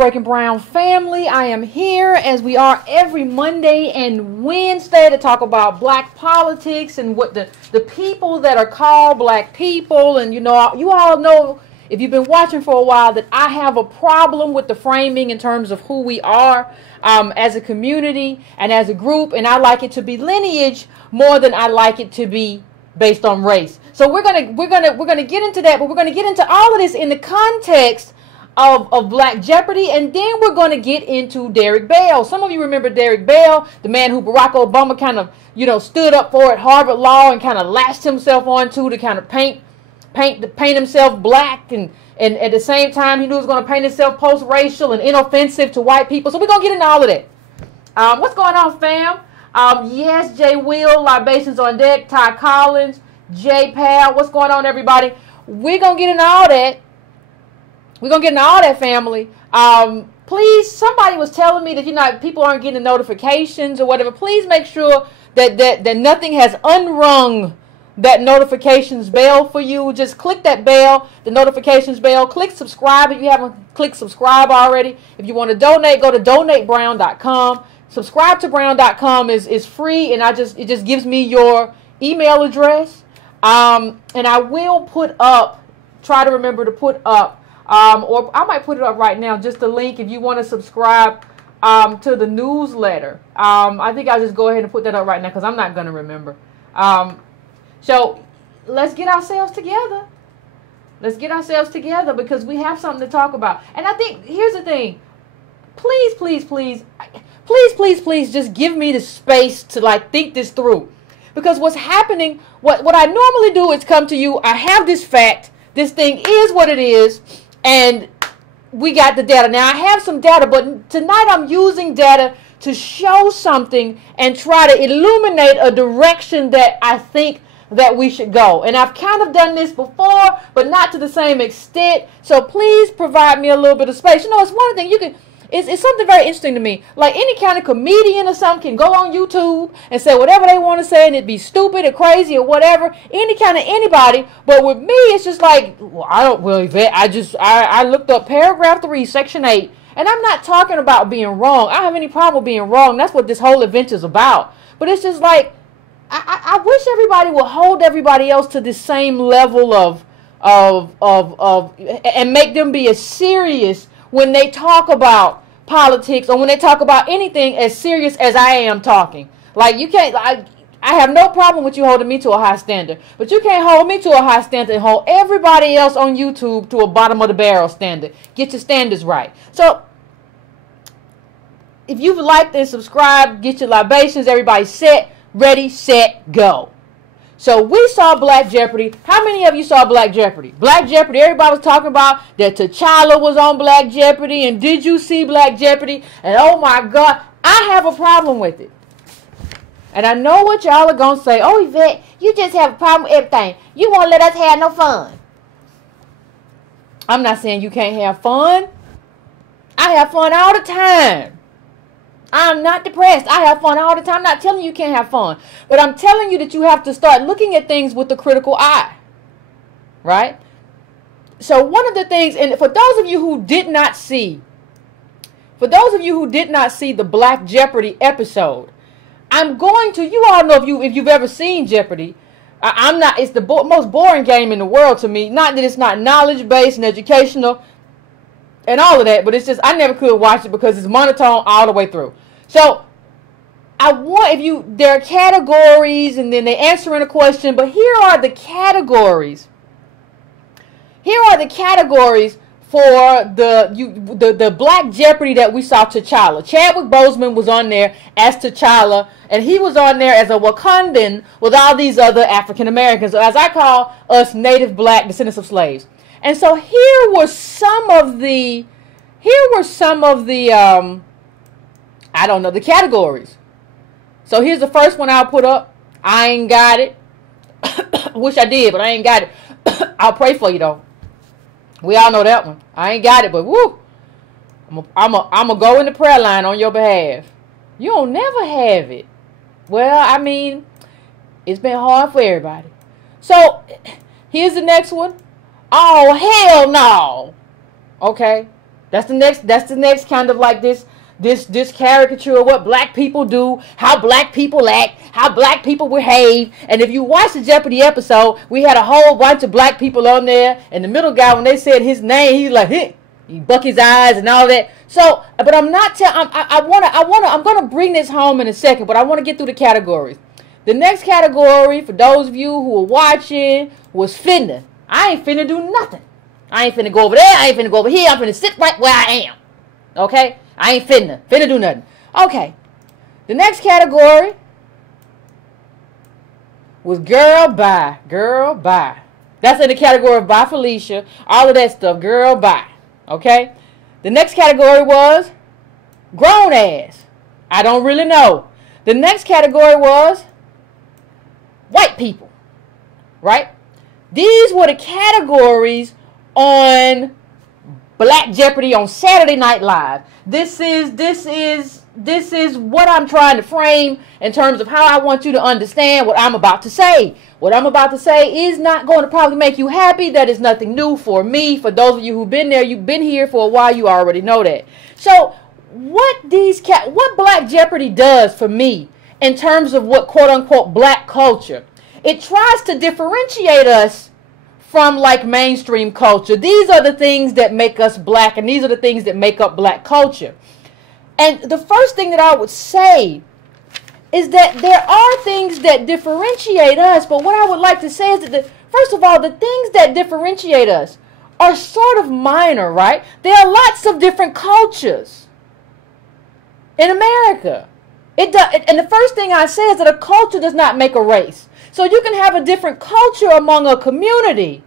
Breaking Brown family. I am here as we are every Monday and Wednesday to talk about black politics and what the people that are called black people. And you all know, if you've been watching for a while, that I have a problem with the framing in terms of who we are as a community and as a group, and I like it to be lineage more than I like it to be based on race. So we're gonna get into that, but we're gonna get into all of this in the context of Black Jeopardy, and then we're going to get into Derrick Bell. Some of you remember Derrick Bell, the man who Barack Obama kind of, stood up for at Harvard Law and kind of latched himself onto to kind of paint himself black, and at the same time he knew he was going to paint himself post-racial and inoffensive to white people. So we're going to get into all of that. What's going on, fam? Yes, Jay Will, libations on deck. Ty Collins, Jay Powell. What's going on, everybody? We're going to get into all that. We're going to get into all that, family. Please, somebody was telling me that, people aren't getting the notifications or whatever. Please make sure that nothing has unrung that notifications bell for you. Just click that bell, the notifications bell. Click subscribe if you haven't clicked subscribe already. If you want to donate, go to donatebrown.com. Subscribe to brown.com is free, and it just gives me your email address. And I will try to remember to put up, or I might put it up right now, just a link if you want to subscribe to the newsletter. I think I'll just go ahead and put that up right now because I'm not going to remember. So let's get ourselves together. Let's get ourselves together because we have something to talk about. And I think, here's the thing. Please, please, please, please, please, please just give me the space to think this through. Because what's happening, what I normally do is come to you, I have this fact, this thing is what it is, and we got the data. Now, I have some data, but tonight I'm using data to show something and try to illuminate a direction that I think that we should go. And I've kind of done this before, but not to the same extent. So please provide me a little bit of space. It's one thing it's something very interesting to me. Like any kind of comedian or something can go on YouTube and say whatever they want to say, and it'd be stupid or crazy or whatever. Any kind of anybody. But with me, it's just like, Yvette, I looked up paragraph 3, section 8, and I'm not talking about being wrong. I don't have any problem with being wrong. That's what this whole event is about. But it's just like, I wish everybody would hold everybody else to the same level of and make them be as serious when they talk about politics or when they talk about anything as serious as I am talking. Like, you can't, I have no problem with you holding me to a high standard, but you can't hold me to a high standard and hold everybody else on YouTube to a bottom of the barrel standard. Get your standards right. So, if you've liked and subscribed, get your libations, everybody set, ready, set, go. So we saw Black Jeopardy. How many of you saw Black Jeopardy? Black Jeopardy, everybody was talking about that T'Challa was on Black Jeopardy. And did you see Black Jeopardy? And oh my God, I have a problem with it. And I know what y'all are going to say. Oh, Yvette, you just have a problem with everything. You won't let us have no fun. I'm not saying you can't have fun. I have fun all the time. I'm not depressed. I have fun all the time. I'm not telling you can't have fun. But I'm telling you that you have to start looking at things with the critical eye. Right? So one of the things, and for those of you who did not see the Black Jeopardy episode, I'm going to, you all know if you've ever seen Jeopardy, it's the most boring game in the world to me. Not that it's not knowledge-based and educational and all of that, but it's just I never could watch it because it's monotone all the way through. So there are categories and then they answering a question, but here are the categories. Here are the categories for the Black Jeopardy that we saw T'Challa. Chadwick Boseman was on there as T'Challa, and he was on there as a Wakandan with all these other African Americans, as I call us native black descendants of slaves. And so here were some of the the categories. So here's the first one I'll put up. I ain't got it. Wish I did, but I ain't got it. I'll pray for you though. We all know that one. I ain't got it, but woo. I'm a go in the prayer line on your behalf. You don't never have it. Well, I mean, it's been hard for everybody. So here's the next one. Oh, hell no. Okay. That's the next kind of like this caricature of what black people do, how black people act, how black people behave. And if you watch the Jeopardy episode, we had a whole bunch of black people on there, and the middle guy, when they said his name, he's like, he buck his eyes and all that. So, but I'm not I'm gonna bring this home in a second, but I want to get through the categories. The next category, for those of you who are watching, was finna. I ain't finna do nothing. I ain't finna go over there. I ain't finna go over here. I'm finna sit right where I am. Okay? I ain't finna do nothing. Okay. The next category was girl, bye. Girl, bye. That's in the category of bye, Felicia. All of that stuff. Girl, bye. Okay? The next category was grown ass. I don't really know. The next category was white people. Right? These were the categories on Black Jeopardy on Saturday Night Live. This is what I'm trying to frame in terms of how I want you to understand what I'm about to say. What I'm about to say is not going to probably make you happy. That is nothing new for me. For those of you who've been there, you've been here for a while, you already know that. So what Black Jeopardy does for me in terms of what quote unquote black culture, it tries to differentiate us from like mainstream culture. These are the things that make us black, and these are the things that make up black culture. And the first thing that I would say is that there are things that differentiate us, but what I would like to say is that, first of all, the things that differentiate us are sort of minor, right? There are lots of different cultures in America. And the first thing I say is that a culture does not make a race. So you can have a different culture among a community,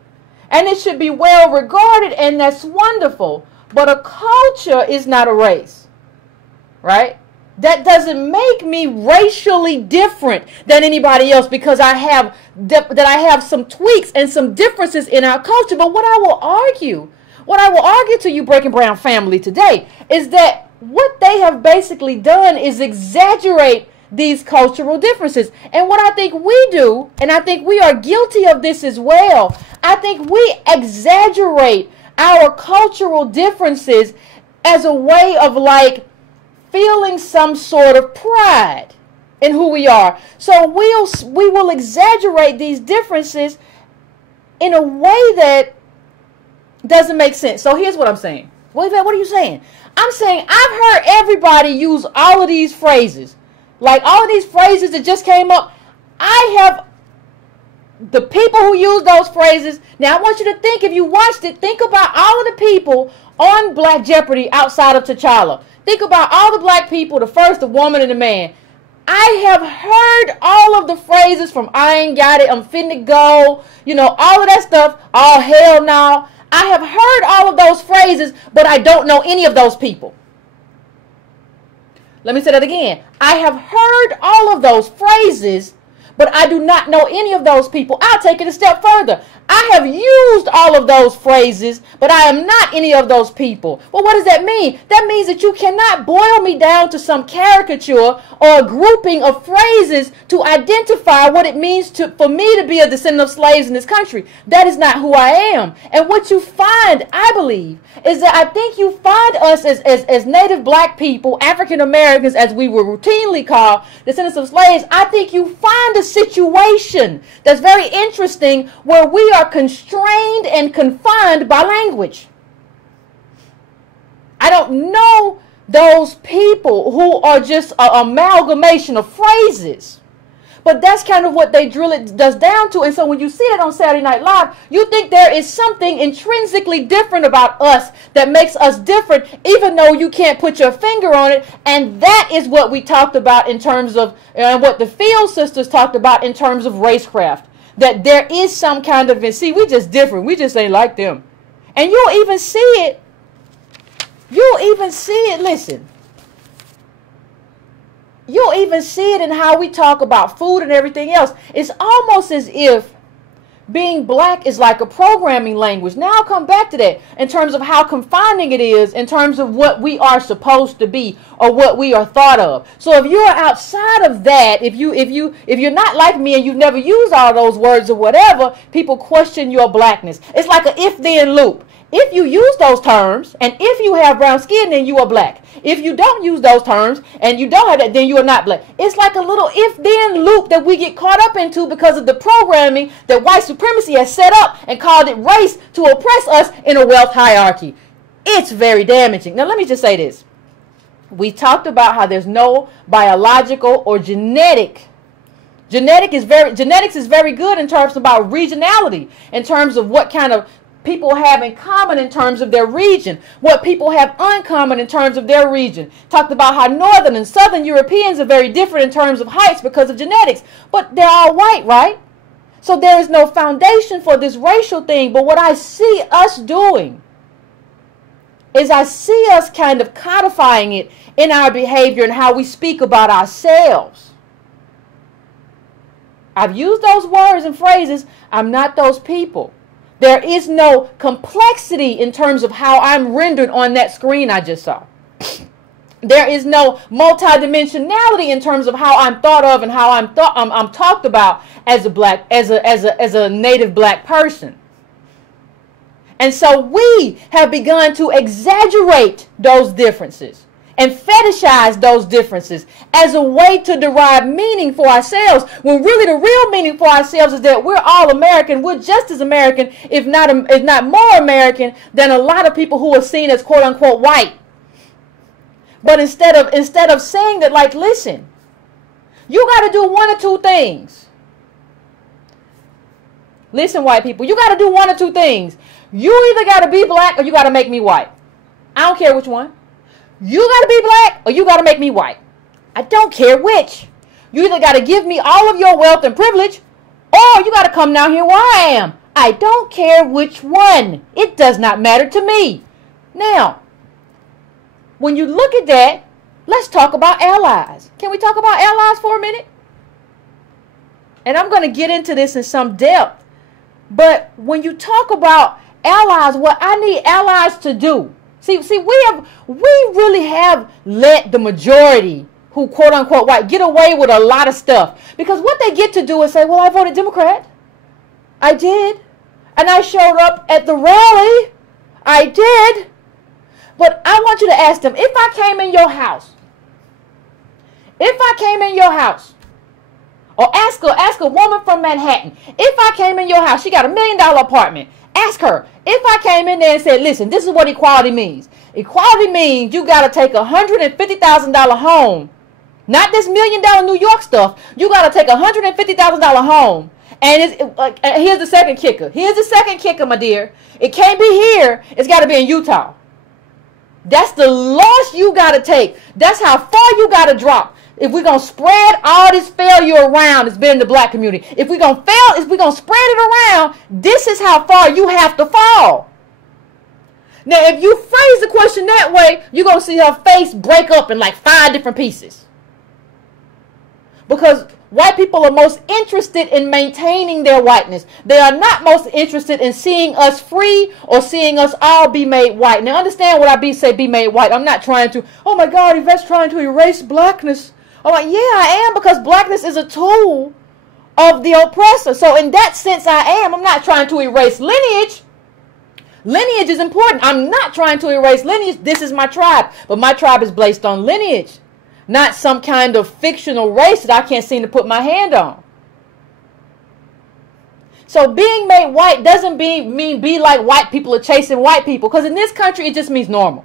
and it should be well regarded, and that's wonderful. But a culture is not a race, right? That doesn't make me racially different than anybody else because I have some tweaks and some differences in our culture. But what I will argue to you, Breaking Brown family, today is that what they have basically done is exaggerate these cultural differences. And what I think we do, and I think we are guilty of this as well, I think we exaggerate our cultural differences as a way of like feeling some sort of pride in who we are. So we will exaggerate these differences in a way that doesn't make sense. So here's what I'm saying. What are you saying? I'm saying I've heard everybody use all of these phrases. Like all of these phrases that just came up, I have the people who use those phrases. Now I want you to think, if you watched it, think about all of the people on Black Jeopardy outside of T'Challa. Think about all the black people, the first, the woman, and the man. I have heard all of the phrases from I ain't got it, I'm finna go, all of that stuff, all hell no. I have heard all of those phrases, but I don't know any of those people. Let me say that again. I have heard all of those phrases, but I do not know any of those people. I'll take it a step further. I have used all of those phrases, but I am not any of those people. Well, what does that mean? That means that you cannot boil me down to some caricature or a grouping of phrases to identify what it means for me to be a descendant of slaves in this country. That is not who I am. And what you find, I believe, is that I think you find us as native black people, African Americans, as we were routinely called, descendants of slaves. I think you find a situation that's very interesting where we are constrained and confined by language. I don't know those people who are just an amalgamation of phrases. But that's kind of what they drill it does down to. And so when you see that on Saturday Night Live, you think there is something intrinsically different about us that makes us different, even though you can't put your finger on it. And that is what we talked about in terms of, and what the Field sisters talked about in terms of racecraft. That there is some kind of, and see, we just different. We just ain't like them. And you'll even see it. Listen. You'll even see it in how we talk about food and everything else. It's almost as if being black is like a programming language. Now I'll come back to that in terms of how confining it is, in terms of what we are supposed to be or what we are thought of. So if you're outside of that, if you're not like me and you've never used all those words or whatever, people question your blackness. It's like an if-then loop. if you use those terms, and if you have brown skin, then you are black. If you don't use those terms, and you don't have that, then you are not black. It's like a little if-then loop that we get caught up into because of the programming that white supremacy has set up and called it race to oppress us in a wealth hierarchy. It's very damaging. Now, let me just say this. We talked about how there's no biological or genetic. Genetics is very good in terms about regionality, in terms of what kind of people have in common in terms of their region, what people have uncommon in terms of their region. Talked about how northern and southern Europeans are very different in terms of heights because of genetics, but they're all white, right? So there is no foundation for this racial thing. But what I see us doing is I see us kind of codifying it in our behavior and how we speak about ourselves. I've used those words and phrases. I'm not those people. There is no complexity in terms of how I'm rendered on that screen I just saw. There is no multidimensionality in terms of how I'm thought of and how I'm talked about as a native black person. And so we have begun to exaggerate those differences and fetishize those differences as a way to derive meaning for ourselves, when really the real meaning for ourselves is that we're all American. We're just as American, if not more American, than a lot of people who are seen as quote unquote white. But instead of saying that, like, listen, you got to do one or two things. Listen, white people, you got to do one or two things. You either got to be black or you got to make me white. I don't care which one. You got to be black or you got to make me white. I don't care which. You either got to give me all of your wealth and privilege, or you got to come down here where I am. I don't care which one. It does not matter to me. Now, when you look at that, let's talk about allies. Can we talk about allies for a minute? And I'm going to get into this in some depth. But when you talk about allies, what I need allies to do. See, we really have let the majority who quote unquote white get away with a lot of stuff, because what they get to do is say, well, I voted Democrat. I did. And I showed up at the rally. I did. But I want you to ask them, if I came in your house, or ask a woman from Manhattan, if I came in your house, she got $1 million apartment. Ask her, if I came in there and said, listen, this is what equality means. Equality means you got to take a $150,000 home. Not this $1 million New York stuff. You got to take a $150,000 home. And here's the second kicker. Here's the second kicker, my dear. It can't be here. It's got to be in Utah. That's the loss you got to take. That's how far you got to drop. If we're going to spread all this failure around, it's been in the black community. If we're going to spread it around, this is how far you have to fall. Now, if you phrase the question that way, you're going to see her face break up in like 5 different pieces. Because white people are most interested in maintaining their whiteness. They are not most interested in seeing us free or seeing us all be made white. Now, understand what I say be made white. I'm not trying to, oh my God, Yvette's trying to erase blackness. I'm like, yeah, I am, because blackness is a tool of the oppressor. So in that sense, I am. I'm not trying to erase lineage. Lineage is important. I'm not trying to erase lineage. This is my tribe. But my tribe is based on lineage, not some kind of fictional race that I can't seem to put my hand on. So being made white doesn't mean be like white people or chasing white people, because in this country, it just means normal.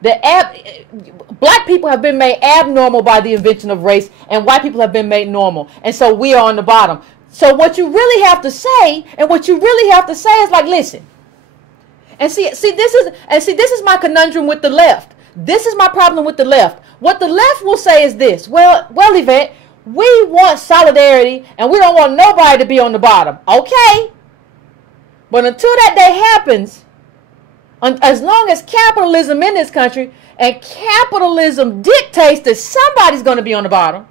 Black people have been made abnormal by the invention of race, and white people have been made normal. And so we are on the bottom. So what you really have to say, is like, listen. And see this is my conundrum with the left. This is my problem with the left. What the left will say is this: well, Yvette, we want solidarity and we don't want nobody to be on the bottom. Okay. But until that day happens, as long as capitalism in this country and capitalism dictates that somebody's going to be on the bottom,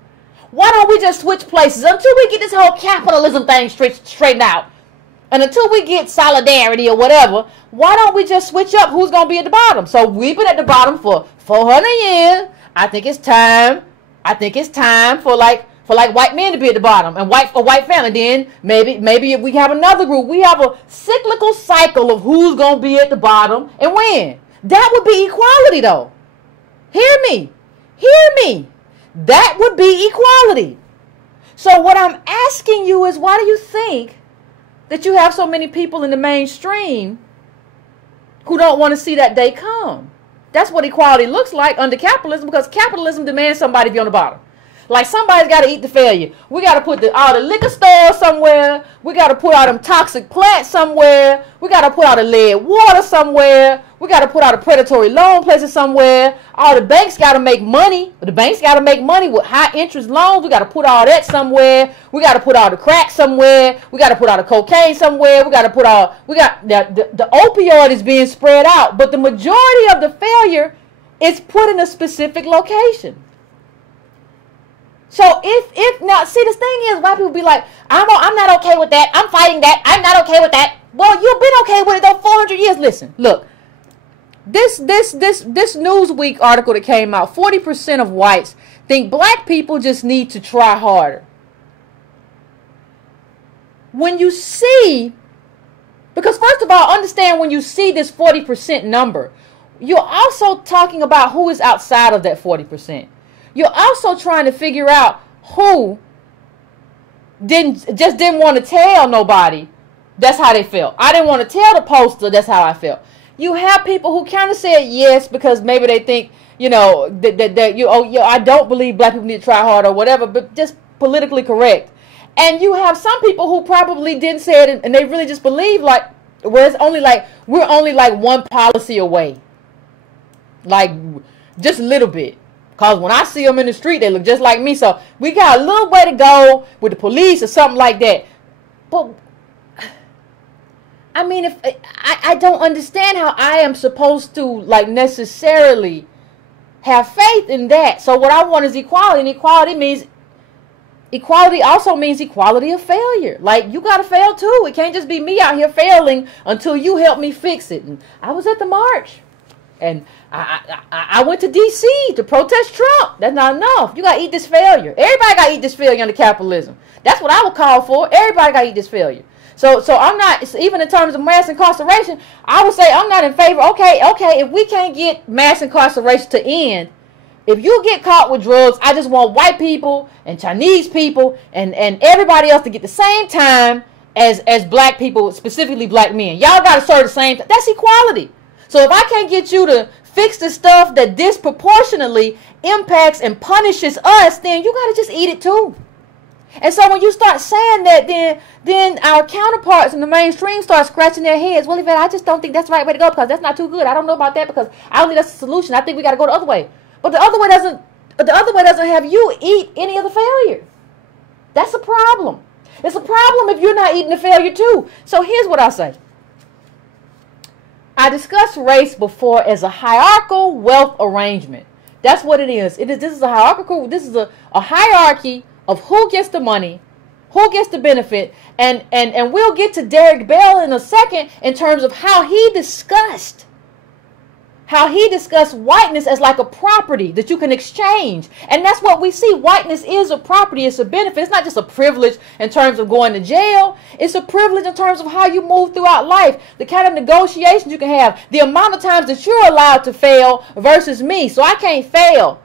why don't we just switch places until we get this whole capitalism thing straightened out? And until we get solidarity or whatever, why don't we just switch up who's going to be at the bottom? So we've been at the bottom for 400 years. I think it's time for like for like white men to be at the bottom and a white family. Then maybe if we have another group, we have a cyclical cycle of who's gonna be at the bottom and when. That would be equality, though. Hear me. That would be equality. So what I'm asking you is, why do you think that you have so many people in the mainstream who don't want to see that day come? That's what equality looks like under capitalism, because capitalism demands somebody be on the bottom. Like, somebody's got to eat the failure. We got to put all the liquor stores somewhere. We got to put all them toxic plants somewhere. We got to put all the lead water somewhere. We got to put all the predatory loan places somewhere. All the banks got to make money. The banks got to make money with high interest loans. We got to put all that somewhere. We got to put all the crack somewhere. We got to put all the cocaine somewhere. We got to put all, the opioid is being spread out. But the majority of the failure is put in a specific location. So if now, see, the thing is, white people be like, I'm not okay with that. I'm fighting that. I'm not okay with that. Well, you've been okay with it though 400 years. Listen, look, this Newsweek article that came out, 40% of whites think black people just need to try harder. When you see, because first of all, understand, when you see this 40% number, you're also talking about who is outside of that 40%. You're also trying to figure out who didn't want to tell nobody that's how they felt. I didn't want to tell the poster that's how I felt. You have people who kind of said yes because maybe they think, I don't believe black people need to try hard or whatever, but just politically correct. And you have some people who probably didn't say it and they really just believe we're only like one policy away. Like, just a little bit. Because when I see them in the street, they look just like me. So we got a little way to go with the police or something like that. But, I mean, if I don't understand how I am supposed to, necessarily have faith in that. So what I want is equality. And equality also means equality of failure. Like, you got to fail too. It can't just be me out here failing until you help me fix it. And I was at the march. And I went to D.C. to protest Trump. That's not enough. You got to eat this failure. Everybody got to eat this failure under capitalism. That's what I would call for. Everybody got to eat this failure. So I'm not, even in terms of mass incarceration, I would say I'm not in favor. Okay, if we can't get mass incarceration to end, if you get caught with drugs, I just want white people and Chinese people and everybody else to get the same time as black people, specifically black men. Y'all got to serve the same time. That's equality. So if I can't get you to fix the stuff that disproportionately impacts and punishes us, then you got to just eat it too. And so when you start saying that, then our counterparts in the mainstream start scratching their heads. Well, Yvette, I just don't think that's the right way to go because that's not too good. I don't know about that because I don't think that's the solution. I think we got to go the other way. But the other way doesn't have you eat any of the failure. That's a problem. It's a problem if you're not eating the failure too. So here's what I say. I discussed race before as a hierarchical wealth arrangement. That's what it is. This is a hierarchical. This is a hierarchy of who gets the money, who gets the benefit, and we'll get to Derek Bell in a second in terms of how he discussed whiteness as like a property that you can exchange. And that's what we see. Whiteness is a property. It's a benefit. It's not just a privilege in terms of going to jail. It's a privilege in terms of how you move throughout life, the kind of negotiations you can have, the amount of times that you're allowed to fail versus me. So I can't fail,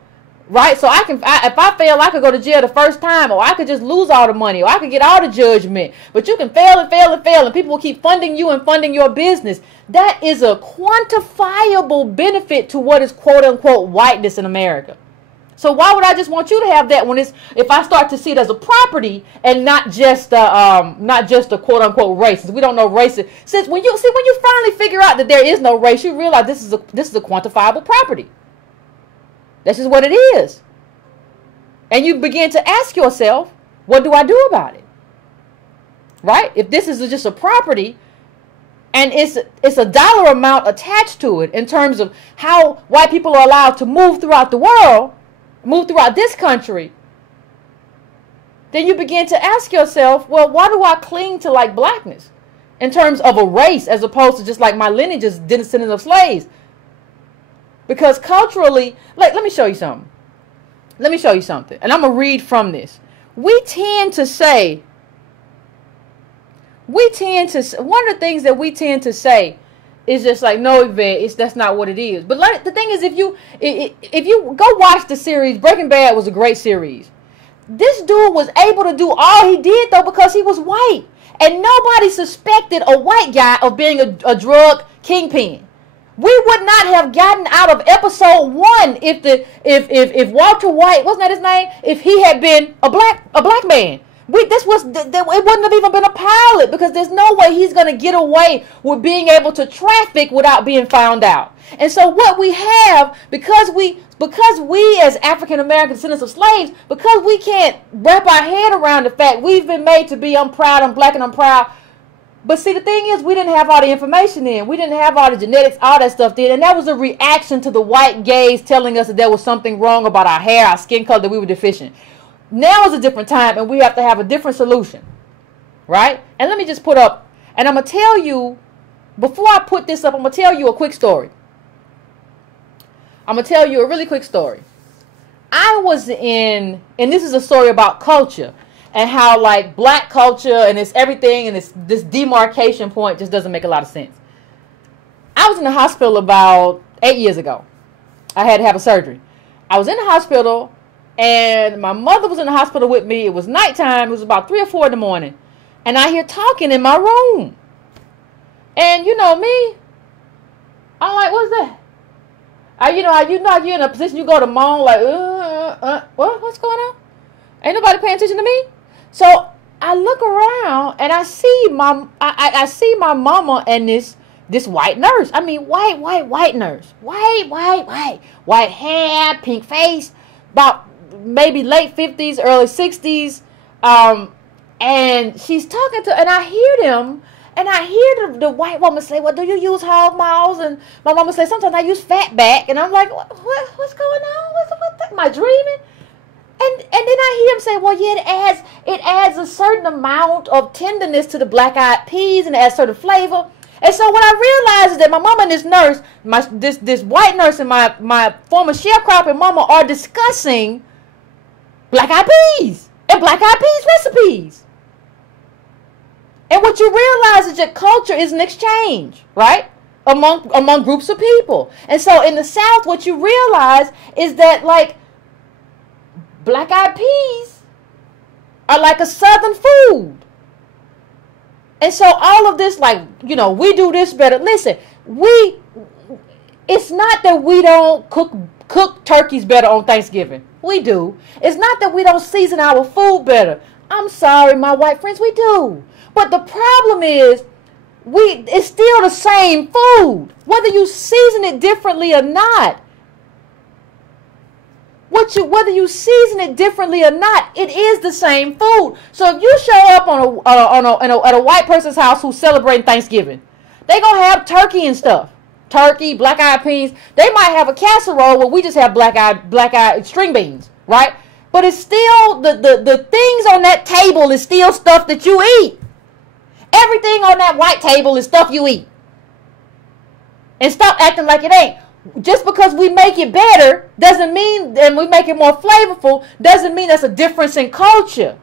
right? So if I fail, I could go to jail the first time, or I could just lose all the money, or I could get all the judgment. But you can fail and fail and fail, and people will keep funding you and funding your business. That is a quantifiable benefit to what is quote unquote whiteness in America. So why would I just want you to have that if I start to see it as a property and not just a quote unquote race? We don't know race. Since when you finally figure out that there is no race, you realize this is a quantifiable property. This is what it is. And you begin to ask yourself, what do I do about it? Right? If this is just a property, and it's a dollar amount attached to it in terms of how white people are allowed to move throughout the world, move throughout this country, then you begin to ask yourself, well, why do I cling to like blackness in terms of a race as opposed to just like my lineage is descendants of slaves? Because culturally, let me show you something. And I'm going to read from this. we tend to say, one of the things that we tend to say is just like, no, Yvette, that's not what it is. But like, the thing is, if you go watch the series, Breaking Bad was a great series. This dude was able to do all he did, though, because he was white. And nobody suspected a white guy of being a drug kingpin. We would not have gotten out of episode 1 if Walter White, wasn't that his name? If he had been a black man. It wouldn't have even been a pilot, because there's no way he's going to get away with being able to traffic without being found out. And so what we have, because we as African American descendants of slaves, because we can't wrap our head around the fact we've been made to be, I'm proud, I'm black, and I'm proud. But see, the thing is, we didn't have all the information then. We didn't have all the genetics, all that stuff then. And that was a reaction to the white gaze telling us that there was something wrong about our hair, our skin color, that we were deficient. Now is a different time, and we have to have a different solution, right? And let me just put up, and I'm going to tell you, before I put this up, I'm going to tell you a quick story. I'm going to tell you a really quick story. I was in, and this is a story about culture, and how, like, black culture, and it's everything, and it's this demarcation point just doesn't make a lot of sense. I was in the hospital about 8 years ago. I had to have a surgery. I was in the hospital, and my mother was in the hospital with me. It was nighttime. It was about 3 or 4 in the morning. And I hear talking in my room. And you know me, I'm like, what's that? You know you're in a position you go to moan like, what's going on? Ain't nobody paying attention to me? So I look around and I see I see my mama and this white nurse. I mean, white nurse. White hair, pink face, about maybe late 50s, early 60s. And she's talking to, and I hear them, and I hear the white woman say, well, do you use hog maws? And my mama says, sometimes I use fatback. And I'm like, what's going on? Am I dreaming? And then I hear him say, well, yeah, it adds a certain amount of tenderness to the black-eyed peas, and it adds certain flavor. And so what I realized is that my mama and this nurse, this white nurse and my former sharecropping mama are discussing black-eyed peas and black-eyed peas recipes. And what you realize is that culture is an exchange, right? Among groups of people. And so in the South, what you realize is that, like, black-eyed peas are like a Southern food. And so all of this, like, you know, we do this better. Listen, it's not that we don't cook turkeys better on Thanksgiving. We do. It's not that we don't season our food better. I'm sorry, my white friends, we do. But the problem is, it's still the same food, whether you season it differently or not. Whether you season it differently or not, it is the same food. So if you show up at a white person's house who's celebrating Thanksgiving, they gonna have turkey and stuff, turkey, black-eyed peas. They might have a casserole where we just have black-eyed string beans, right? But it's still the things on that table is still stuff that you eat. Everything on that white table is stuff you eat. And stop acting like it ain't. Just because we make it better doesn't mean, and we make it more flavorful, doesn't mean that's a difference in culture.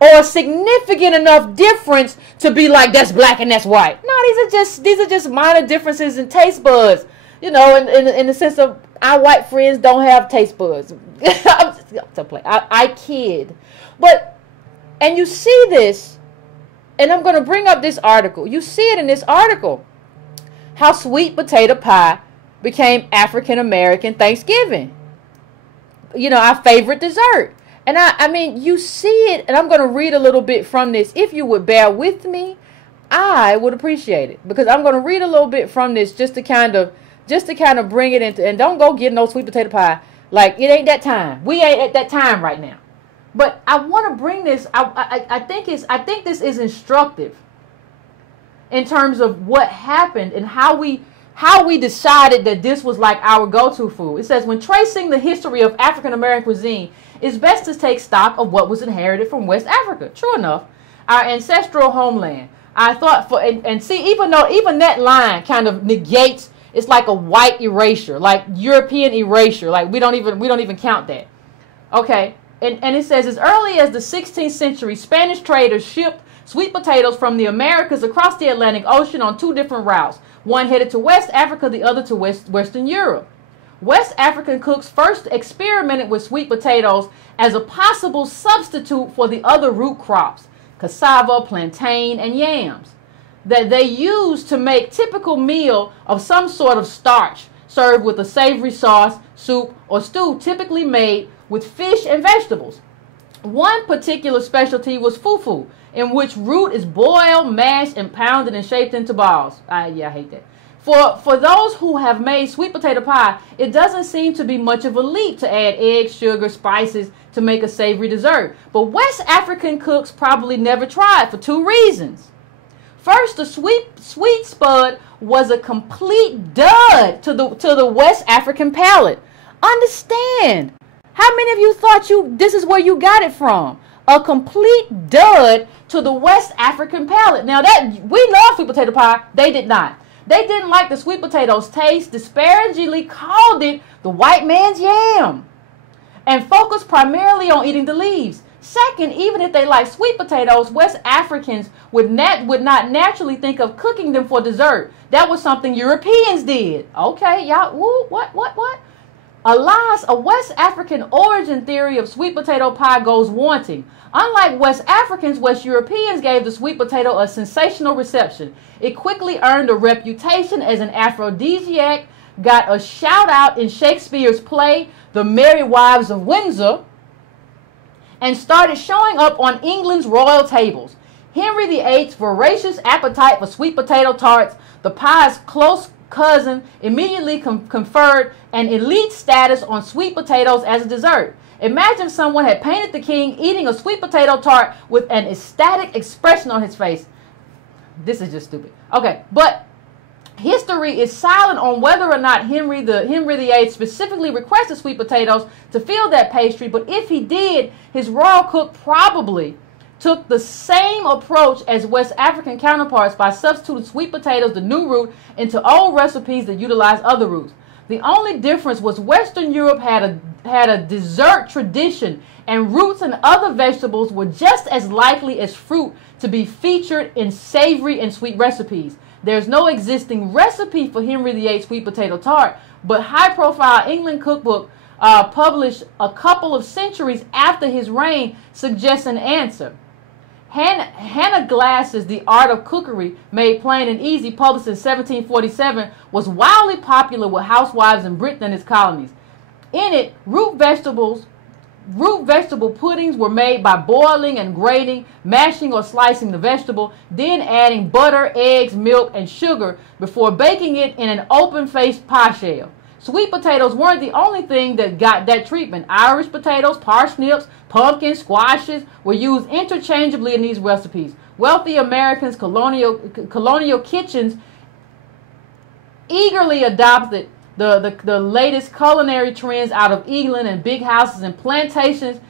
Or a significant enough difference to be like, that's black and that's white. No, these are just minor differences in taste buds. You know, in the sense of our white friends don't have taste buds. I kid. But, and you see this, and I'm going to bring up this article. You see it in this article. How sweet potato pie became African American Thanksgiving. You know, our favorite dessert. And I mean, you see it, and I'm going to read a little bit from this. If you would bear with me, I would appreciate it. Because I'm going to read a little bit from this just to kind of bring it into, and don't go get no sweet potato pie. Like, it ain't that time. We ain't at that time right now. But I want to bring this, I think this is instructive in terms of what happened and how we decided that this was like our go-to food. It says, when tracing the history of African American cuisine, it's best to take stock of what was inherited from West Africa. True enough, our ancestral homeland. I thought and see, even that line kind of negates, it's like a white erasure, like European erasure. Like we don't even count that. Okay. and it says, as early as the 16th century, Spanish traders shipped sweet potatoes from the Americas across the Atlantic Ocean on two different routes. One headed to West Africa, the other to Western Europe. West African cooks first experimented with sweet potatoes as a possible substitute for the other root crops, cassava, plantain, and yams, that they used to make typical meal of some sort of starch, served with a savory sauce, soup, or stew typically made with fish and vegetables. One particular specialty was fufu, in which root is boiled, mashed, and pounded and shaped into balls. I hate that. For those who have made sweet potato pie, it doesn't seem to be much of a leap to add eggs, sugar, spices to make a savory dessert. But West African cooks probably never tried for two reasons. First, the sweet spud was a complete dud to the West African palate. Understand? How many of you thought this is where you got it from? A complete dud to the West African palate. Now that we love sweet potato pie, they did not. They didn't like the sweet potatoes' taste, disparagingly called it the white man's yam, and focused primarily on eating the leaves. Second, even if they like sweet potatoes, West Africans would not naturally think of cooking them for dessert. That was something Europeans did. Okay, y'all, what? Alas, a West African origin theory of sweet potato pie goes wanting. Unlike West Africans, West Europeans gave the sweet potato a sensational reception. It quickly earned a reputation as an aphrodisiac, got a shout out in Shakespeare's play, The Merry Wives of Windsor, and started showing up on England's royal tables. Henry VIII's voracious appetite for sweet potato tarts, the pie's close cousin, immediately conferred an elite status on sweet potatoes as a dessert. Imagine if someone had painted the king eating a sweet potato tart with an ecstatic expression on his face. This is just stupid. Okay, but history is silent on whether or not Henry VIII specifically requested sweet potatoes to fill that pastry, but if he did, his royal cook probably took the same approach as West African counterparts by substituting sweet potatoes, the new root, into old recipes that utilize other roots. The only difference was Western Europe had a dessert tradition, and roots and other vegetables were just as likely as fruit to be featured in savory and sweet recipes. There's no existing recipe for Henry VIII sweet potato tart, but high-profile England cookbook published a couple of centuries after his reign suggests an answer. Hannah Glass's The Art of Cookery, Made Plain and Easy, published in 1747, was wildly popular with housewives in Britain and its colonies. In it, root vegetable puddings were made by boiling and grating, mashing or slicing the vegetable, then adding butter, eggs, milk, and sugar before baking it in an open-faced pie shell. Sweet potatoes weren't the only thing that got that treatment. Irish potatoes, parsnips, pumpkins, squashes were used interchangeably in these recipes. Wealthy Americans' colonial kitchens eagerly adopted the latest culinary trends out of England, and big houses and plantations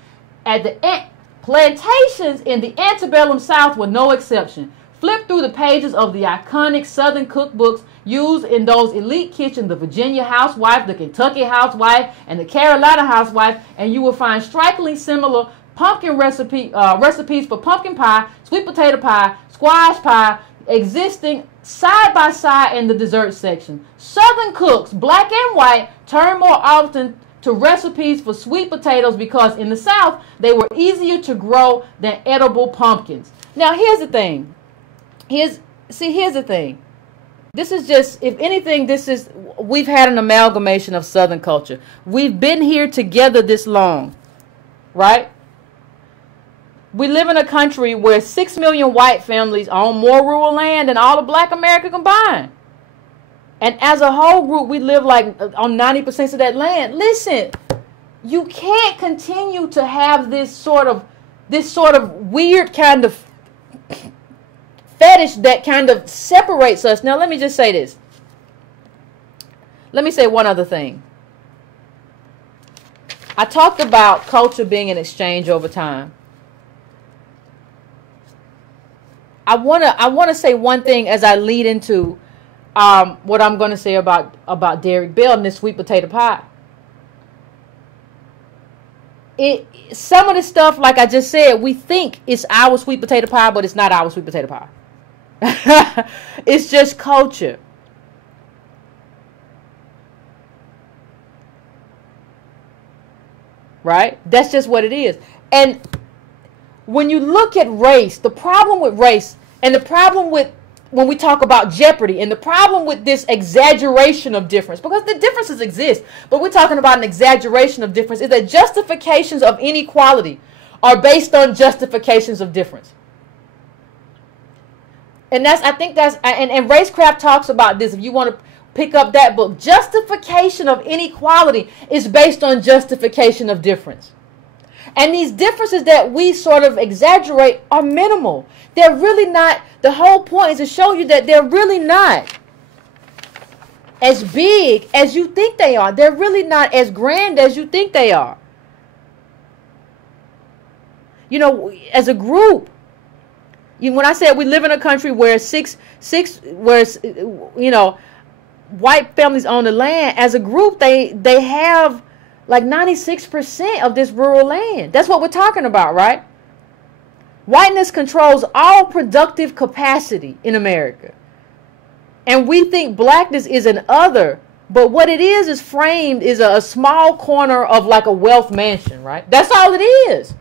plantations in the antebellum South were no exception. Flip through the pages of the iconic Southern cookbooks used in those elite kitchens, the Virginia housewife, the Kentucky housewife, and the Carolina housewife, and you will find strikingly similar pumpkin recipes for pumpkin pie, sweet potato pie, squash pie, existing side by side in the dessert section. Southern cooks, black and white, turn more often to recipes for sweet potatoes because in the South they were easier to grow than edible pumpkins. Now here's the thing. Here's the thing. This is just, if anything, we've had an amalgamation of Southern culture. We've been here together this long, right? We live in a country where 6 million white families own more rural land than all of Black America combined. And as a whole group, we live like on 90% of that land. Listen, you can't continue to have this sort of weird kind of fetish that kind of separates us. Now, let me just say this. Let me say one other thing. I talked about culture being an exchange over time. I wanna say one thing as I lead into what I'm going to say about Derrick Bell and this sweet potato pie. some of the stuff, like I just said, we think it's our sweet potato pie, but it's not our sweet potato pie. It's just culture. Right? That's just what it is. And when you look at race, the problem with race and the problem with when we talk about Jeopardy and the problem with this exaggeration of difference, because the differences exist, but we're talking about an exaggeration of difference, is that justifications of inequality are based on justifications of difference. And I think that's, and Racecraft talks about this. If you want to pick up that book, justification of inequality is based on justification of difference. And these differences that we sort of exaggerate are minimal. They're really not, the whole point is to show you that they're really not as big as you think they are. They're really not as grand as you think they are. You know, as a group, when I said we live in a country where white families own the land, as a group, they have like 96% of this rural land. That's what we're talking about, right? Whiteness controls all productive capacity in America. And we think blackness is an other, but what it is framed is a small corner of like a wealth mansion, right? That's all it is.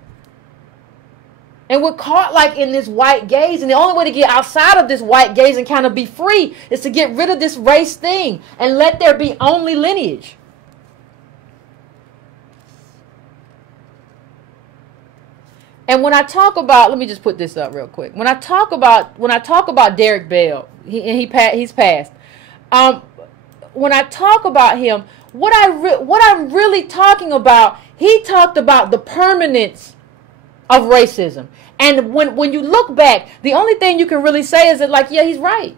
And we're caught like in this white gaze, and the only way to get outside of this white gaze and kind of be free is to get rid of this race thing and let there be only lineage. And when I talk about, let me just put this up real quick. When I talk about Derek Bell, he's passed. When I talk about him, what I'm really talking about, he talked about the permanence of racism. And when you look back, the only thing you can really say is that, like, yeah, he's right.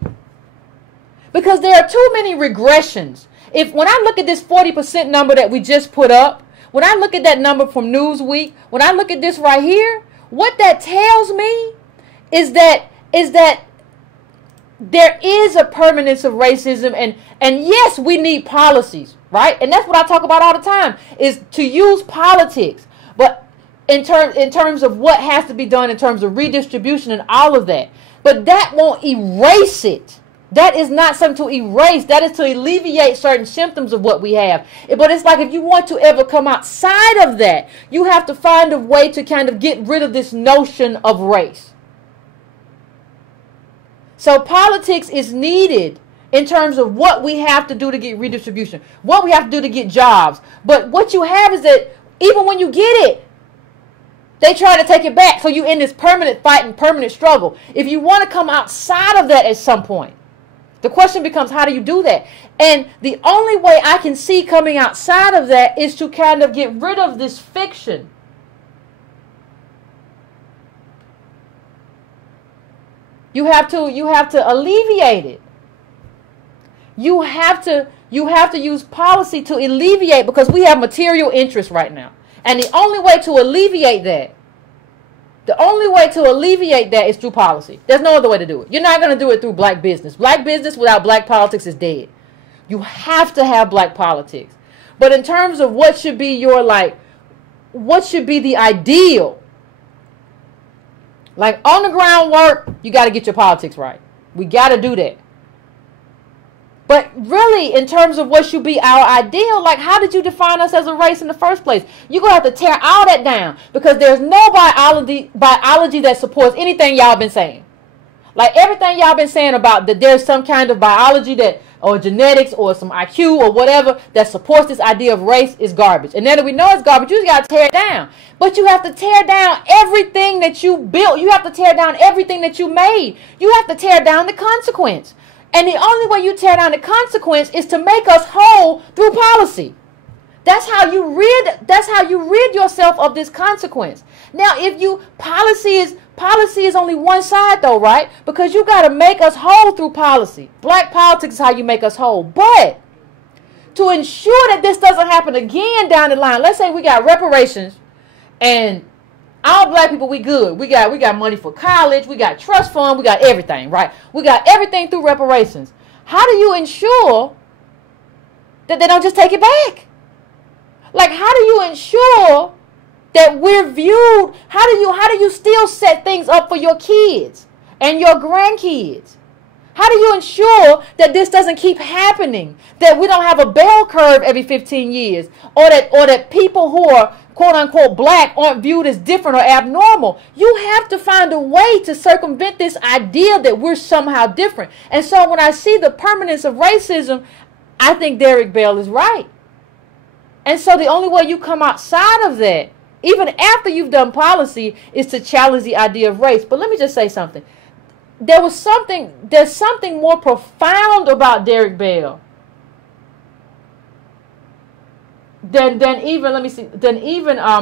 Because there are too many regressions. When I look at this 40% number that we just put up, when I look at that number from Newsweek, when I look at this right here, what that tells me is that there is a permanence of racism, and yes, we need policies, right? And that's what I talk about all the time, is to use politics. But in terms of what has to be done in terms of redistribution and all of that. But that won't erase it. That is not something to erase. That is to alleviate certain symptoms of what we have. But it's like if you want to ever come outside of that, you have to find a way to kind of get rid of this notion of race. So politics is needed in terms of what we have to do to get redistribution, what we have to do to get jobs. But what you have is that even when you get it, they try to take it back. So you're in this permanent fight and permanent struggle. If you want to come outside of that at some point, the question becomes, how do you do that? And the only way I can see coming outside of that is to kind of get rid of this fiction. You have to alleviate it. You have to use policy to alleviate, because we have material interests right now. And the only way to alleviate that, is through policy. There's no other way to do it. You're not going to do it through black business. Black business without black politics is dead. You have to have black politics. But in terms of what should be what should be the ideal, like on the ground work, you got to get your politics right. We got to do that. But really, in terms of what should be our ideal, like, how did you define us as a race in the first place? You're going to have to tear all that down, because there's no biology that supports anything y'all been saying. Like, everything y'all been saying about that there's some kind of biology or genetics or some IQ or whatever that supports this idea of race is garbage. And now that we know it's garbage, you just got to tear it down. But you have to tear down everything that you built. You have to tear down everything that you made. You have to tear down the consequence. And the only way you tear down the consequence is to make us whole through policy. That's how you rid yourself of this consequence. Now, policy is only one side though, right? Because you got to make us whole through policy. Black politics is how you make us whole. But to ensure that this doesn't happen again down the line, let's say we got reparations and all black people, we good. We got money for college. We got trust fund. We got everything, right? We got everything through reparations. How do you ensure that they don't just take it back? Like, how do you ensure that we're viewed. How do you still set things up for your kids and your grandkids? How do you ensure that this doesn't keep happening? That we don't have a bell curve every 15 years, or that people who are quote unquote black aren't viewed as different or abnormal? You have to find a way to circumvent this idea that we're somehow different. And so when I see the permanence of racism, I think Derek Bell is right. And so the only way you come outside of that, even after you've done policy, is to challenge the idea of race. But let me just say something. There's something more profound about Derek Bell than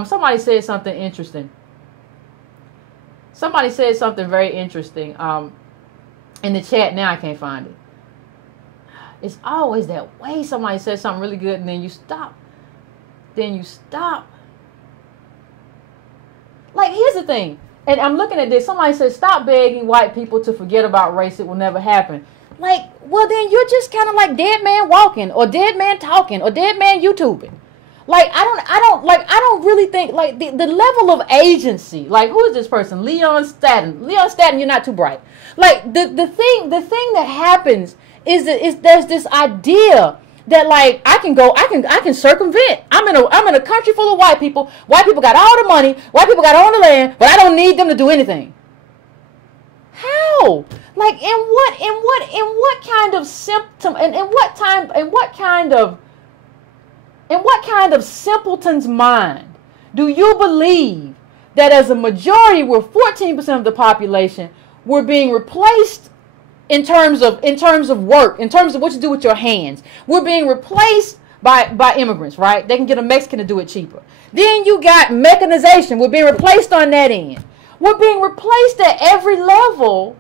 somebody said something interesting. Somebody said something very interesting in the chat. Now I can't find it. It's always that way. Somebody says something really good and then you stop. Like, here's the thing. And I'm looking at this. Somebody says, stop begging white people to forget about race. It will never happen. Like, well, then you're just kind of like dead man walking, or dead man talking, or dead man YouTubing. Like, I don't really think, like, the level of agency. Like, who is this person? Leon Staten. Leon Staten, you're not too bright. Like, the thing that happens is that there's this idea that, like, I can circumvent. I'm in a country full of white people. White people got all the money. White people got all the land, but I don't need them to do anything. How? Like, in what kind of symptom, and in what kind of simpleton's mind do you believe that as a majority, we're 14% of the population, we're being replaced in terms of work, in terms of what you do with your hands? We're being replaced by immigrants, right? They can get a Mexican to do it cheaper. Then you got mechanization. We're being replaced on that end. We're being replaced at every level.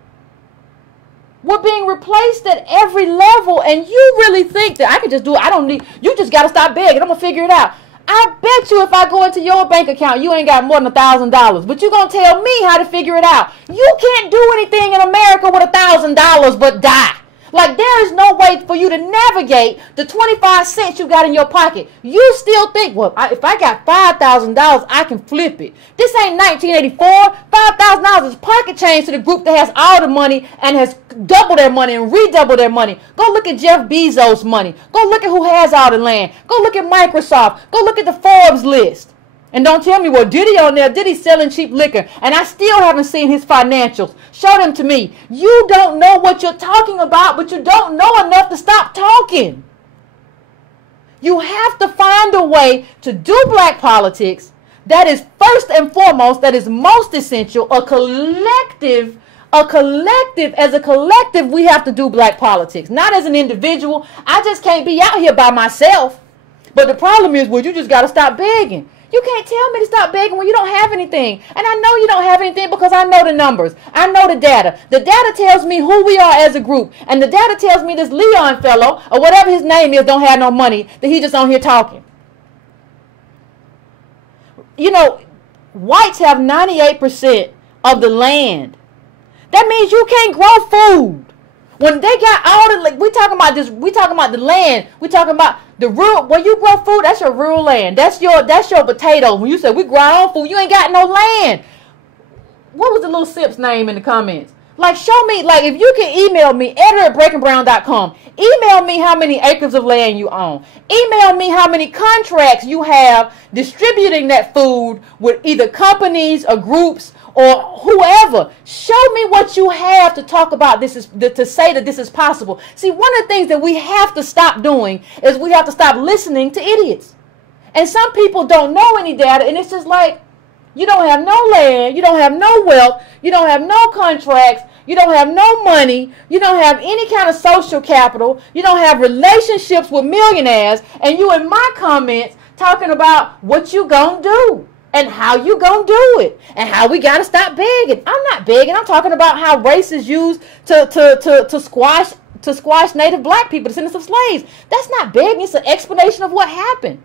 We're being replaced at every level, and you really think that I can just do it? I don't need, you just got to stop begging. I'm going to figure it out. I bet you if I go into your bank account, you ain't got more than $1,000. But you're going to tell me how to figure it out. You can't do anything in America with $1,000 but die. Like, there is no way for you to navigate the 25 cents you got in your pocket. You still think, well, if I got $5,000, I can flip it. This ain't 1984. $5,000 is pocket change to the group that has all the money and has doubled their money and redoubled their money. Go look at Jeff Bezos' money. Go look at who has all the land. Go look at Microsoft. Go look at the Forbes list. And don't tell me, well, Diddy on there, Diddy's selling cheap liquor, and I still haven't seen his financials. Show them to me. You don't know what you're talking about, but you don't know enough to stop talking. You have to find a way to do black politics that is first and foremost, that is most essential, a collective, as a collective, we have to do black politics, not as an individual. I just can't be out here by myself. But the problem is, well, you just got to stop begging. You can't tell me to stop begging when you don't have anything. And I know you don't have anything because I know the numbers. I know the data. The data tells me who we are as a group. And the data tells me this Leon fellow, or whatever his name is, don't have no money, that he just on here talking. You know, whites have 98% of the land. That means you can't grow food. When they got all the, like, we talking about the land, we talking about the rural, where you grow food, that's your rural land. That's your potatoes. When you say we grow our own food, you ain't got no land. What was the little Sip's name in the comments? Like, show me, like, if you can email me, editor@breakingbrown.com. Email me how many acres of land you own. Email me how many contracts you have distributing that food with either companies or groups or whoever. Show me what you have to talk about this, to say that this is possible. See, one of the things that we have to stop doing is we have to stop listening to idiots. And some people don't know any data, and it's just like, you don't have no land, you don't have no wealth, you don't have no contracts, you don't have no money, you don't have any kind of social capital, you don't have relationships with millionaires, and you in my comments talking about what you gonna do and how you gonna do it and how we gotta stop begging. I'm not begging. I'm talking about how race is used to squash native black people, descendants of slaves. That's not begging. It's an explanation of what happened.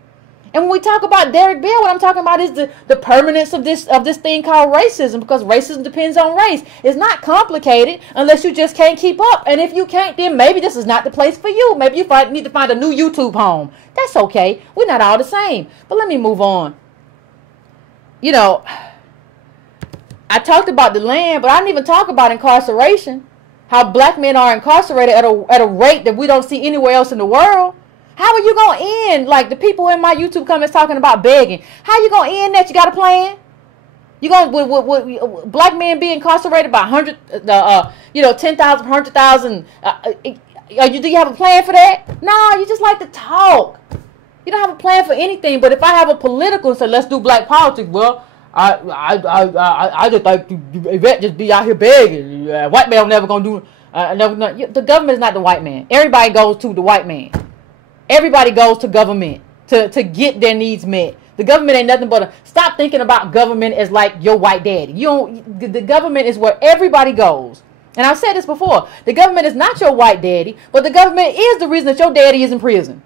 And when we talk about Derek Bell, what I'm talking about is the permanence of this thing called racism, because racism depends on race. It's not complicated unless you just can't keep up. And if you can't, then maybe this is not the place for you. Maybe you need to find a new YouTube home. That's okay. We're not all the same. But let me move on. you know, I talked about the land, but I didn't even talk about incarceration. How black men are incarcerated at a rate that we don't see anywhere else in the world. How are you going to end, like the people in my YouTube comments talking about begging? How you going to end that? You got a plan? You going with black men being incarcerated by 100, 10,000, 100,000? Do you have a plan for that? No, you just like to talk. You don't have a plan for anything. But if I have a political and say, let's do black politics, well, I just like Yvette just be out here begging. White man never gonna do. The government is not the white man. Everybody goes to the white man. Everybody goes to government to get their needs met. The government ain't nothing but stop thinking about government as like your white daddy. The government is where everybody goes. And I've said this before. The government is not your white daddy, but the government is the reason that your daddy is in prison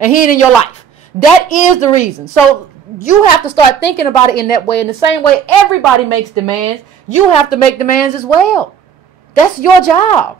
and he ain't in your life. That is the reason. So you have to start thinking about it in that way. In the same way everybody makes demands, you have to make demands as well. That's your job.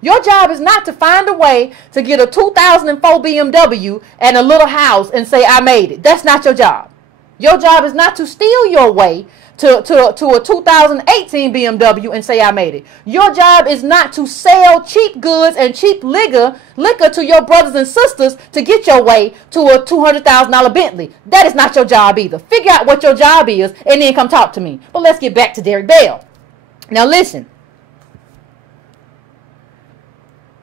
Your job is not to find a way to get a 2004 BMW and a little house and say, I made it. That's not your job. Your job is not to steal your way to a 2018 BMW and say, I made it. Your job is not to sell cheap goods and cheap liquor to your brothers and sisters to get your way to a $200,000 Bentley. That is not your job either. Figure out what your job is and then come talk to me. But let's get back to Derek Bell. Now listen.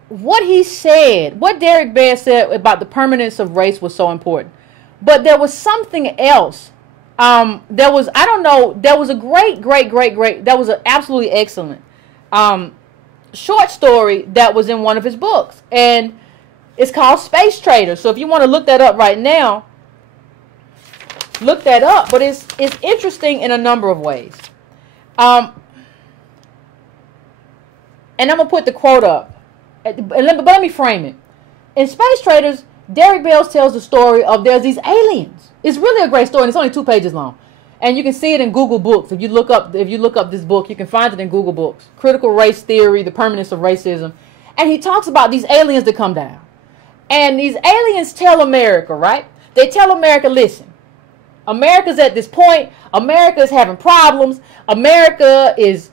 What he said, what Derek Bell said about the permanence of race was so important. But there was something else. There was a great, that was an absolutely excellent short story that was in one of his books. And it's called Space Trader. So if you want to look that up right now, look that up. But it's interesting in a number of ways. And I'm going to put the quote up. But let me frame it. In Space Traders, Derek Bell tells the story of there's these aliens. It's really a great story, and it's only 2 pages long. And you can see it in Google Books. If you look up this book, you can find it in Google Books. Critical Race Theory, The Permanence of Racism. And he talks about these aliens that come down. And these aliens tell America, right? They tell America, listen, America's at this point. America is having problems. America is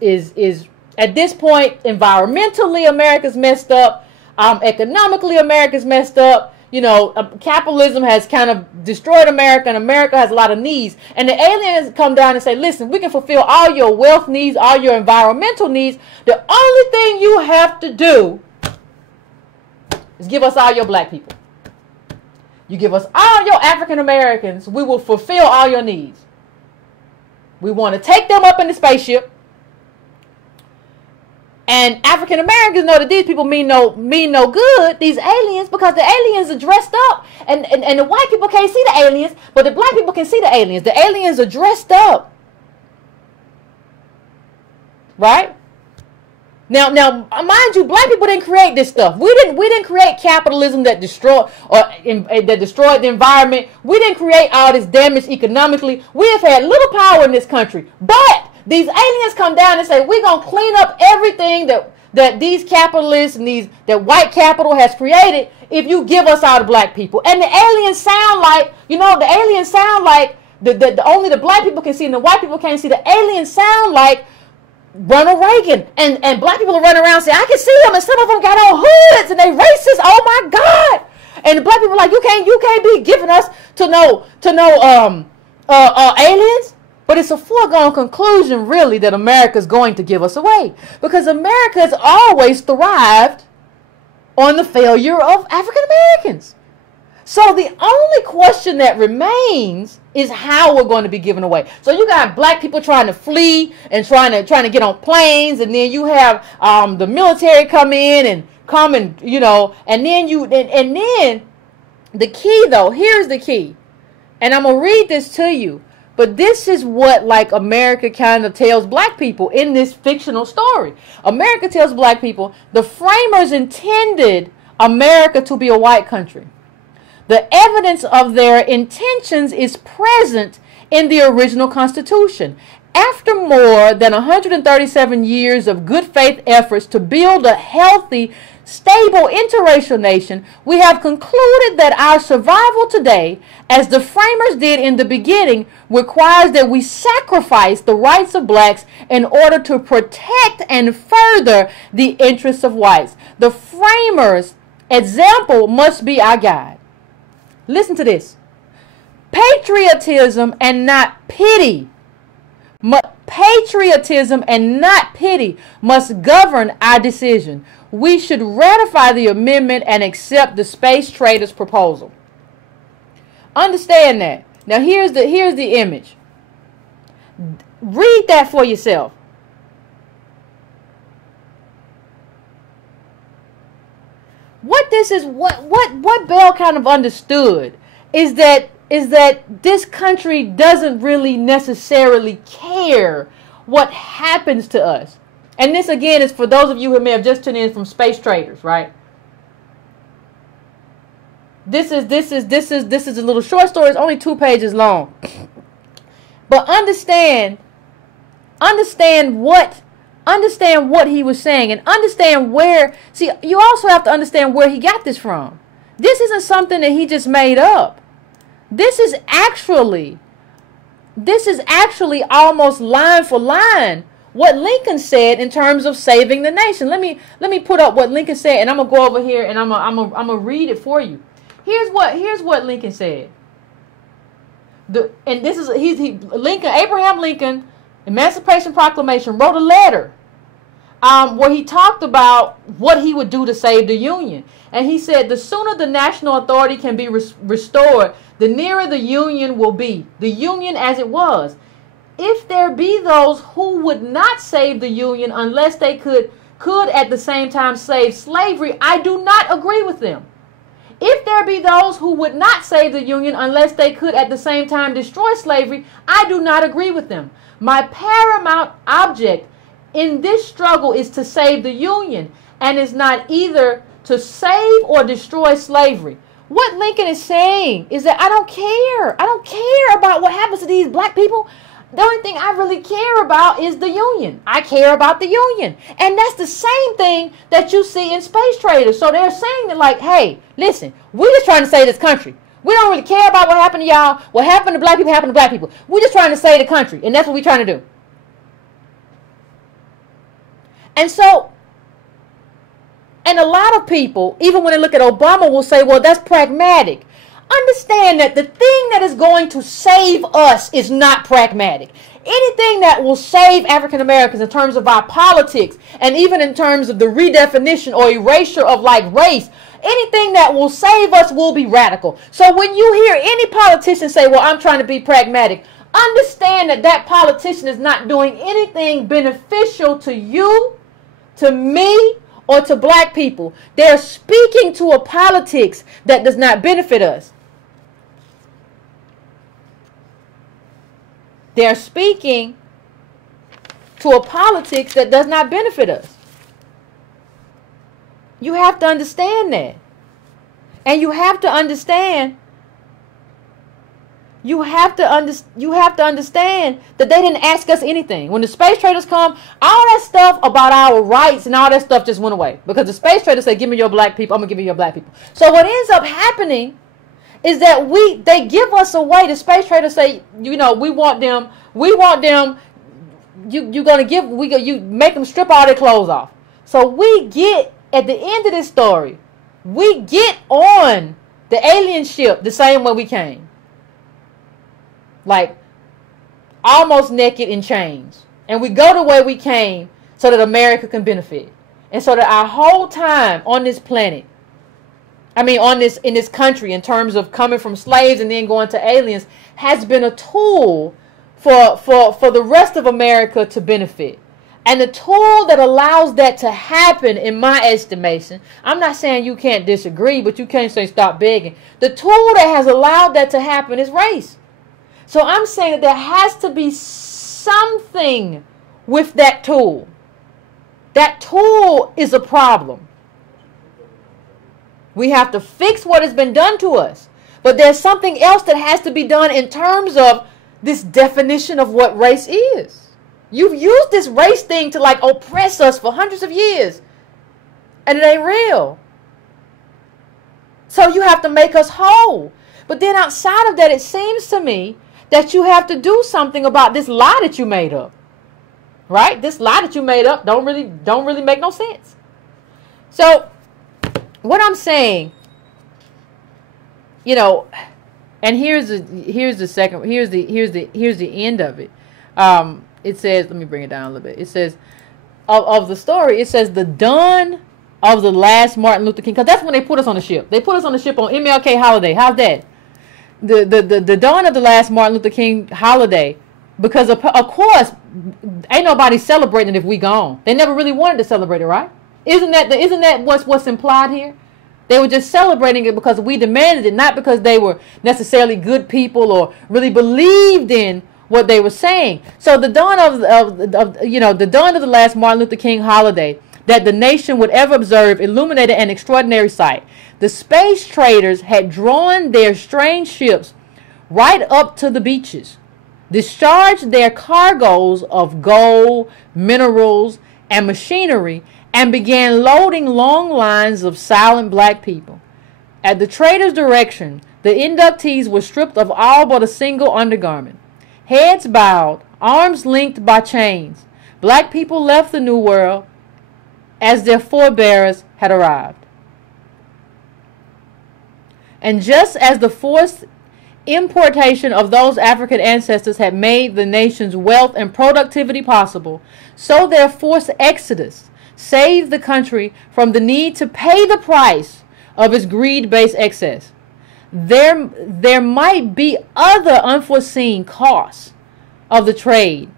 at this point, environmentally, America's messed up. Economically, America's messed up. Capitalism has kind of destroyed America, and America has a lot of needs. And the aliens come down and say, listen, we can fulfill all your wealth needs, all your environmental needs. The only thing you have to do is give us all your black people. You give us all your African Americans, we will fulfill all your needs. We want to take them up in the spaceship. And African Americans know that these people mean no good, these aliens, because the aliens are dressed up. And the white people can't see the aliens, but the black people can see the aliens. The aliens are dressed up. Right? Now, mind you, black people didn't create this stuff. We didn't create capitalism that destroyed the environment. We didn't create all this damage economically. We have had little power in this country. But these aliens come down and say, we're going to clean up everything that these capitalists and that white capital has created if you give us all the black people. And the aliens sound like, only the black people can see and the white people can't see. The aliens sound like Ronald Reagan. And black people are running around saying, I can see them, and some of them got on hoods and they racist. Oh my God. And the black people are like, you can't be giving us to no aliens. But it's a foregone conclusion, really, that America is going to give us away. Because America has always thrived on the failure of African Americans. So the only question that remains is how we're going to be given away. So you got black people trying to flee and trying to get on planes, and then you have the military come in and and then the key, though, here's the key. And I'm going to read this to you. But this is what America kind of tells black people in this fictional story. America tells black people the framers intended America to be a white country. The evidence of their intentions is present in the original Constitution. after more than 137 years of good faith efforts to build a healthy, stable interracial nation, we have concluded that our survival today, as the framers did in the beginning, requires that we sacrifice the rights of blacks in order to protect and further the interests of whites. The framers' example must be our guide. Listen to this. Patriotism and not pity. Patriotism and not pity must govern our decision. We should ratify the amendment and accept the space traders' proposal. Understand that. Now here's the image. Read that for yourself. What this is, what Bell kind of understood is that this country doesn't really necessarily care what happens to us. And this again is for those of you who may have just tuned in from Space Traders, right? This is a little short story. It's only 2 pages long. But understand what he was saying, and understand where. See, you also have to understand where he got this from. This isn't something that he just made up. This is actually almost line for line what Lincoln said in terms of saving the nation. Let me put up what Lincoln said, and I'm gonna go over here and I'm gonna read it for you. Here's what Lincoln said. Abraham Lincoln, Emancipation Proclamation, wrote a letter where he talked about what he would do to save the Union. And he said, the sooner the national authority can be restored, the nearer the Union will be, the Union as it was. If there be those who would not save the Union unless they could at the same time save slavery, I do not agree with them. If there be those who would not save the Union unless they could at the same time destroy slavery, I do not agree with them. My paramount object in this struggle is to save the Union, and is not either to save or destroy slavery. What Lincoln is saying is that I don't care. I don't care about what happens to these black people. The only thing I really care about is the Union. I care about the Union. And that's the same thing that you see in Space Traders. So they're saying that, like, hey, listen, we're just trying to save this country. We don't really care about what happened to y'all. What happened to black people happened to black people. We're just trying to save the country. And that's what we're trying to do. And so, and a lot of people, even when they look at Obama, will say, well, that's pragmatic. Understand that the thing that is going to save us is not pragmatic. Anything that will save African Americans in terms of our politics, and even in terms of the redefinition or erasure of like race, anything that will save us will be radical. So when you hear any politician say, well, I'm trying to be pragmatic, understand that that politician is not doing anything beneficial to you, to me, or to black people. They're speaking to a politics that does not benefit us. They're speaking to a politics that does not benefit us. You have to understand that. And you have to understand that they didn't ask us anything. When the space traders come, all that stuff about our rights and all that stuff just went away. Because the space traders say, give me your black people, I'm going to give you your black people. So what ends up happening is that they give us away. The space traders say, you know, we want them, you're going to give, you make them strip all their clothes off. So we get, at the end of this story, we get on the alien ship the same way we came. Like, almost naked in chains. And we go the way we came so that America can benefit. And so that our whole time on this planet, in this country, in terms of coming from slaves and then going to aliens, has been a tool for the rest of America to benefit. And the tool that allows that to happen, in my estimation, I'm not saying you can't disagree, but you can't say stop begging. The tool that has allowed that to happen is race. So I'm saying that there has to be something with that tool. That tool is a problem. We have to fix what has been done to us. But there's something else that has to be done in terms of this definition of what race is. You've used this race thing to like oppress us for hundreds of years. And it ain't real. So you have to make us whole. But then outside of that, it seems to me that you have to do something about this lie that you made up. Right? This lie that you made up don't really make no sense. So what I'm saying, you know, and here's the end of it. It says, let me bring it down a little bit. It says of the story, it says the dawn of the last Martin Luther King, because that's when they put us on the ship. They put us on the ship on MLK holiday. How's that? The dawn of the last Martin Luther King holiday, because of course ain't nobody celebrating if we gone. They never really wanted to celebrate it, right? Isn't that what's implied here? They were just celebrating it because we demanded it, not because they were necessarily good people or really believed in what they were saying. So the dawn of the dawn of the last Martin Luther King holiday that the nation would ever observe illuminated an extraordinary sight. The space traders had drawn their strange ships right up to the beaches, discharged their cargoes of gold, minerals, and machinery, and began loading long lines of silent black people. At the traders' direction, the inductees were stripped of all but a single undergarment. Heads bowed, arms linked by chains, black people left the New World as their forebears had arrived. And just as the forced importation of those African ancestors had made the nation's wealth and productivity possible, so their forced exodus saved the country from the need to pay the price of its greed-based excess. There might be other unforeseen costs of the trade,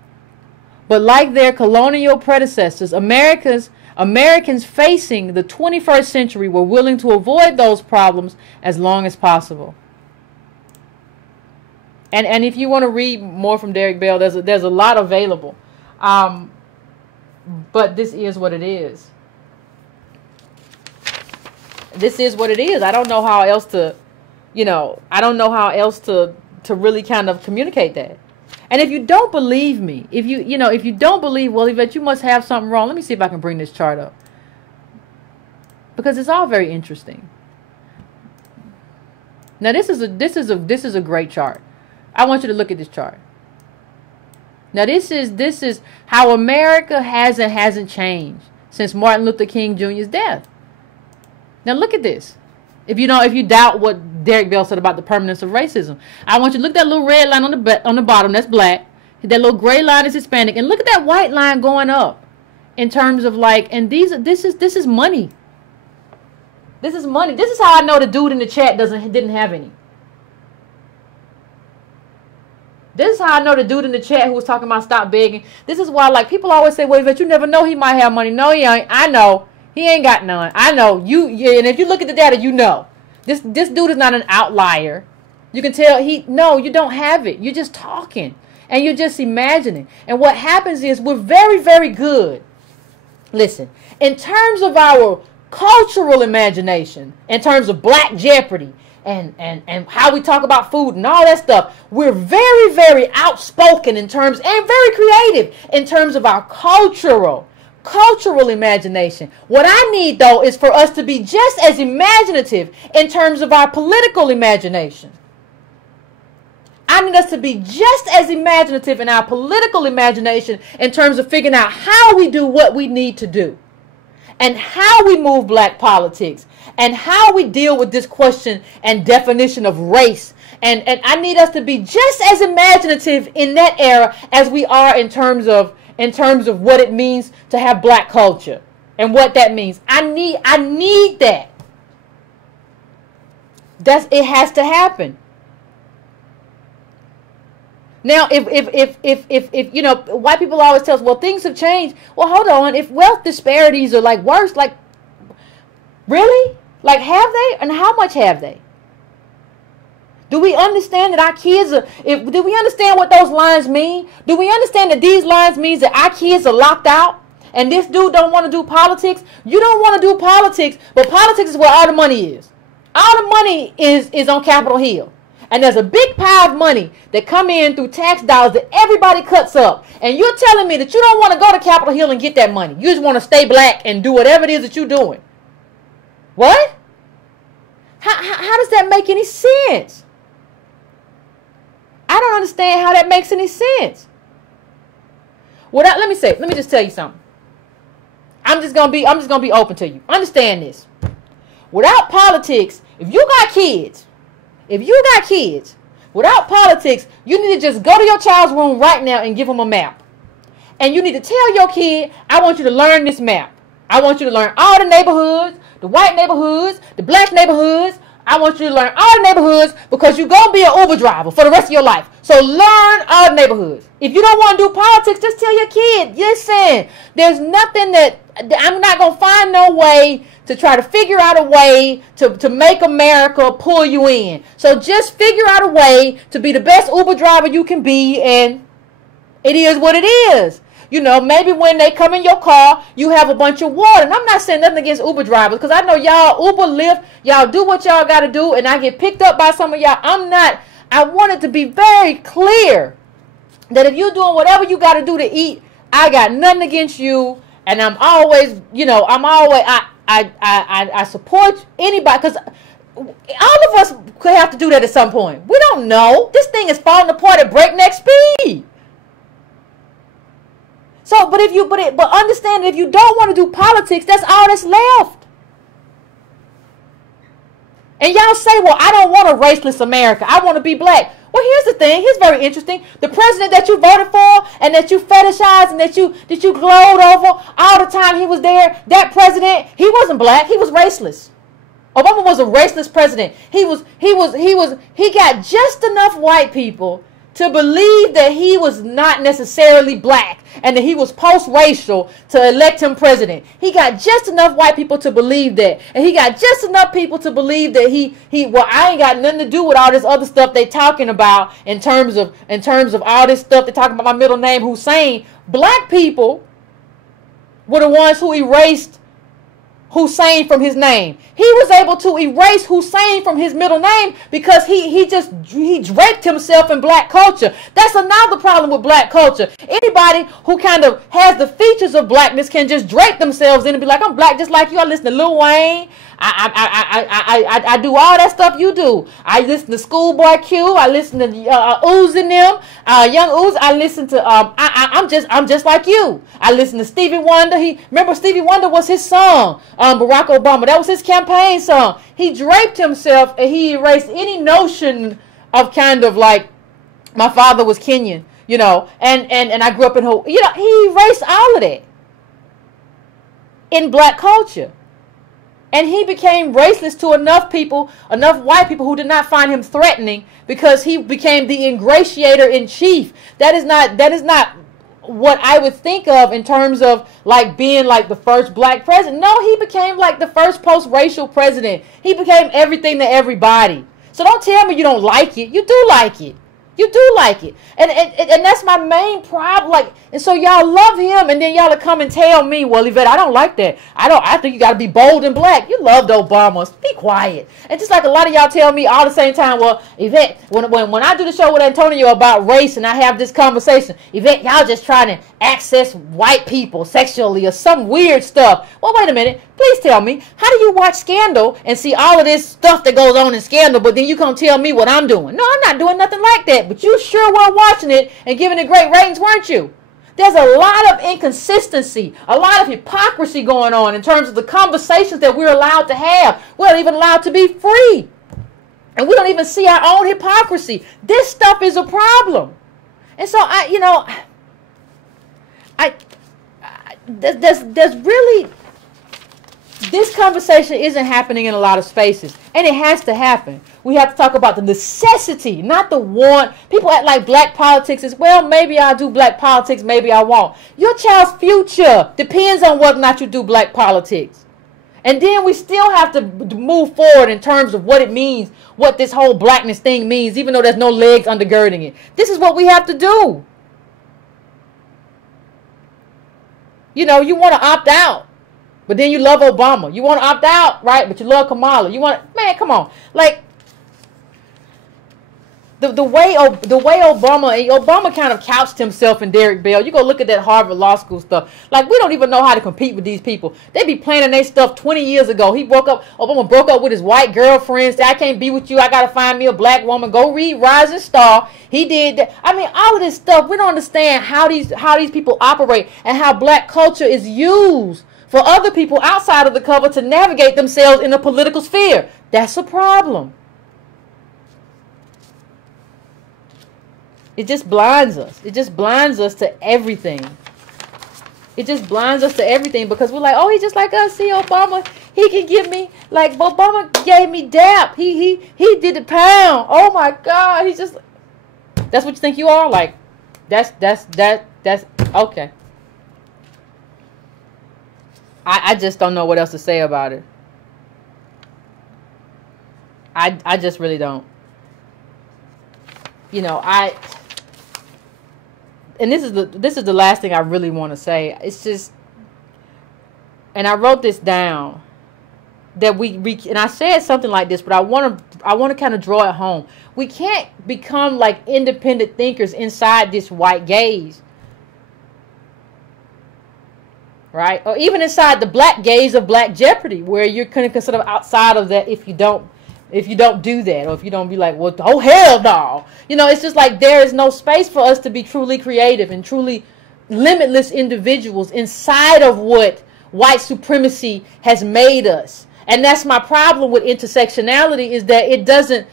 but like their colonial predecessors, Americans facing the 21st century were willing to avoid those problems as long as possible. And if you want to read more from Derek Bell, there's a lot available. But this is what it is. This is what it is. I don't know how else to, to really kind of communicate that. And if you don't believe me, if you don't believe, well, Yvette, you must have something wrong. Let me see if I can bring this chart up, because it's all very interesting. Now this is a great chart. I want you to look at this chart. Now this is how America hasn't changed since Martin Luther King Jr.'s death. Now look at this. If you doubt what Derek Bell said about the permanence of racism, I want you to look at that little red line on the bottom. That's black. That little gray line is Hispanic, and look at that white line going up. In terms of like, and this is money. This is money. This is how I know the dude in the chat didn't have any. This is how I know the dude in the chat who was talking about stop begging. This is why, like, people always say, well, Yvette, you never know, he might have money. No, he ain't. I know. He ain't got none. I know. And if you look at the data, you know. This dude is not an outlier. You can tell you don't have it. You're just talking. And you're just imagining. And what happens is we're very, very good. Listen, in terms of our cultural imagination, in terms of Black Jeopardy, and how we talk about food and all that stuff, we're very, very outspoken in terms, and very creative in terms of our cultural imagination. What I need, though, is for us to be just as imaginative in terms of our political imagination. I need us to be just as imaginative in our political imagination in terms of figuring out how we do what we need to do, and how we move black politics, and how we deal with this question and definition of race. And I need us to be just as imaginative in that era as we are in terms of what it means to have black culture and what that means. I need that. It has to happen. Now, if white people always tell us, well, things have changed. Well, hold on. If wealth disparities are like worse, like, really? Like, have they? And how much have they? Do we understand that our kids are, do we understand what those lines mean? Do we understand that these lines means that our kids are locked out? And this dude don't want to do politics? You don't want to do politics, but politics is where all the money is. All the money is on Capitol Hill. And there's a big pile of money that come in through tax dollars that everybody cuts up. And you're telling me that you don't want to go to Capitol Hill and get that money. You just want to stay black and do whatever it is that you're doing. What? How does that make any sense? I don't understand how that makes any sense. Let me just tell you something. I'm just gonna be open to you. Understand this. Without politics, if you got kids, without politics, you need to just go to your child's room right now and give them a map. And you need to tell your kid, I want you to learn this map. I want you to learn all the neighborhoods, the white neighborhoods, the black neighborhoods. I want you to learn all the neighborhoods because you're going to be an Uber driver for the rest of your life. So learn all the neighborhoods. If you don't want to do politics, just tell your kid, listen, there's nothing that, I'm not going to find no way to try to figure out a way to make America pull you in. So just figure out a way to be the best Uber driver you can be, and it is what it is. You know, maybe when they come in your car, you have a bunch of water. And I'm not saying nothing against Uber drivers, because I know y'all Uber, Lyft, y'all do what y'all got to do, and I get picked up by some of y'all. I want it to be very clear that if you're doing whatever you got to do to eat, I got nothing against you, and I'm always, I support anybody, because all of us could have to do that at some point. We don't know. This thing is falling apart at breakneck speed. So, but understand that if you don't want to do politics, that's all that's left. And y'all say, well, I don't want a raceless America. I want to be black. Well, here's the thing. Here's very interesting. The president that you voted for and that you fetishized and that you glowed over all the time he was there, that president, he wasn't black. He was raceless. Obama was a raceless president. He got just enough white people to believe that he was not necessarily black and that he was post-racial to elect him president. He got just enough white people to believe that. And he got just enough people to believe that I ain't got nothing to do with all this other stuff they talking about in terms of all this stuff they talking about my middle name, Hussein. Black people were the ones who erased Hussein from his name. He was able to erase Hussein from his middle name because he draped himself in black culture. That's another problem with black culture. Anybody who kind of has the features of blackness can just drape themselves in and be like, I'm black just like you. I listen to Lil Wayne. I do all that stuff you do. I listen to Schoolboy Q. I listen to Ooze and them, Young Ooze. I listen to I'm just like you. I listen to Stevie Wonder. Remember Stevie Wonder was his song. Barack Obama, that was his campaign song. He draped himself and he erased any notion of kind of like my father was Kenyan, and I grew up in he erased all of that in black culture. And he became racist to enough white people who did not find him threatening because he became the ingratiator in chief. That is not what I would think of in terms of like being like the first black president. No, he became like the first post-racial president. He became everything to everybody. So don't tell me you don't like it. You do like it. You do like it. And that's my main problem. And so y'all love him, and then y'all will come and tell me, well, Yvette, I don't like that. I think you got to be bold and black. You loved Obama. Be quiet. And just like a lot of y'all tell me all the same time, well, Yvette, when I do the show with Antonio about race and I have this conversation, Yvette, y'all just trying to access white people sexually or some weird stuff. Well, wait a minute. Please tell me, how do you watch Scandal and see all of this stuff that goes on in Scandal, but then you come tell me what I'm doing? No, I'm not doing nothing like that. But you sure were watching it and giving it great ratings, weren't you? There's a lot of inconsistency, a lot of hypocrisy going on in terms of the conversations that we're allowed to have. We're not even allowed to be free. And we don't even see our own hypocrisy. This stuff is a problem. And so, there's really... This conversation isn't happening in a lot of spaces, and it has to happen. We have to talk about the necessity, not the want. People act like black politics is, well, maybe I'll do black politics, maybe I won't. Your child's future depends on whether or not you do black politics. And then we still have to move forward in terms of what it means, what this whole blackness thing means, even though there's no legs undergirding it. This is what we have to do. You want to opt out. But then you love Obama. You want to opt out, right? But you love Kamala. Man, come on. the way Obama kind of couched himself in Derek Bell. You go look at that Harvard Law School stuff. Like, we don't even know how to compete with these people. They be planning their stuff 20 years ago. Obama broke up with his white girlfriend, said, I can't be with you, I gotta find me a black woman. Go read Rising Star. He did that. I mean, all of this stuff, we don't understand how these people operate and how black culture is used for other people outside of the cover to navigate themselves in the political sphere. That's a problem. It just blinds us. It just blinds us to everything. It just blinds us to everything because we're like, oh, he's just like us. See, Obama, he can give me, like, Obama gave me dap. He did the pound. Oh my God. He's just, that's what you think you are? Like, that's okay. I just don't know what else to say about it. I just really don't. You know, and this is the last thing I really want to say. It's just, and I wrote this down, that we and I said something like this, but I want to kind of draw it home. We can't become like independent thinkers inside this white gaze, right? Or even inside the black gaze of Black Jeopardy, where you're kind of considered outside of that if you don't do that, or if you don't be like, well, oh hell no. You know, it's just like there is no space for us to be truly creative and truly limitless individuals inside of what white supremacy has made us. And that's my problem with intersectionality, is that it doesn't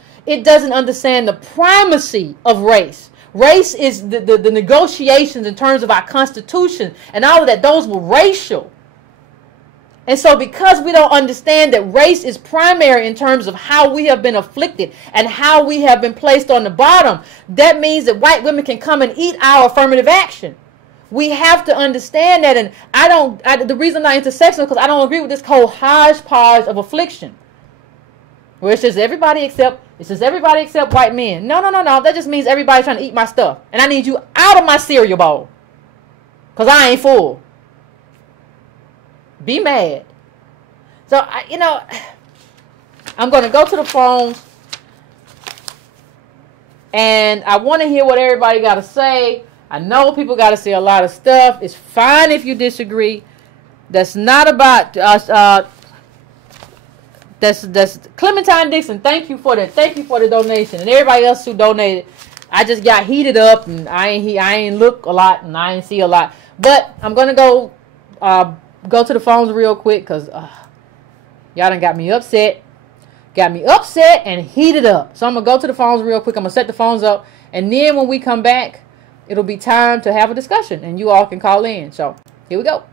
understand the primacy of race. Race is the negotiations in terms of our Constitution and all of that. Those were racial. And so because we don't understand that race is primary in terms of how we have been afflicted and how we have been placed on the bottom, that means that white women can come and eat our affirmative action. We have to understand that. And the reason I'm not intersectional is because I don't agree with this whole hodgepodge of affliction, where it's just everybody except white men. No. That just means everybody's trying to eat my stuff. And I need you out of my cereal bowl, because I ain't full. Be mad. So, I'm going to go to the phones, and I want to hear what everybody got to say. I know people got to say a lot of stuff. It's fine if you disagree. That's not about us. That's Clementine Dixon. Thank you for the donation, and everybody else who donated. I just got heated up, and I ain't look a lot, and I ain't see a lot. But I'm going to go to the phones real quick, because y'all done got me upset and heated up. So I'm going to go to the phones real quick. I'm going to set the phones up, and then when we come back, it'll be time to have a discussion, and you all can call in. So here we go.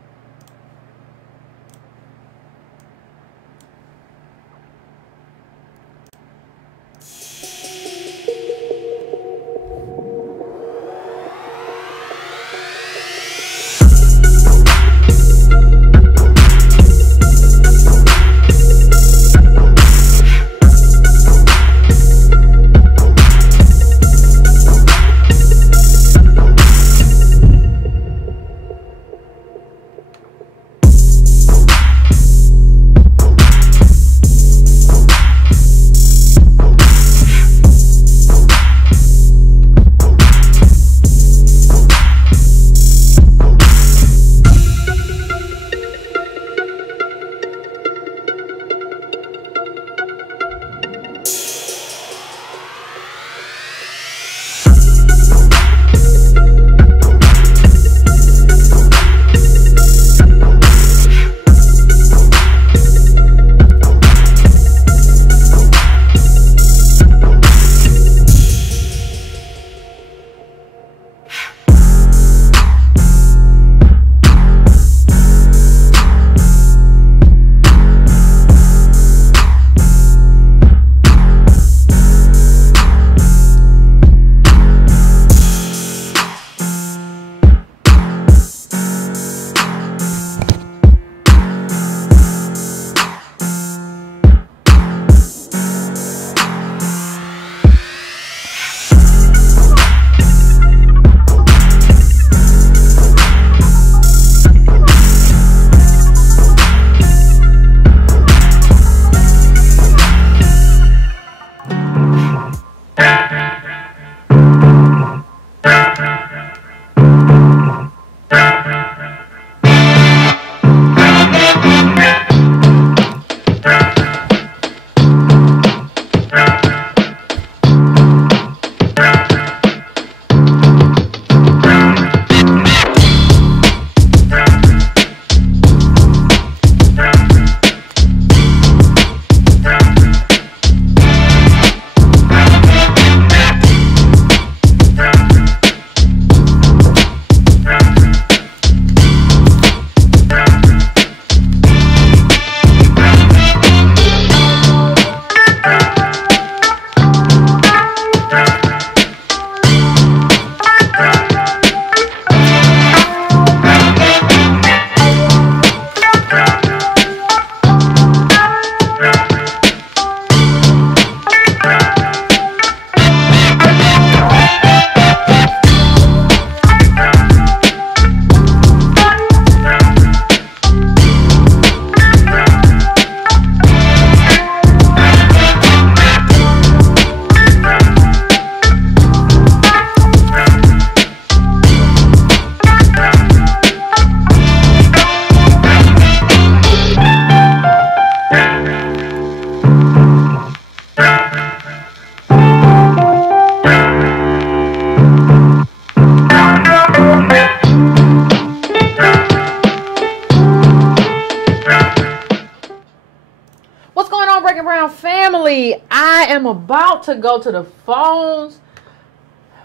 Around family. I am about to go to the phones.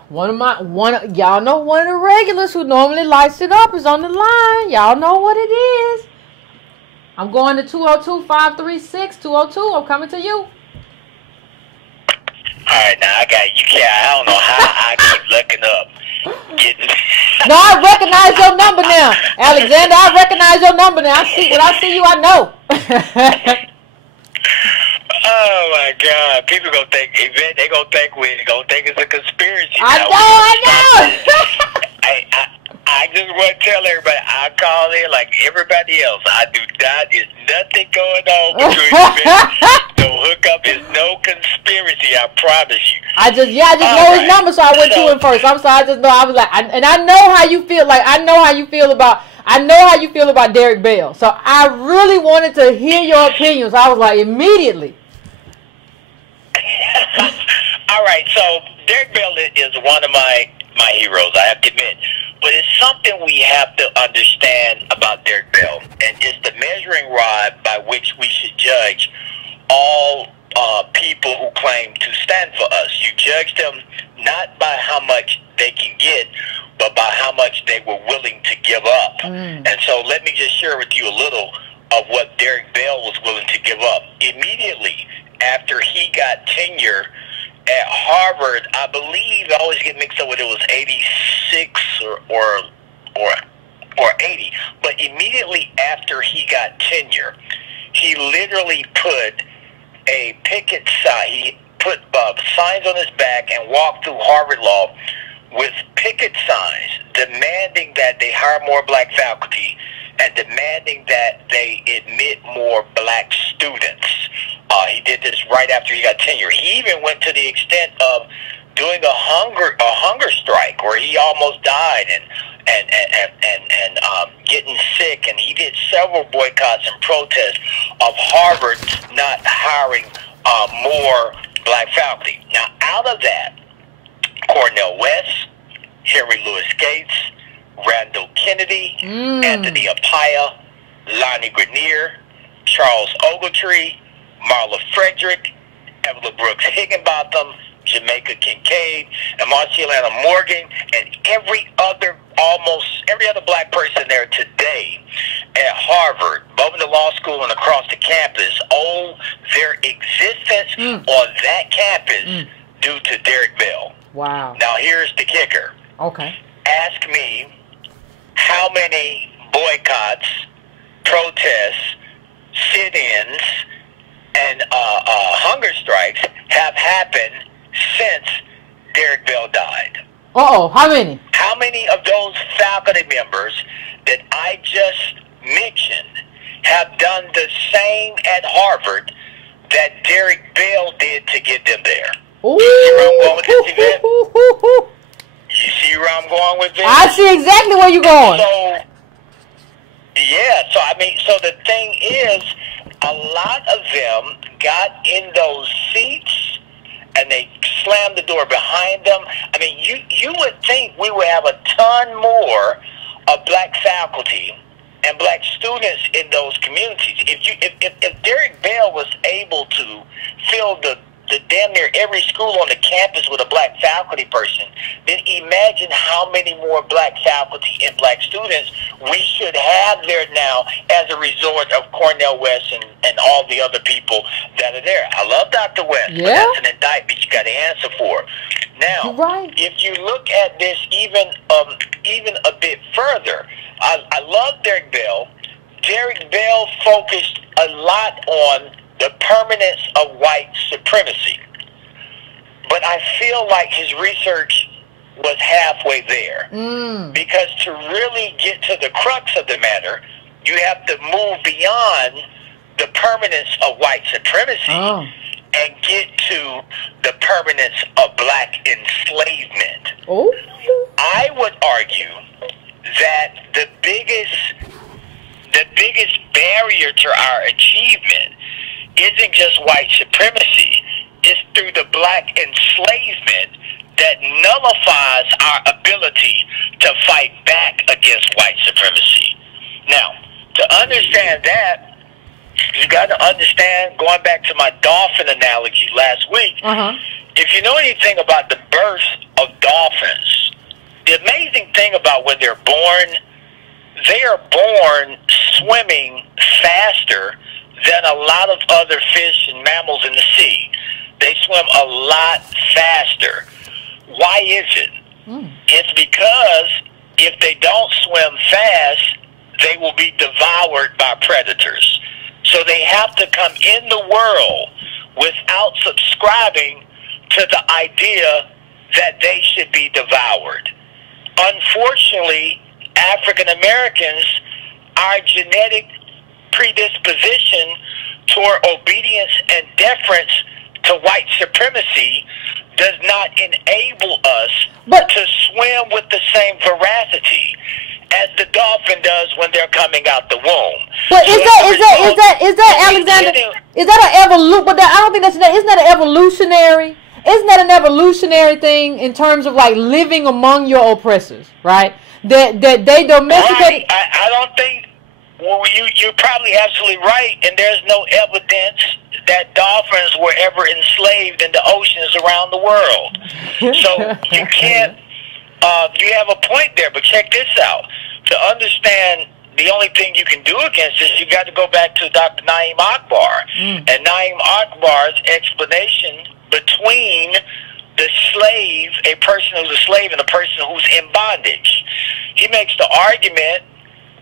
Y'all know one of the regulars who normally lights it up is on the line. Y'all know what it is. I'm going to 202-536-202. I'm coming to you. All right, now I got you. I don't know how I keep looking up. No, I recognize your number now, Alexander. I recognize your number now. When I see you, I know. Oh my God! People gonna think Yvette. They gonna think it's a conspiracy. I know. I just want to tell everybody I call in like everybody else. I do not. There's nothing going on between Yvette. No hookup is no conspiracy. I promise you. I just know his number, so I went to him first. I'm sorry. I just know I was like, and I know how you feel. Like I know how you feel about Derek Bell. So I really wanted to hear your opinions. I was like immediately. All right, so Derek Bell is one of my heroes, I have to admit. But it's something we have to understand about Derek Bell, and it's the measuring rod by which we should judge all people who claim to stand for us. You judge them not by how much they can get, but by how much they were willing to give up. And so let me just share with you a little of what Derek Bell was willing to give up. Immediately after he got tenure at Harvard, I believe, I always get mixed up with it was 86 or 80, but immediately after he got tenure, he literally put a picket sign, he put signs on his back and walked through Harvard Law with picket signs demanding that they hire more black faculty and demanding that they admit more black students. He did this right after he got tenure. He even went to the extent of doing a hunger strike where he almost died and getting sick, and he did several boycotts and protests of Harvard not hiring more black faculty. Now, out of that, Cornel West, Henry Louis Gates, Randall Kennedy, Anthony Appiah, Lonnie Grenier, Charles Ogletree, Marla Frederick, Evelyn Brooks Higginbotham, Jamaica Kincaid, and Marciana Morgan, and almost every other black person there today at Harvard, both in the law school and across the campus, owe their existence on that campus due to Derek Bell. Wow. Now, here's the kicker. Okay. Ask me how many boycotts, protests, sit-ins, and hunger strikes have happened since Derek Bell died. How many? How many of those faculty members that I just mentioned have done the same at Harvard that Derek Bell did to get them there? Ooh. You see where I'm going with this, Yvette? You see where I'm going with this? I see exactly where you're going. So the thing is, a lot of them got in those seats and they slammed the door behind them. I mean, you would think we would have a ton more of black faculty and black students in those communities. If Derek Bell was able to fill the damn near every school on the campus with a black faculty person, then imagine how many more black faculty and black students we should have there now as a result of Cornel West and all the other people that are there. I love Dr. West, but that's an indictment you got to answer for. Now, if you look at this even a bit further, I love Derek Bell. Derek Bell focused a lot on the permanence of white supremacy. But I feel like his research was halfway there. Because to really get to the crux of the matter, you have to move beyond the permanence of white supremacy and get to the permanence of black enslavement. I would argue that the biggest barrier to our achievement isn't just white supremacy. It's through the black enslavement that nullifies our ability to fight back against white supremacy. Now, to understand that, You got to understand, going back to my dolphin analogy last week, if you know anything about the birth of dolphins, the amazing thing about when they're born, they are born swimming faster than a lot of other fish and mammals in the sea. They swim a lot faster. Why is it? It's because if they don't swim fast, they will be devoured by predators. So they have to come in the world without subscribing to the idea that they should be devoured. Unfortunately, African Americans, our genetic predisposition toward obedience and deference to white supremacy does not enable us to swim with the same veracity as the dolphin does when they're coming out the womb. But is that Alexander? Is that an evolution? But I don't think that's isn't that an evolutionary? Isn't that an evolutionary thing in terms of like living among your oppressors, right? That they domesticated. Right. I don't think. Well, you're probably absolutely right, and there's no evidence that dolphins were ever enslaved in the oceans around the world. So you can't. You have a point there, but check this out. To understand, the only thing you can do against this, you got to go back to Dr. Naim Akbar, and Naim Akbar's explanation between the slave, a person who's a slave, and a person who's in bondage. He makes the argument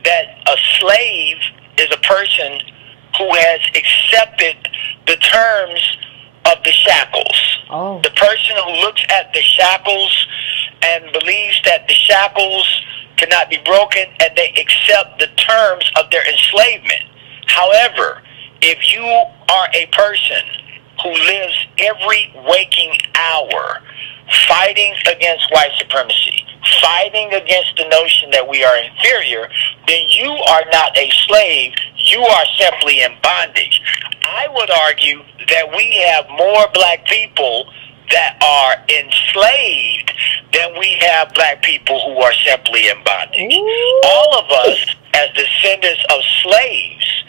that a slave is a person who has accepted the terms of the shackles. The person who looks at the shackles and believes that the shackles cannot be broken, and they accept the terms of their enslavement. However, if you are a person who lives every waking hour fighting against white supremacy, fighting against the notion that we are inferior, then you are not a slave. You are simply in bondage. I would argue that we have more black people that are enslaved than we have black people who are simply in bondage. All of us, as descendants of slaves,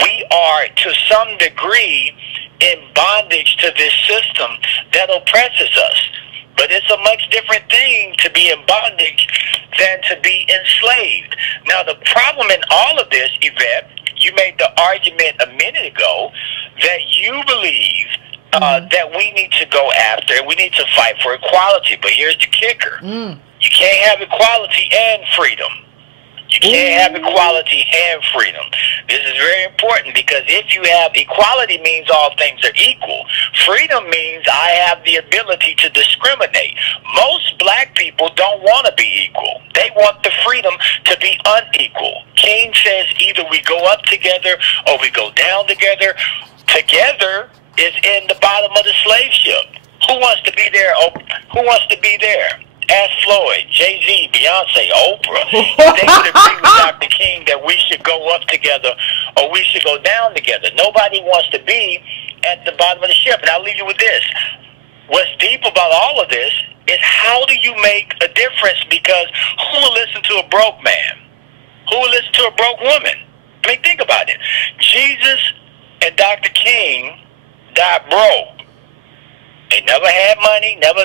we are to some degree in bondage to this system that oppresses us. But it's a much different thing to be in bondage than to be enslaved. Now, the problem in all of this, Yvette, you made the argument a minute ago that you believe that we need to go after, we need to fight for equality. But here's the kicker. You can't have equality and freedom. You can't have equality and freedom. This is very important, because if you have equality, means all things are equal. Freedom means I have the ability to discriminate. Most black people don't want to be equal. They want the freedom to be unequal. King says either we go up together or we go down together. Together is in the bottom of the slave ship. Who wants to be there? Who wants to be there? Ask Floyd, Jay-Z, Beyonce, Oprah. If they would agree with Dr. King that we should go up together or we should go down together. Nobody wants to be at the bottom of the ship. And I'll leave you with this. What's deep about all of this is, how do you make a difference? Because who will listen to a broke man? Who will listen to a broke woman? I mean, think about it. Jesus and Dr. King died broke. They never had money, never.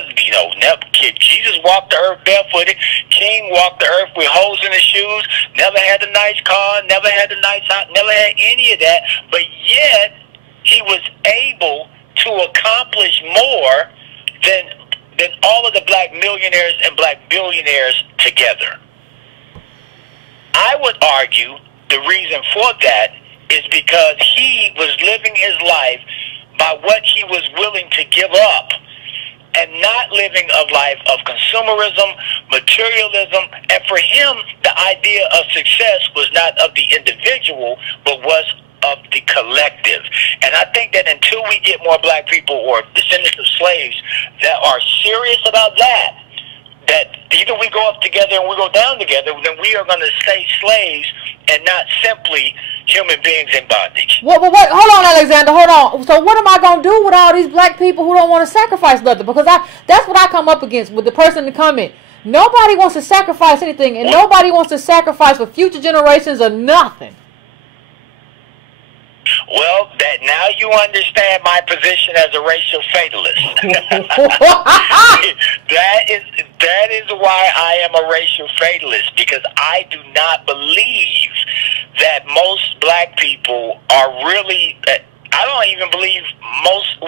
Jesus walked the earth barefooted. King walked the earth with holes in his shoes, never had a nice car, never had a nice house, never had any of that, but yet he was able to accomplish more than all of the black millionaires and black billionaires together. I would argue the reason for that is because he was living his life by what he was willing to give up, and not living a life of consumerism, materialism. And for him, the idea of success was not of the individual, but was of the collective. And I think that until we get more black people or descendants of slaves that are serious about that either we go up together and we go down together, then we are going to stay slaves and not simply human beings in bondage. What? Hold on, Alexander. Hold on. So what am I going to do with all these black people who don't want to sacrifice nothing? Because that's what I come up against with the person to comment. Nobody wants to sacrifice anything, and nobody wants to sacrifice for future generations or nothing. Well, that now you understand my position as a racial fatalist. that is why I am a racial fatalist, because I do not believe that most black people are really. I don't even believe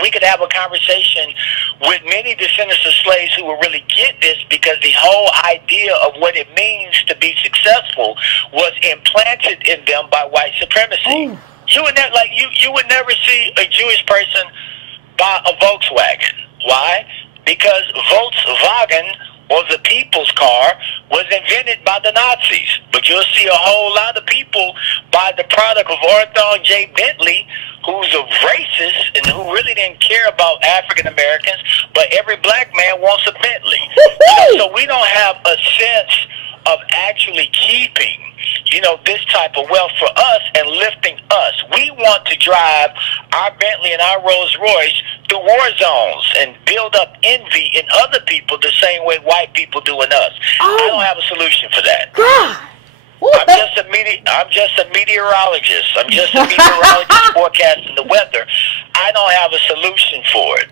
we could have a conversation with many descendants of slaves who will really get this, because the whole idea of what it means to be successful was implanted in them by white supremacy. Ooh. You would never, you would never see a Jewish person buy a Volkswagen. Why? Because Volkswagen, or the people's car, was invented by the Nazis. But you'll see a whole lot of people buy the product of Arthur J. Bentley, who's a racist and who really didn't care about African Americans, but every black man wants a Bentley. So we don't have a sense of actually keeping, this type of wealth for us and lifting us. We want to drive our Bentley and our Rolls Royce through war zones and build up envy in other people the same way white people do in us. I don't have a solution for that. God. I'm just a meteorologist. I'm just a meteorologist forecasting the weather. I don't have a solution for it.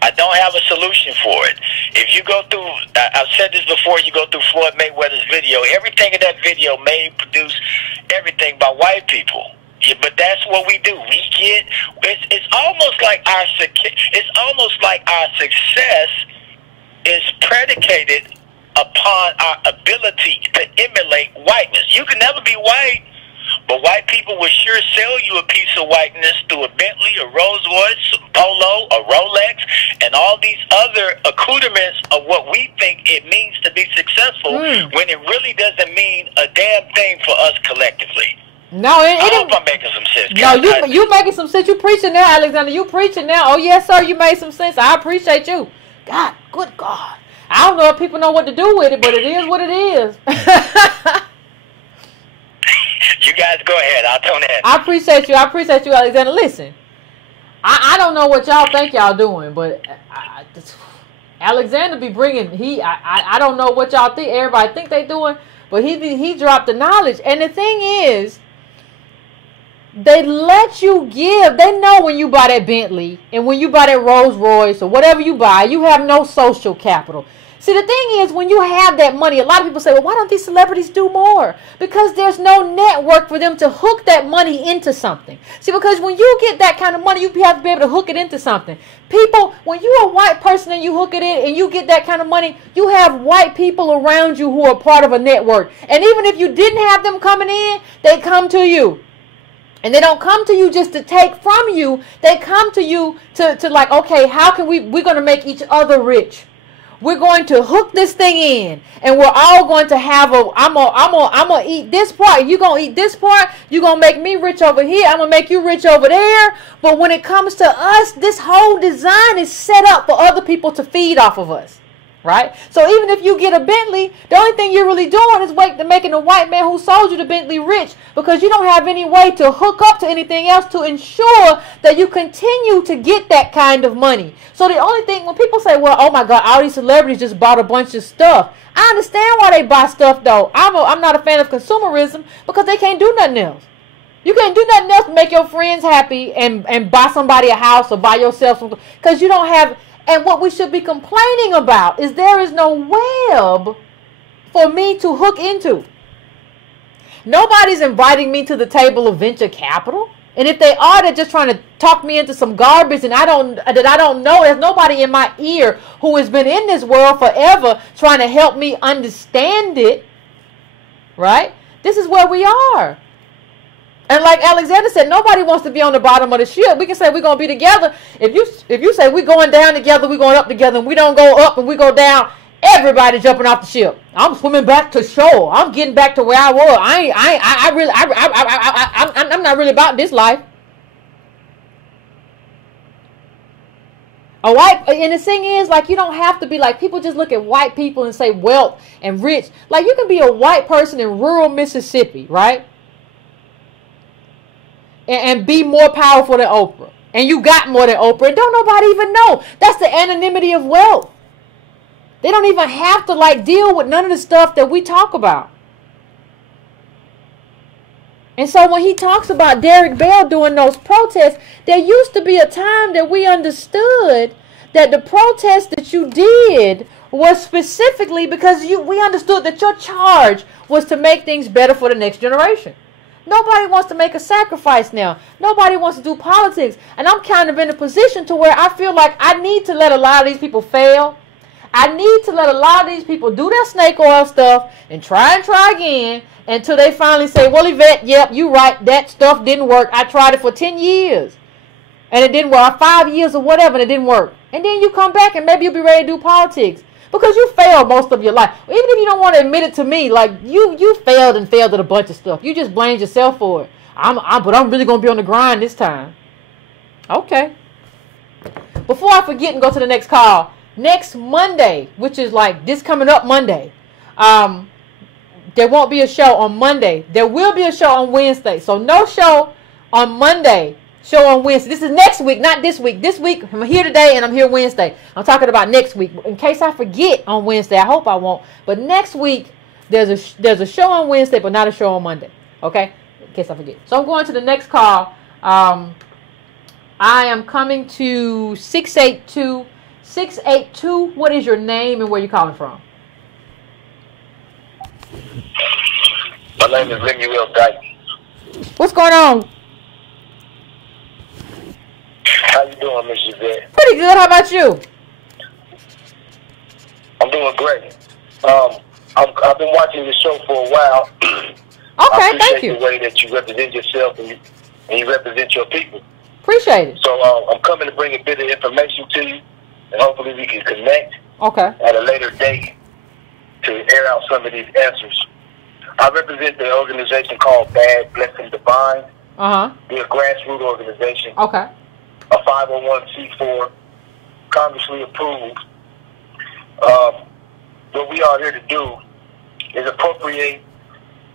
I don't have a solution for it. If you go through, I've said this before, you go through Floyd Mayweather's video, everything in that video may produce everything by white people. Yeah, but that's what we do. We get, it's almost like our success is predicated upon our ability to emulate whiteness. You can never be white, but white people will sure sell you a piece of whiteness through a Bentley, a Rolls Royce, a Polo, a Rolex, and all these other accoutrements of what we think it means to be successful, when it really doesn't mean a damn thing for us collectively. No, I hope I'm making some sense. No, you making some sense. You preaching now, Alexander. You preaching now. Oh yes, sir. You made some sense. I appreciate you. God, good God. I don't know if people know what to do with it, but it is what it is. You guys go ahead. I'll tune in. I appreciate you. I appreciate you, Alexander. Listen, I don't know what y'all think y'all doing, but Alexander be bringing. I don't know what y'all think. Everybody think they doing, but he dropped the knowledge. And the thing is, they let you give. They know when you buy that Bentley and when you buy that Rolls Royce or whatever you buy, you have no social capital. See, the thing is, when you have that money, a lot of people say, well, why don't these celebrities do more? Because there's no network for them to hook that money into something. See, because when you get that kind of money, you have to be able to hook it into something. People, when you're a white person and you hook it in and you get that kind of money, you have white people around you who are part of a network. And even if you didn't have them coming in, they come to you. And they don't come to you just to take from you. They come to you to like, okay, how can we're going to make each other rich. We're going to hook this thing in, and we're all going to have I'm gonna eat this part. You're going to eat this part. You're going to make me rich over here. I'm going to make you rich over there. But when it comes to us, this whole design is set up for other people to feed off of us. Right? So even if you get a Bentley, the only thing you're really doing is making the white man who sold you the Bentley rich, because you don't have any way to hook up to anything else to ensure that you continue to get that kind of money. So the only thing, when people say, well, oh my God, all these celebrities just bought a bunch of stuff. I understand why they buy stuff though. I'm not a fan of consumerism, because they can't do nothing else. You can't do nothing else to make your friends happy and buy somebody a house or buy yourself something, because you don't have. And what we should be complaining about is there is no web for me to hook into. Nobody's inviting me to the table of venture capital. And if they are, they're just trying to talk me into some garbage and I don't know. There's nobody in my ear who has been in this world forever trying to help me understand it. Right? This is where we are. And like Alexander said, nobody wants to be on the bottom of the ship. We can say we're going to be together. If you say we're going down together, we're going up together, and we don't go up and we go down, everybody jumping off the ship. I'm swimming back to shore. I'm getting back to where I was. I'm not really about this life. And the thing is, like, you don't have to be like, people just look at white people and say wealth and rich. Like, you can be a white person in rural Mississippi, right? And be more powerful than Oprah. And you got more than Oprah. And don't nobody even know. That's the anonymity of wealth. They don't even have to like deal with none of the stuff that we talk about. And so when he talks about Derek Bell doing those protests, there used to be a time that we understood that the protest that you did was specifically because we understood that your charge was to make things better for the next generation. Nobody wants to make a sacrifice now. Nobody wants to do politics. And I'm kind of in a position to where I feel like I need to let a lot of these people fail. I need to let a lot of these people do their snake oil stuff and try again until they finally say, well, Yvette, yep, you right. That stuff didn't work. I tried it for 10 years. And it didn't work. 5 years or whatever, and it didn't work. And then you come back and maybe you'll be ready to do politics. Because you failed most of your life. Even if you don't want to admit it to me, like you failed at a bunch of stuff. You just blamed yourself for it. But I'm really going to be on the grind this time. Okay. Before I forget and go to the next call, next Monday, which is like this coming up Monday, there won't be a show on Monday. There will be a show on Wednesday. So no show on Monday. Show on Wednesday. This is next week, not this week. This week, I'm here today and I'm here Wednesday. I'm talking about next week. In case I forget on Wednesday, I hope I won't. But next week, there's a show on Wednesday, but not a show on Monday. Okay? In case I forget. So I'm going to the next call. I am coming to 682. 682, what is your name and where you calling from? My name is Lemuel Dyke. What's going on? How you doing, Miss Yvette? Pretty good. How about you? I'm doing great. I've been watching the show for a while. Okay, thank you. I appreciate the way that you represent yourself and you represent your people. Appreciate it. So I'm coming to bring a bit of information to you, and hopefully we can connect at a later date to air out some of these answers. I represent the organization called Bad Blessing Divine. We're a grassroots organization. Okay. A 501c4, Congressly approved. What we are here to do is appropriate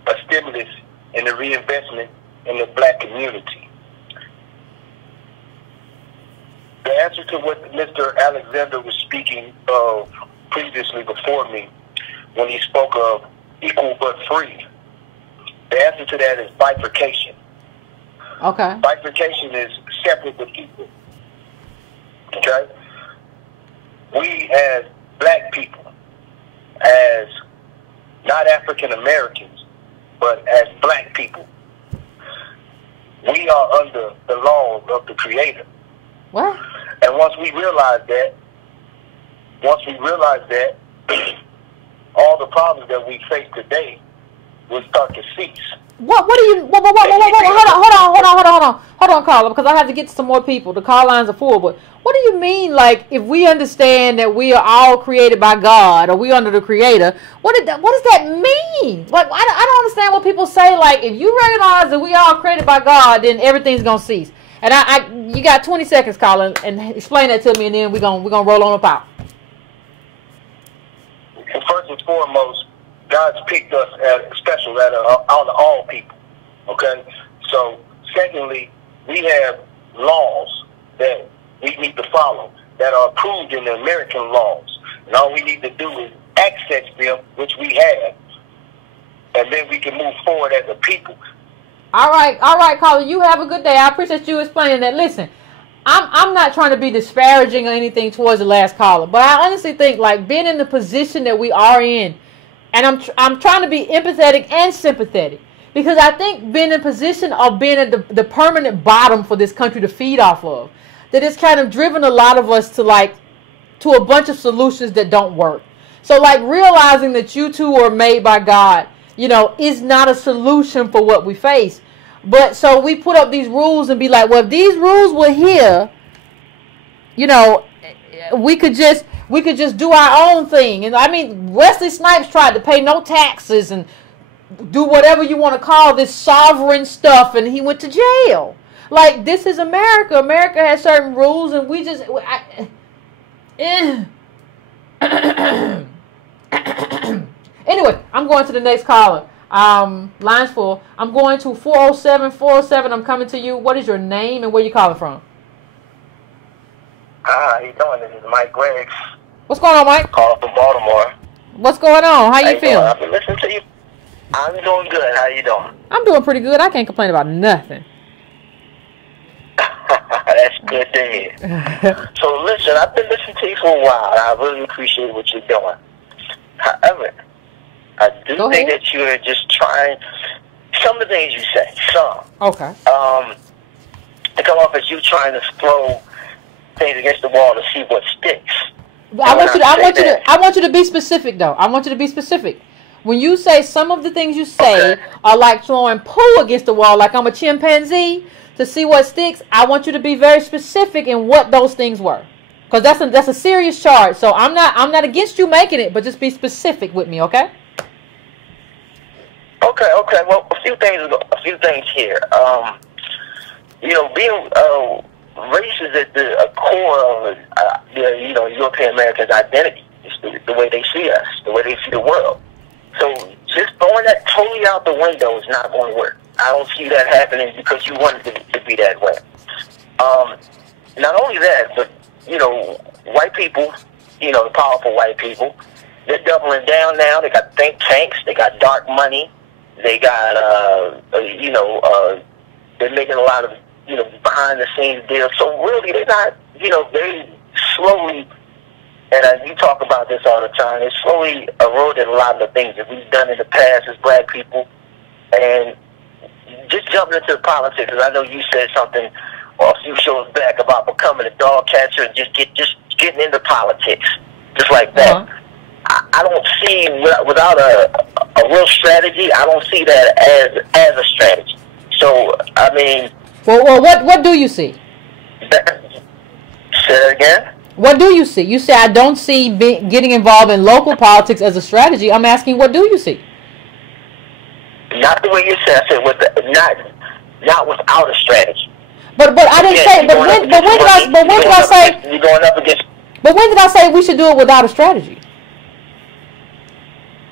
a stimulus and a reinvestment in the black community. The answer to what Mr. Alexander was speaking of previously before me, when he spoke of equal but free, the answer to that is bifurcation. Okay. Bifurcation is separate but equal. Okay? We as black people, as not African Americans, but as black people, we are under the laws of the Creator. What? And once we realize that, all the problems that we face today will start to cease. Hold on, caller, because I have to get to some more people. The call lines are full, but what do you mean, like, if we understand that we are all created by God, or we under the Creator, what does that mean? Like, I don't understand what people say, like, if you recognize that we are all created by God, then everything's going to cease. And you got 20 seconds, caller, and explain that to me, and then we're gonna roll on up out. First and foremost, God's picked us as special out of all people. Okay? So, secondly, we have laws that we need to follow that are approved in the American laws. And all we need to do is access them, which we have, and then we can move forward as a people. All right, caller, you have a good day. I appreciate you explaining that. Listen, I'm not trying to be disparaging or anything towards the last caller, but I honestly think, like, being in the position that we are in, and I'm trying to be empathetic and sympathetic, because I think being in a position of being at the permanent bottom for this country to feed off of, that it's kind of driven a lot of us to a bunch of solutions that don't work. So, like, realizing that you two are made by God, is not a solution for what we face. But so we put up these rules and be like, well, if these rules were here, we could just do our own thing. And I mean, Wesley Snipes tried to pay no taxes and do whatever you want to call this sovereign stuff, and he went to jail. Like, this is America. America has certain rules, and we just... Anyway, I'm going to the next caller. Line's full. I'm going to 407. 407, I'm coming to you. What is your name and where you calling from? How you doing? This is Mike Griggs. What's going on, Mike? Calling from Baltimore. What's going on? How you feeling? I've been listening to you. I'm doing good. How you doing? I'm doing pretty good. I can't complain about nothing. That's good to hear. So listen, I've been listening to you for a while, and I really appreciate what you're doing. However, I do think that you're just trying some of the things you say. Some. Okay. To come off as you trying to throw things against the wall to see what sticks. I want you to be specific, though. I want you to be specific. When you say some of the things you say are like throwing poo against the wall, like I'm a chimpanzee to see what sticks, I want you to be very specific in what those things were, because that's a serious charge. So I'm not against you making it, but just be specific with me, okay? Okay. Well, a few things here. Being race is at the core of European Americans' identity. It's the way they see us, the way they see the world. So just throwing that totally out the window is not going to work. I don't see that happening because you want it to be that way. Not only that, but white people, the powerful white people, they're doubling down now. They got think tanks. They got dark money. They got they're making a lot of behind the scenes deals. So really, they're not they slowly. And you talk about this all the time. It slowly eroded a lot of the things that we've done in the past as black people. And just jumping into the politics, because I know you said something a few shows back about becoming a dog catcher and just getting into politics, just like that. I don't see, without a real strategy, I don't see that as a strategy. So, I mean... Well, what do you see? Say that again? What do you see? You say I don't see getting involved in local politics as a strategy. I'm asking, what do you see? Not the way you said. I said not without a strategy. But I didn't say. But when did I say? You're going up against. But when did I say we should do it without a strategy?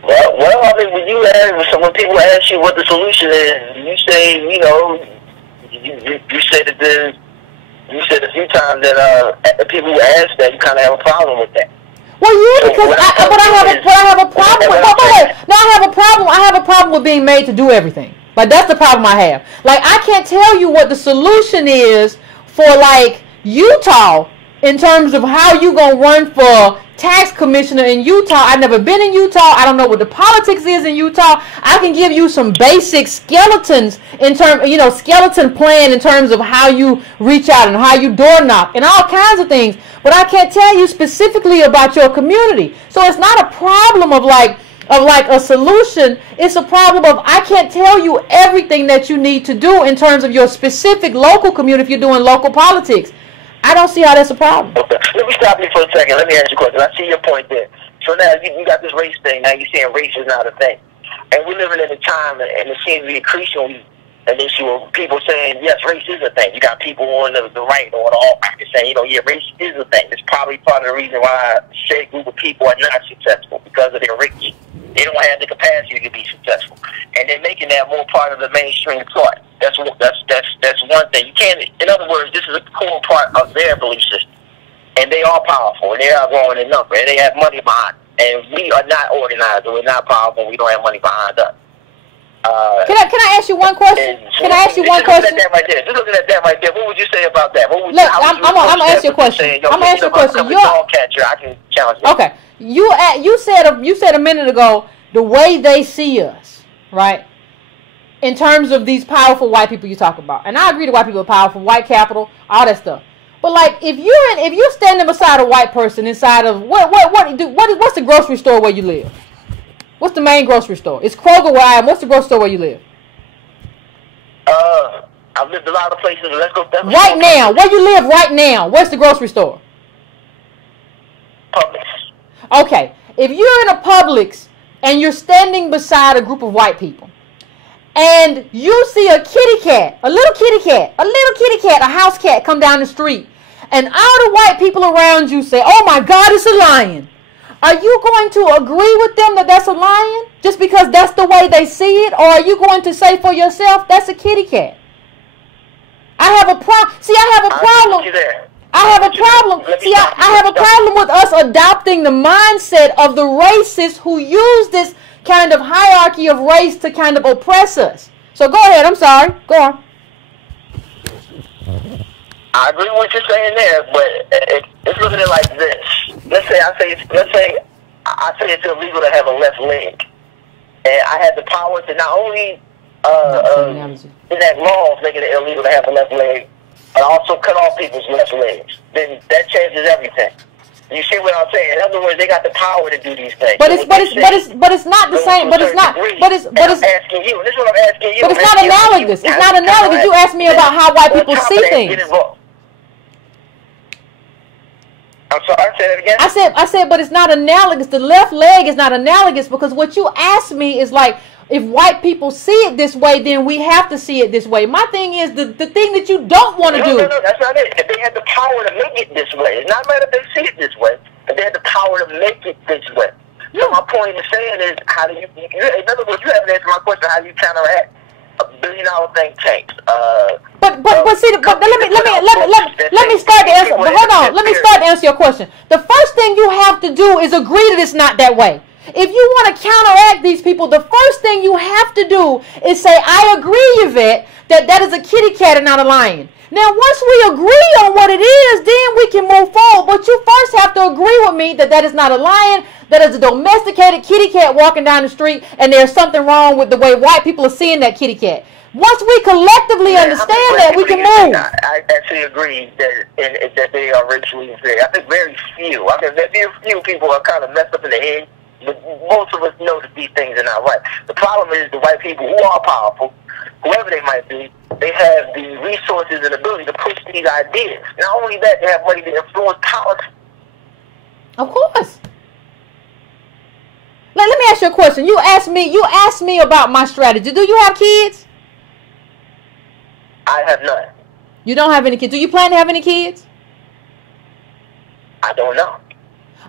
Well, I mean, when people ask you what the solution is, you say, you said that you said a few times that people who ask that, you kind of have a problem with that. Well, yeah, because I have a problem. No, I have a problem with being made to do everything. Like, that's the problem I have. Like, I can't tell you what the solution is for, like, Utah in terms of how you gonna run for tax commissioner in Utah. I've never been in Utah. I don't know what the politics is in Utah. I can give you some basic skeletons in terms, skeleton plan in terms of how you reach out and how you door knock and all kinds of things. But I can't tell you specifically about your community. So it's not a problem of like a solution. It's a problem of I can't tell you everything that you need to do in terms of your specific local community if you're doing local politics. I don't see how that's a problem. Okay. Let me stop you for a second. Let me ask you a question. I see your point there. So now you got this race thing. Now you're saying race is not a thing. And we're living in a time, and it seems to be increasingly an issue of people saying, yes, race is a thing. You got people on the right or the alt-right saying, race is a thing. It's probably part of the reason why a certain group of people are not successful, because of their race. They don't have the capacity to be successful. And they're making that more part of the mainstream thought. That's one thing. You can't, in other words, this is a core part of their belief system. And they are powerful, and they are growing in number, and they have money behind. And we are not organized, and we're not powerful, we don't have money behind us. Can I ask you one question? Can I ask you one question? Just looking at that right there, what would you say about that? Look, I'm gonna ask you a question. I'm gonna ask you a question. You're a dog catcher. I can challenge you. Okay. You said a minute ago the way they see us, right? In terms of these powerful white people you talk about, and I agree that white people are powerful, white capital, all that stuff. But like, if you're standing beside a white person inside of what's the grocery store where you live? What's the main grocery store? It's Kroger where I am. What's the grocery store where you live? I've lived a lot of places. Let's go. Right now, where you live right now, where's the grocery store? Publix. Okay, if you're in a Publix and you're standing beside a group of white people, and you see a kitty cat, a little kitty cat, a house cat come down the street, and all the white people around you say, "Oh my God, it's a lion." Are you going to agree with them that that's a lion just because that's the way they see it? Or are you going to say for yourself, that's a kitty cat? I have a problem. See, I have a problem. I have a problem. See, I have a problem with us adopting the mindset of the racists who use this kind of hierarchy of race to kind of oppress us. So go ahead. I'm sorry. Go on. I agree with what you're saying there, but it's looking at it like this. Let's say it's illegal to have a left leg, and I had the power to not only enact laws making it illegal to have a left leg, but also cut off people's left legs. Then that changes everything. You see what I'm saying? In other words, they got the power to do these things. But it's not the same. But it's not. But it's asking you. This is what I'm asking you. But it's not analogous. It's not analogous. You asked me about how white people see things. I'm sorry, say that again? I said, but it's not analogous. The left leg is not analogous because what you asked me is like, if white people see it this way, then we have to see it this way. My thing is the thing that you don't want to do. No, that's not it. If they had the power to make it this way, it's not matter if they see it this way. If they had the power to make it this way. Yeah. So my point in saying is, how do you? In other words, you haven't answered my question. How do you counteract $1 billion think tanks? But let me start to answer. But hold on, let me start to answer your question. The first thing you have to do is agree that it's not that way. If you want to counteract these people, the first thing you have to do is say, I agree, Yvette, that is a kitty cat and not a lion. Now, once we agree on what it is, then we can move forward. But you first have to agree with me that is not a lion, that is a domesticated kitty cat walking down the street, and there's something wrong with the way white people are seeing that kitty cat. Once we collectively understand that, we can move. I actually agree that they are racially inferior. I think very few. I mean, very few people are kind of messed up in the head. But most of us know that these things are not right. The problem is the white people who are powerful, whoever they might be, they have the resources and ability to push these ideas. Not only that, they have money to influence politics. Of course. Let me ask you a question. You asked me about my strategy. Do you have kids? I have none. You don't have any kids. Do you plan to have any kids? I don't know.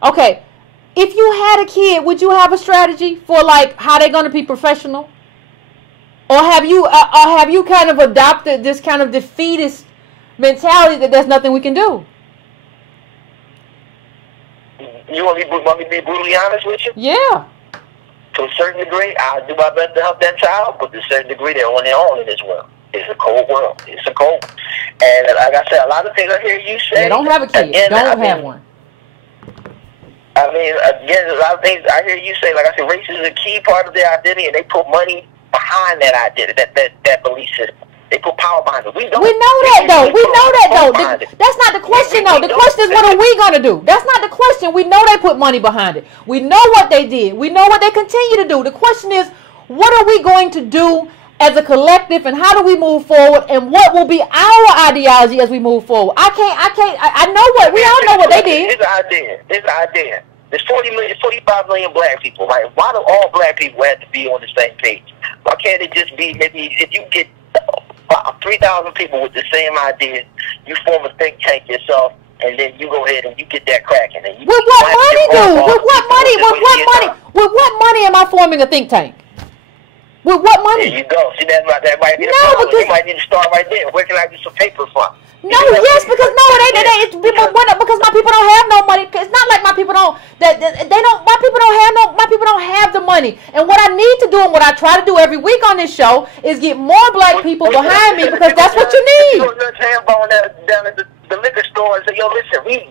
Okay. If you had a kid, would you have a strategy for like how they're going to be professional? Or have you kind of adopted this kind of defeatist mentality that there's nothing we can do? You want me to be brutally honest with you? Yeah. To a certain degree, I'll do my best to help that child, but to a certain degree, they're on their own in this world. It's a cold world. It's a cold. And like I said, a lot of things I hear you say. Yeah, don't have a kid. Again, don't have one. I mean, again, a lot of things I hear you say, like I said, race is a key part of their identity, and they put money behind that identity, that belief system. They put power behind it. We know that, though. That's not the question, though. The question is, what are we going to do? That's not the question. We know they put money behind it. We know what they did. We know what they continue to do. The question is, what are we going to do as a collective, and how do we move forward, and what will be our ideology as we move forward? I know what, we all know what they did. It's an idea. There's 45 million black people, right? Why do all black people have to be on the same page? Why can't it just be, maybe if you get 3,000 people with the same idea, you form a think tank yourself, and then you go ahead and you get that cracking. With what money, dude? With what money am I forming a think tank? With what money? There you go. See, that might be the problem. You might need to start right there. Where can I get some paper from? No, yes, because because my people don't have no money. It's not like my people don't my people don't have the money. And what I need to do, and what I try to do every week on this show, is get more black people behind me, because that's what you need. Down at the liquor store and say, yo, listen, we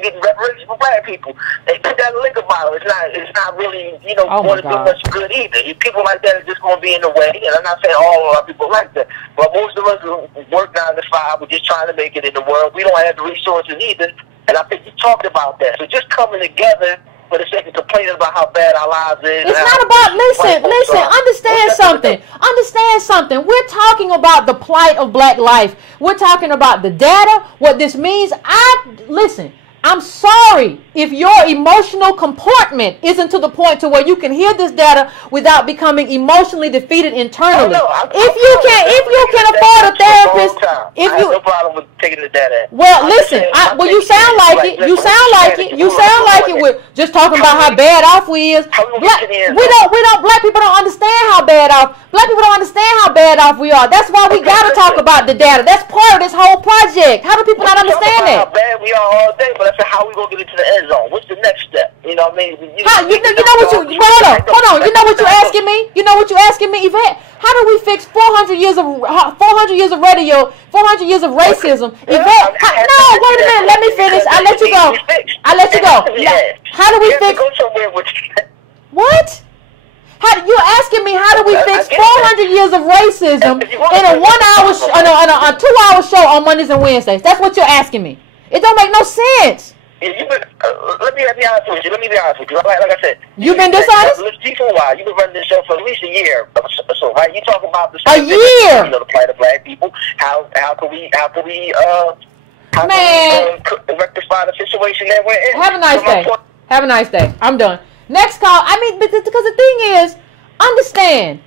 getting reparations for black people. They put that liquor bottle. It's not really, going to do much good either. People like that are just going to be in the way. And I'm not saying all of our people like that, but most of us who work 9 to 5, we're just trying to make it in the world. We don't have the resources either. And I think you talked about that. So just coming together for the sake of complaining about how bad our lives is. It's not about, listen, understand something. We're talking about the plight of black life. We're talking about the data, what this means. I'm sorry if your emotional comportment isn't to the point to where you can hear this data without becoming emotionally defeated internally. If you can afford a therapist, I have no problem with taking the data. Well, listen. Well, you sound like it. You sound like it. You sound like it. We're just talking about how bad off we is. Black people don't understand how bad off. Black people don't understand how bad off we are. That's why we gotta talk about the data. That's part of this whole project. How do people not understand that? How bad we are all day, but that's how we gonna get into the end zone. What's the next step? You know what I mean? You know what you hold on. You know what you asking me? You know what you asking me, Yvette? How do we fix 400 years of radio, 400 years of racism? Yvette, no, wait a minute. Let me finish. I'll let you go. How do we fix? What? You're asking me how do we fix 400 years of racism in a 2-hour show on Mondays and Wednesdays? That's what you're asking me. It don't make no sense. Let me be honest with you. Like I said, you've been dishonest. Listen to you for a while. You've been running this show for at least a year. So right, you talk about the year. You know, the plight of black people. How can we rectify the situation that we're in? Have a nice day. Have a nice day. I'm done. Next call. I mean, because the thing is, understand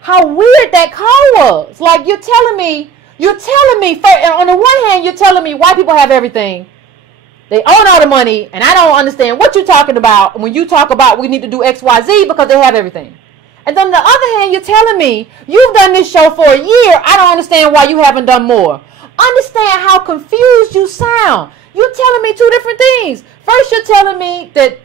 how weird that call was. Like you're telling me. On the one hand, you're telling me white people have everything. They own all the money, and I don't understand what you're talking about when you talk about we need to do X, Y, Z because they have everything. And then on the other hand, you're telling me you've done this show for a year. I don't understand why you haven't done more. Understand how confused you sound. You're telling me two different things. First, you're telling me that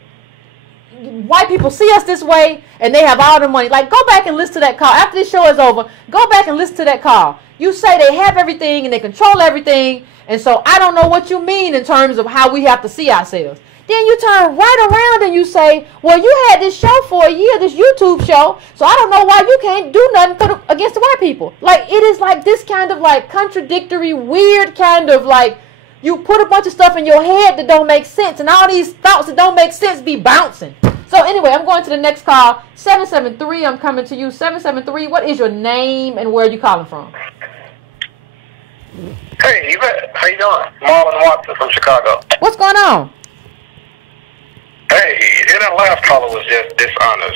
white people see us this way and they have all the money. Like, go back and listen to that call. After this show is over, go back and listen to that call. You say they have everything and they control everything. And so I don't know what you mean in terms of how we have to see ourselves. Then you turn right around and you say, well, you had this show for a year, this YouTube show, so I don't know why you can't do nothing against the white people. Like, it is like this kind of like contradictory, weird kind of like, you put a bunch of stuff in your head that don't make sense, and all these thoughts that don't make sense be bouncing. So anyway, I'm going to the next call. 773, I'm coming to you. 773, what is your name and where are you calling from? Hey, Yvette, how you doing? Marlon Watson from Chicago. What's going on? Hey, that last caller was just dishonest.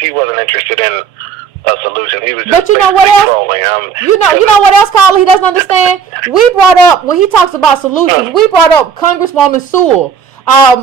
He wasn't interested in a solution. He was just but you know what else? trolling. You know what else, caller? He doesn't understand. We brought up when he talks about solutions. We brought up Congresswoman Sewell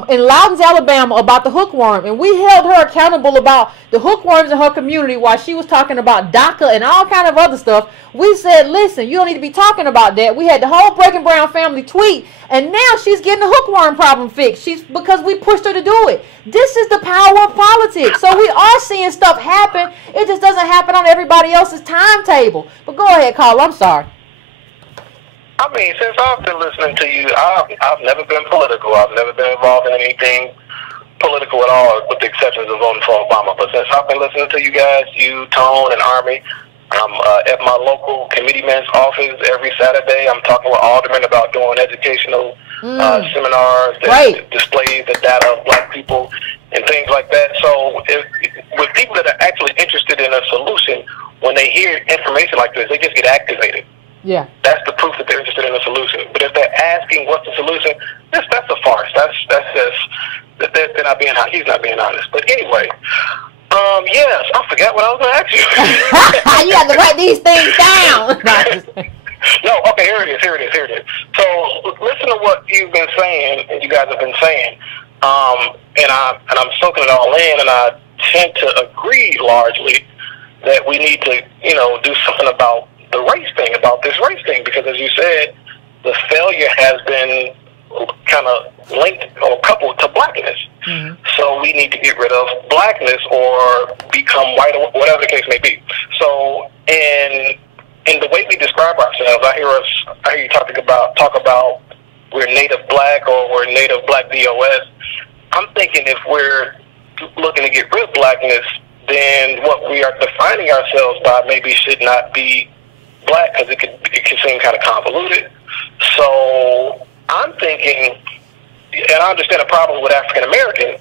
in Loudons, Alabama, about the hookworm, and we held her accountable about the hookworms in her community while she was talking about DACA and all kind of other stuff. We said, listen, you don't need to be talking about that. We had the whole Breaking Brown family tweet, and now she's getting the hookworm problem fixed. Because we pushed her to do it. This is the power of politics. So we are seeing stuff happen. It just doesn't happen on everybody else's timetable. But go ahead, Carl. I'm sorry. I mean, since I've been listening to you, I've never been political. I've never been involved in anything political at all, with the exceptions of voting for Obama. But since I've been listening to you guys, you, Tone, and Army, I'm at my local committeeman's office every Saturday. I'm talking with aldermen about doing educational seminars that display the data of black people and things like that. So with people that are actually interested in a solution, when they hear information like this, they just get activated. Yeah, that's the proof that they're interested in a solution. But if they're asking what's the solution, that's a farce. That's just they're not being. He's not being honest. But anyway, yes, I forgot what I was going to ask you. You have to write these things down. No, okay, here it is. So listen to what you've been saying, and you guys have been saying, and I'm soaking it all in, and I tend to agree largely that we need to, do something about the race thing, because as you said, the failure has been kind of linked or coupled to blackness. Mm-hmm. So we need to get rid of blackness or become white, or whatever the case may be. So in the way we describe ourselves, I hear you talk about we're native black or we're native black DOS. I'm thinking if we're looking to get rid of blackness, then what we are defining ourselves by maybe should not be black, because it can seem kind of convoluted. So I'm thinking, and I understand the problem with African American,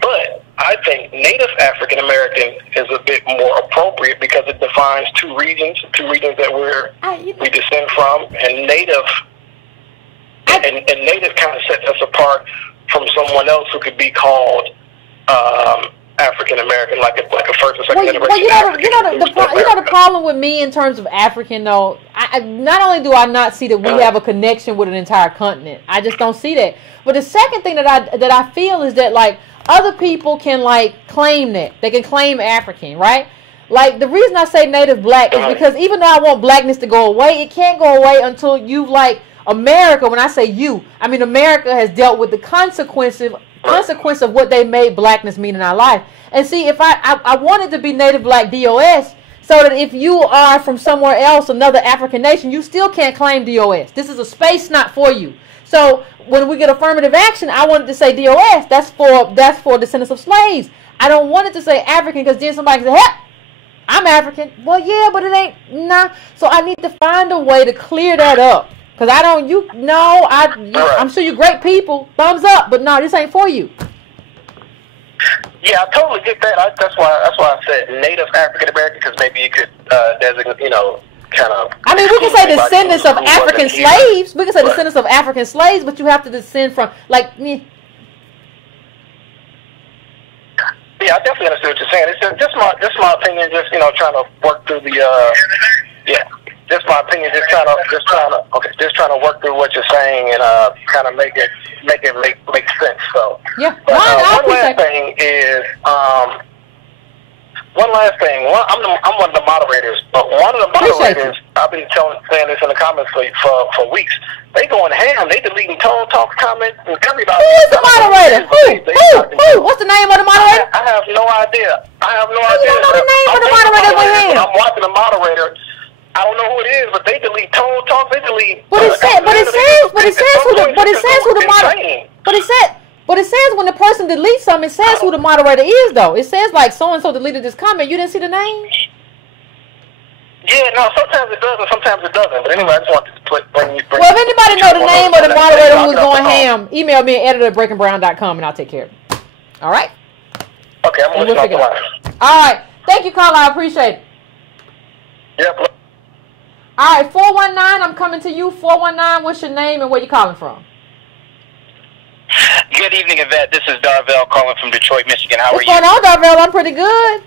but I think Native African American is a bit more appropriate because it defines two regions that we descend from, and Native And native kind of sets us apart from someone else who could be called African American, like a first or second generation. Well, the problem with me in terms of African, though, I not only do I not see that we have a connection with an entire continent, I just don't see that. But the second thing that I feel is that, like, other people can, like, claim that. They can claim African, right? Like, the reason I say native black is because even though I want blackness to go away, it can't go away until you, like, America, when I say you, I mean America has dealt with the consequence of what they made blackness mean in our life. And see, if I wanted to be native black DOS, so that if you are from somewhere else, another African nation, you still can't claim DOS. This is a space not for you. So when we get affirmative action, I wanted to say DOS. That's for descendants of slaves. I don't want it to say African, because then somebody can say, hey, I'm African. Well, yeah, but it ain't. Nah. So I need to find a way to clear that up. Because I'm sure you're great people. Thumbs up. But no, this ain't for you. Yeah, I totally get that. That's why I said native African American, because maybe you could designate, kind of. I mean, we can say descendants of African slaves. We can say descendants of African slaves, but you have to descend from, like me. Yeah, I definitely understand what you're saying. It's just my opinion. Just trying to work through the Just my opinion. Just trying to work through what you're saying and kind of make it make sense. So yeah. But one last thing is I'm one of the moderators, but one of the moderators, I've been saying this in the comments for weeks. They going ham. They deleting Tone Talk comments and everybody. Who is the moderator? Who? What's the name of the moderator? I have no idea. You don't know the name of the moderator that went ham. I'm watching the moderator. I don't know who it is, but they delete Tone Talk. They delete. But it says who the moderator. But it says when the person deletes something, it says who the moderator is, though. It says, like, so and so deleted this comment. You didn't see the name? Yeah, no. Sometimes it does, and sometimes it doesn't. But anyway, I just wanted to bring. Well, if anybody know the name of the moderator who was going ham, email me at editor@breakingbrown.com and I'll take care of it. All right. Okay, I'm gonna listen off the line. All right. Thank you, Carla. I appreciate it. Yep. All right, 419, I'm coming to you. 419, what's your name and where you calling from? Good evening, Yvette. This is Darvell calling from Detroit, Michigan. How are you? What's going on, Darvell? I'm pretty good.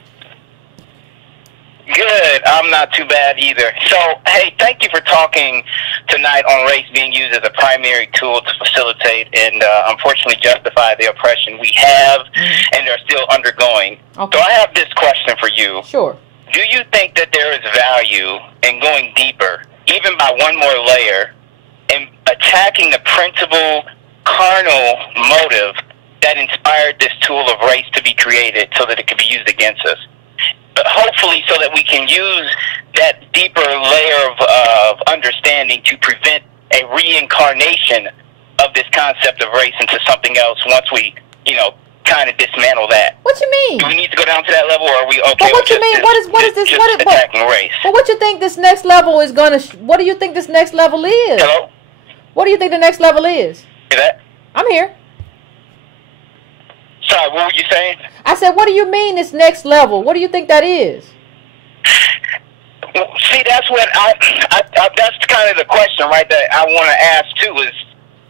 Good. I'm not too bad either. So, hey, thank you for talking tonight on race being used as a primary tool to facilitate and unfortunately justify the oppression we have and are still undergoing. Okay. So I have this question for you. Sure. Do you think that there is value in going deeper, even by one more layer, in attacking the principal carnal motive that inspired this tool of race to be created so that it could be used against us? But hopefully so that we can use that deeper layer of understanding to prevent a reincarnation of this concept of race into something else once we, kind of dismantle that. What you mean? Do we need to go down to that level, or are we okay? But what you mean? What is this? Attacking race. Well, what you think this next level is gonna? What do you think this next level is? Hello. What do you think the next level is? Hear that? I'm here. Sorry, what were you saying? I said, what do you mean this next level? What do you think that is? Well, see, that's what that's kind of the question, right? That I want to ask too is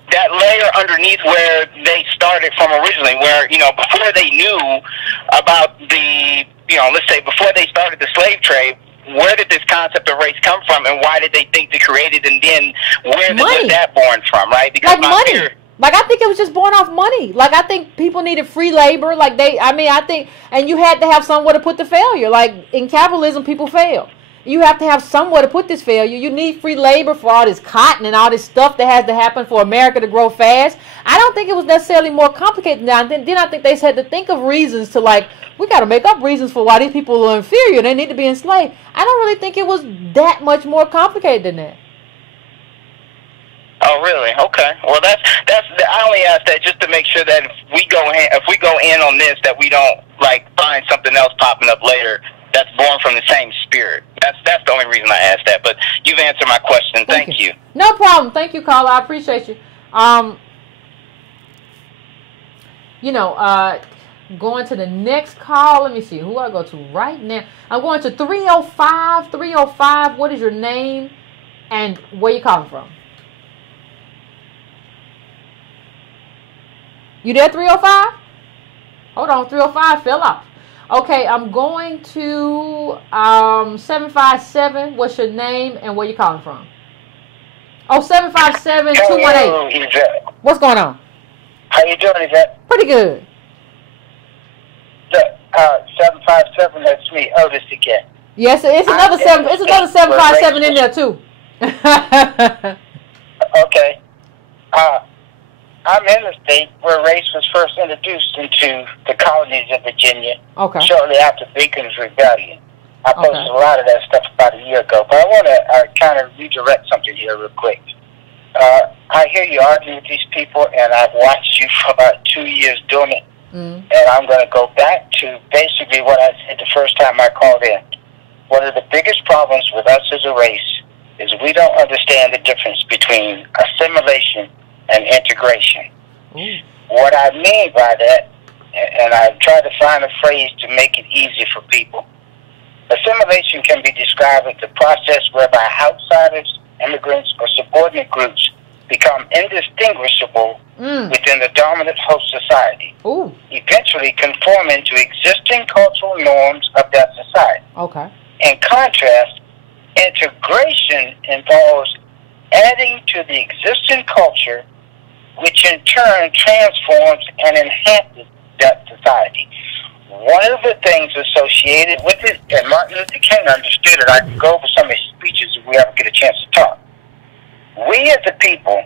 that layer underneath where they started from originally, where, before they knew about the, let's say before they started the slave trade, where did this concept of race come from, and why did they think to create it, and then where was that born from, right? Because like money. Like, I think it was just born off money. Like, I think people needed free labor. Like, I think, and you had to have somewhere to put the failure. Like, in capitalism, people fail. You have to have somewhere to put this failure. You need free labor for all this cotton and all this stuff that has to happen for America to grow fast. I don't think it was necessarily more complicated than that. Then I think they had to think of reasons to, like, we got to make up reasons for why these people are inferior. They need to be enslaved. I don't really think it was that much more complicated than that. Oh, really? Okay. Well, that's. I only ask that just to make sure that if we go in on this, that we don't find something else popping up later that's born from the same spirit. That's the only reason I asked that. But you've answered my question. Thank you. No problem. Thank you, Carla. I appreciate you. Going to the next call. Let me see who I go to right now. I'm going to 305. 305. What is your name and where you calling from? You there, 305? Hold on, 305 fell off. Okay, I'm going to 757. What's your name and where you calling from? Oh, 757 Hello, 218. Yvette. What's going on? How you doing, Yvette? Pretty good. 757, that's me, Otis again. Yes, it's another 757 in there too. Okay. I'm in the state where race was first introduced into the colonies of Virginia. Okay. Shortly after Bacon's Rebellion. I posted Okay. a lot of that stuff about a year ago, but I want to kind of redirect something here real quick. I hear you arguing with these people, and I've watched you for about 2 years doing it. And I'm going to go back to basically what I said the first time I called in. One of the biggest problems with us as a race is we don't understand the difference between assimilation and integration. What I mean by that, and I've tried to find a phrase to make it easy for people, assimilation can be described as the process whereby outsiders, immigrants, or subordinate groups become indistinguishable within the dominant host society, eventually conforming to existing cultural norms of that society. Okay. In contrast, integration involves adding to the existing culture, which in turn transforms and enhances that society. One of the things associated with it, and Martin Luther King understood it, I can go over some of his speeches if we ever get a chance to talk. We as a people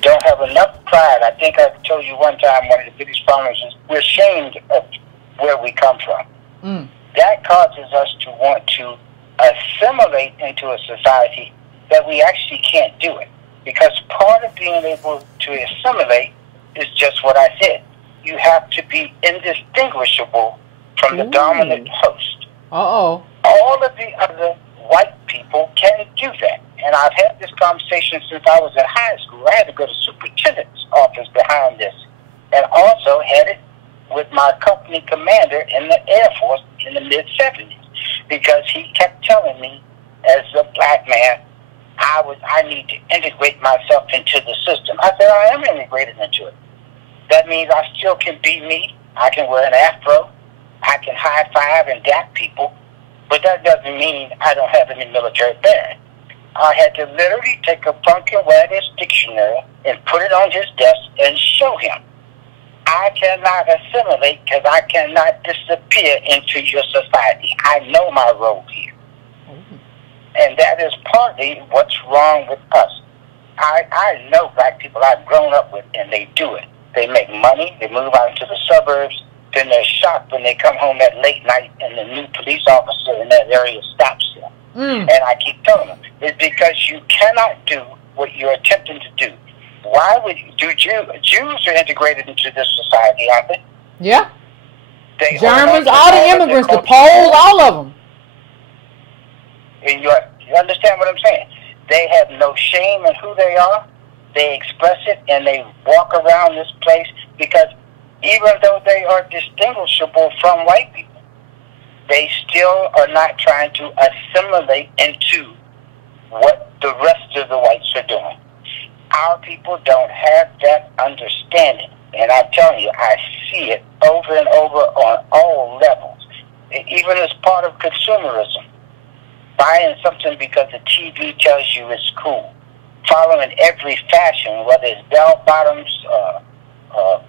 don't have enough pride. I think I told you one time one of the biggest problems is we're ashamed of where we come from. That causes us to want to assimilate into a society that we actually can't do it. Because part of being able to assimilate is just what I said. You have to be indistinguishable from the dominant host. All of the other white people can do that. And I've had this conversation since I was in high school. I had to go to superintendent's office behind this. And also had it with my company commander in the Air Force in the mid-70s. Because he kept telling me, as a black man, I need to integrate myself into the system. I said, I am integrated into it. That means I still can be me. I can wear an afro. I can high five and dap people. But that doesn't mean I don't have any military bearing. I had to literally take a Pumpkin Wagner's dictionary and put it on his desk and show him. I cannot assimilate because I cannot disappear into your society. I know my role here. And that is partly what's wrong with us. I know black people I've grown up with, and they do it. They make money, they move out into the suburbs, then they're shocked when they come home at late night and the new police officer in that area stops them. And I keep telling them, it's because you cannot do what you're attempting to do. Why would you do? Jews are integrated into this society, aren't they? Yeah. Germans, all the immigrants, the Poles, all of them. And you understand what I'm saying? They have no shame in who they are. They express it, and they walk around this place because even though they are distinguishable from white people, they still are not trying to assimilate into what the rest of the whites are doing. Our people don't have that understanding. And I'm telling you, I see it over and over on all levels. Even as part of consumerism. Buying something because the TV tells you it's cool. Following every fashion, whether it's bell bottoms,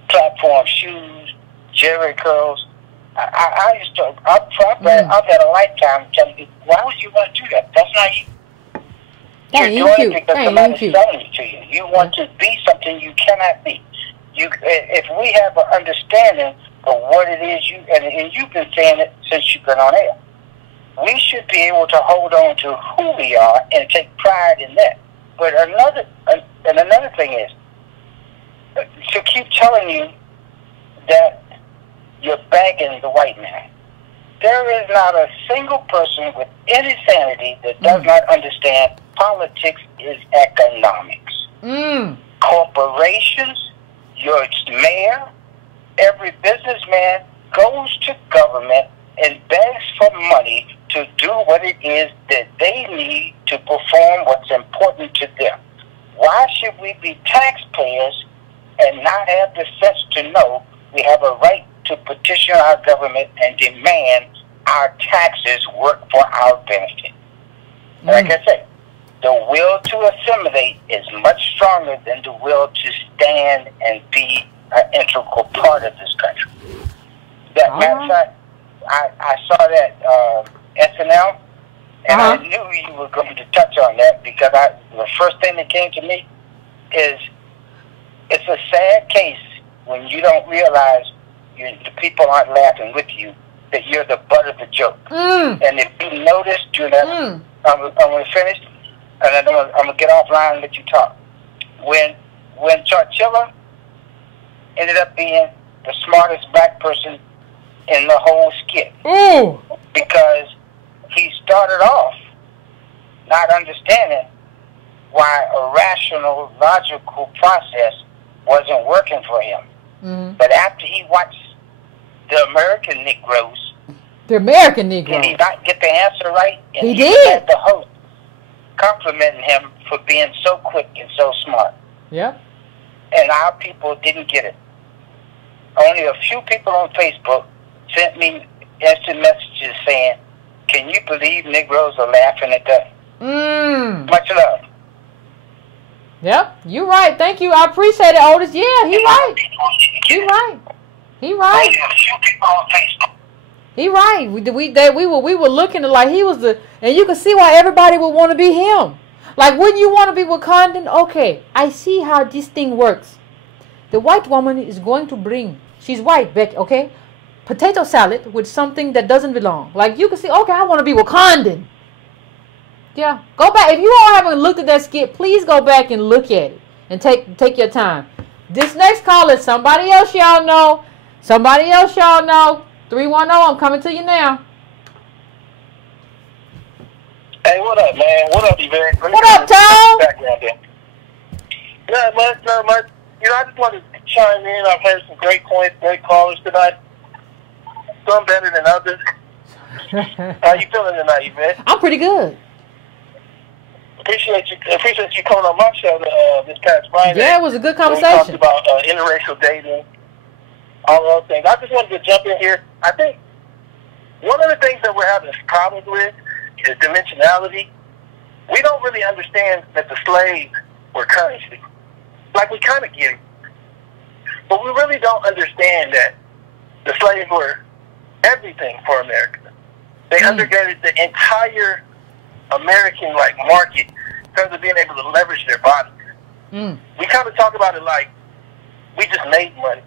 platform shoes, Jerry curls. I've had a lifetime telling people, why would you want to do that? That's not you. You're doing it because somebody's selling it to you. You want to be something you cannot be. If we have an understanding of what it is and you've been saying it since you've been on air, we should be able to hold on to who we are and take pride in that. But another thing is to keep telling you that you're bagging the white man. There is not a single person with any sanity that does not understand politics is economics. Corporations, your mayor, every businessman goes to government and begs for money to do what it is that they need to perform what's important to them. Why should we be taxpayers and not have the sense to know we have a right to petition our government and demand our taxes work for our benefit. Like I said, the will to assimilate is much stronger than the will to stand and be an integral part of this country. That matter of fact, I saw that SNL, and I knew you were going to touch on that because the first thing that came to me is it's a sad case when you don't realize the people aren't laughing with you, that you're the butt of the joke. And if you notice, Juliet, I'm going to finish, and I'm going to get offline and let you talk. When Churchilla ended up being the smartest black person in the whole skit, because he started off not understanding why a rational, logical process wasn't working for him. But after he watched the American Negroes, did he not get the answer right? And he had the host complimenting him for being so quick and so smart. Yep. And our people didn't get it. Only a few people on Facebook sent me instant messages saying, "Can you believe Negroes are laughing at that?" Much love. Yep, you're right. Thank you. I appreciate it, Otis. Yeah, he right. He right. He right. Only a few people on Facebook. He right. We were looking at like he was the, and you can see why everybody would want to be him. Like, wouldn't you want to be Wakandan? Okay, I see how this thing works. The white woman is going to bring, she's white, Becky, okay? Potato salad with something that doesn't belong. Like, you can see, okay, I want to be Wakandan. Yeah, go back. If you all haven't looked at that skit, please go back and look at it and take your time. This next call is somebody else y'all know. Somebody else y'all know. 310, I'm coming to you now. Hey, what up, man? What up, Yvette? What up, Tom? Not much, not much. You know, I just wanted to chime in. I've heard some great points, great callers tonight. Some better than others. How you feeling tonight, Yvette? I'm pretty good. Appreciate you coming on my show this past Friday. Yeah, it was a good conversation. We talked about interracial dating, all those things. I just wanted to jump in here. I think one of the things that we're having problems with is dimensionality. We don't really understand that the slaves were currency. Like, we kind of get it. But we really don't understand that the slaves were everything for America. They undergirded the entire American market in terms of being able to leverage their bodies. We kind of talk about it like we just made money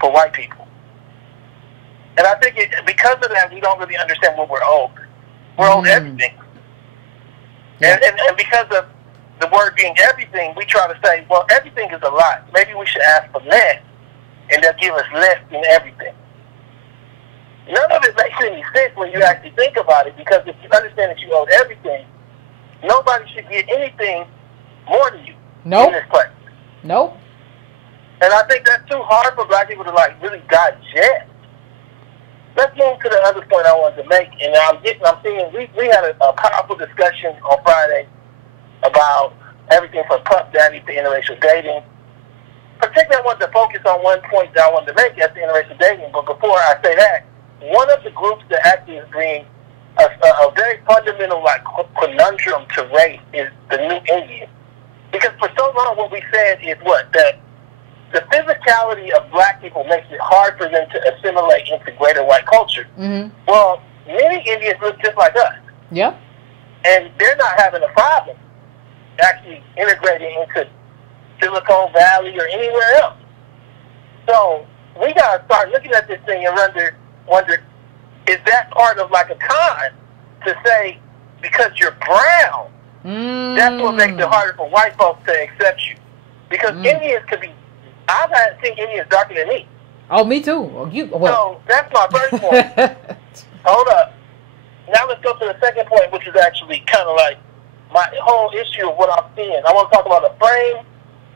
for white people. And I think because of that, we don't really understand what we're owed. We're owed everything. And because of the word being everything, we try to say, well, everything is a lot. Maybe we should ask for less, and they'll give us less than everything. None of it makes any sense when you actually think about it, because if you understand that you owe everything, nobody should get anything more than you in this place. Nope. And I think that's too hard for black people to really digest. Let's move to the other point I wanted to make, and I'm seeing we had a powerful discussion on Friday about everything from puff daddy to interracial dating. Particularly, I wanted to focus on one point that I wanted to make as the interracial dating. But before I say that, one of the groups that actually is bringing a very fundamental conundrum to race is the new Indian. Because for so long, what we said is that the physicality of black people makes it hard for them to assimilate into greater white culture. Well, many Indians look just like us. Yeah. And they're not having a problem actually integrating into Silicon Valley or anywhere else. So we got to start looking at this thing and wonder, is that part of a con to say, because you're brown, that's what makes it harder for white folks to accept you? Because Indians could be, I've seen Indians darker than me. Oh, me too. So that's my first point. Hold up. Now let's go to the second point, which is actually kind of my whole issue of what I'm seeing. I want to talk about a frame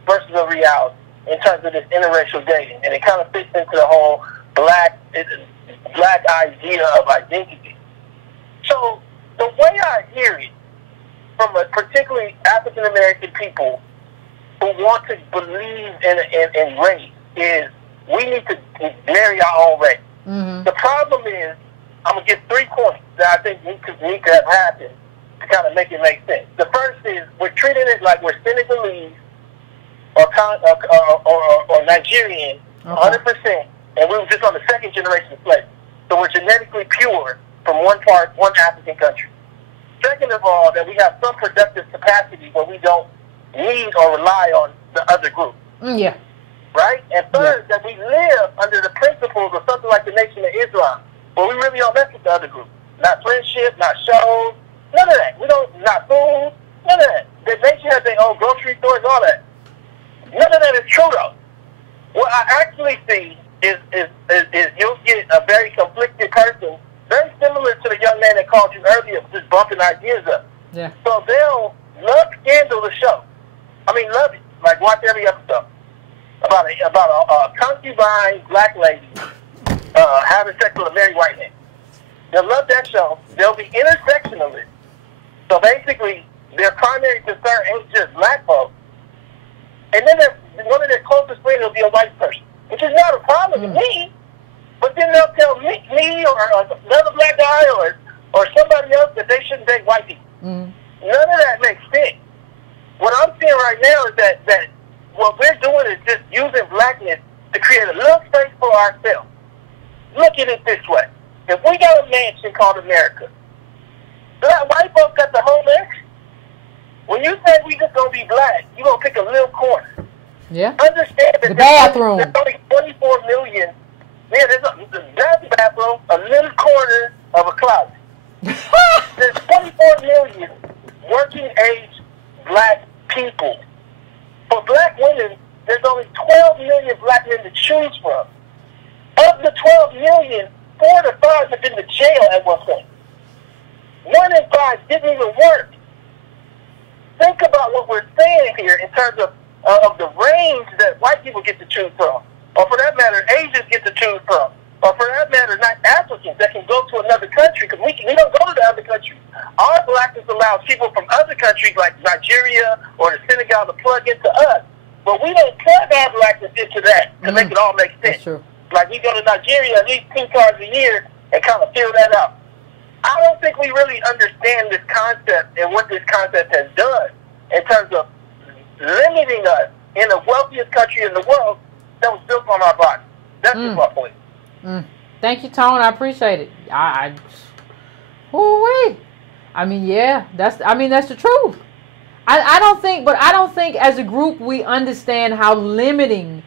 versus a reality in terms of this interracial dating. And it kind of fits into the whole black idea of identity. So the way I hear it from particularly African-American people who want to believe in race is we need to marry our own race. Mm-hmm. The problem is, I'm going to give 3 points that I think need to have happened to kind of make it make sense. The first is we're treating it like we're Senegalese or Nigerian, 100%, and we were just on the second generation of slaves. So we're genetically pure from one African country. Second of all, that we have some productive capacity where we don't need or rely on the other group. Yeah. Right? And third, that we live under the principles of something like the Nation of Islam, where we really don't mess with the other group. Not friendship, not shows, none of that. We don't, not food, none of that. The nation has their own grocery stores, all that. None of that is true, though. What I actually see is you'll get a very conflicted person, very similar to the young man that called you earlier, just bumping ideas up. Yeah. So they'll love Scandal, the show. I mean, love it. Like, watch every episode. About a concubine black lady having sex with a married white man. They'll love that show. They'll be intersectionalists. So basically, their primary concern ain't just black folks. And then one of their closest friends will be a white person, which is not a problem to me. But then they'll tell me or another black guy or somebody else that they shouldn't date white people. None of that makes sense. What I'm seeing right now is that what we're doing is just using blackness to create a little space for ourselves. Look at it this way. If we got a mansion called America, black white folks got the whole mansion. When you say we just going to be black, you're going to pick a little corner. Yeah. Understand that the bathroom. There's only 24 million. Yeah, there's a bathroom, a little corner of a closet. There's 24 million working age black people. For black women, there's only 12 million black men to choose from. Of the 12 million, 4 to 5 have been to jail at one point. 1 in 5 didn't even work. Think about what we're saying here in terms of the range that white people get to choose from. Or for that matter, Asians get to choose from. Or for that matter, not Africans that can go to another country, because we don't go to the other country. Our blackness allows people from other countries like Nigeria or the Senegal to plug into us. But we don't plug our blackness into that to make it all make sense. That's true. Like we go to Nigeria at least 2 times a year and kind of fill that out. I don't think we really understand this concept and what this concept has done in terms of limiting us in the wealthiest country in the world that was built on our body. That's just my point. Thank you, Tone. I appreciate it. Woo-wee. I mean, yeah, that's the truth. I don't think as a group we understand how limiting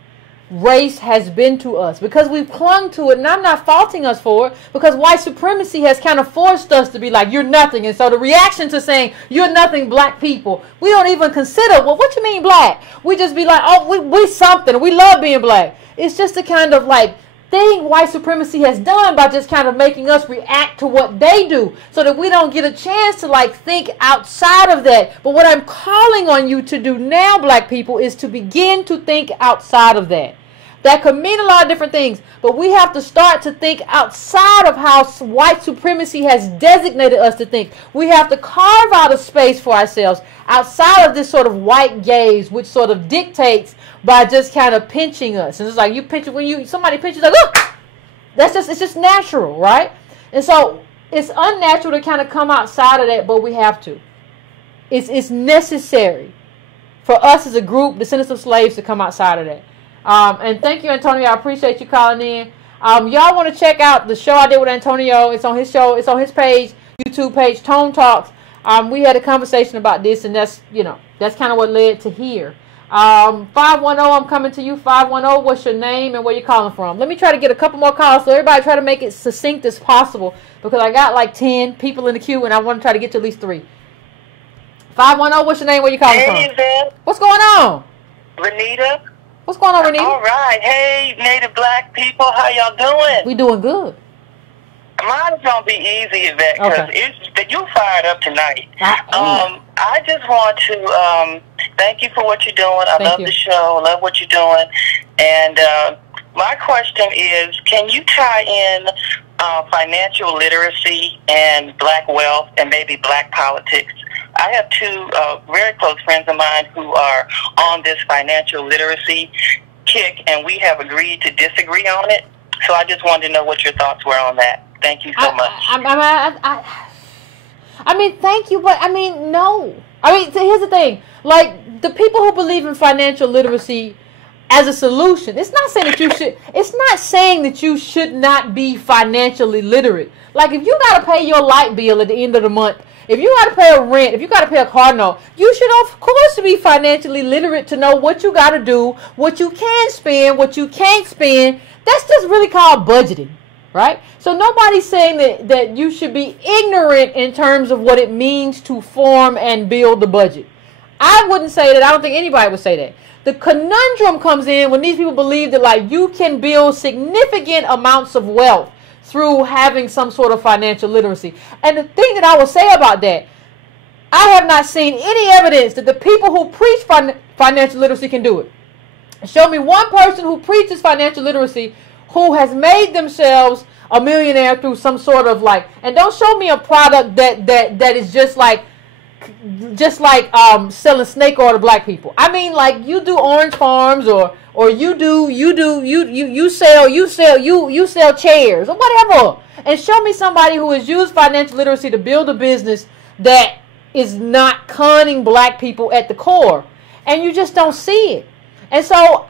race has been to us, because we've clung to it, and I'm not faulting us for it, because white supremacy has kind of forced us to be like, you're nothing. And so the reaction to saying you're nothing, black people, we don't even consider, well, what you mean black? We just be like, oh, we something, we love being black. It's just a kind of like thing white supremacy has done by just kind of making us react to what they do, so that we don't get a chance to like think outside of that. But what I'm calling on you to do now, black people, is to begin to think outside of that. That could mean a lot of different things, but we have to start to think outside of how white supremacy has designated us to think. We have to carve out a space for ourselves outside of this sort of white gaze, which sort of dictates by just kind of pinching us. And it's like you pinch it when somebody pinches, like, look, it's just natural, right? And so it's unnatural to kind of come outside of that, but we have to. It's necessary for us as a group, descendants of slaves, to come outside of that. And thank you, Antonio. I appreciate you calling in. Y'all want to check out the show I did with Antonio. It's on his show. It's on his page, YouTube page, Tone Talks. We had a conversation about this, and that's kind of what led to here. 510, I'm coming to you. 510, what's your name and where you calling from? Let me try to get a couple more calls, so everybody try to make it succinct as possible, because I got like 10 people in the queue, and I want to try to get to at least 3. 510, what's your name, where you calling from? Yvette. What's going on? Renita. What's going on, Renita? All right. Hey, Native Black people, how y'all doing? We doing good. Mine's going to be easy, Yvette, because you fired up tonight. I just want to thank you for what you're doing. I love the show. I love what you're doing. And my question is, can you tie in financial literacy and black wealth and maybe black politics I have two very close friends of mine who are on this financial literacy kick, and we have agreed to disagree on it. So I just wanted to know what your thoughts were on that. Thank you so much. I mean, thank you, but I mean, no. I mean, so here's the thing. Like, the people who believe in financial literacy as a solution, it's not saying that you should, it's not saying that you should not be financially literate. Like, if you got to pay your light bill at the end of the month, if you got to pay a rent, if you got to pay a car note, you should, of course, be financially literate to know what you got to do, what you can spend, what you can't spend. That's just really called budgeting, right? So nobody's saying that you should be ignorant in terms of what it means to form and build the budget. I wouldn't say that. I don't think anybody would say that. The conundrum comes in when these people believe that, like, you can build significant amounts of wealth through having some sort of financial literacy. And the thing that I will say about that, I have not seen any evidence that the people who preach financial literacy can do it. Show me one person who preaches financial literacy who has made themselves a millionaire through some sort of, like, and don't show me a product that is just like selling snake oil to black people. I mean, like, you do orange farms or you sell chairs or whatever. And show me somebody who has used financial literacy to build a business that is not conning black people at the core. And you just don't see it. And so,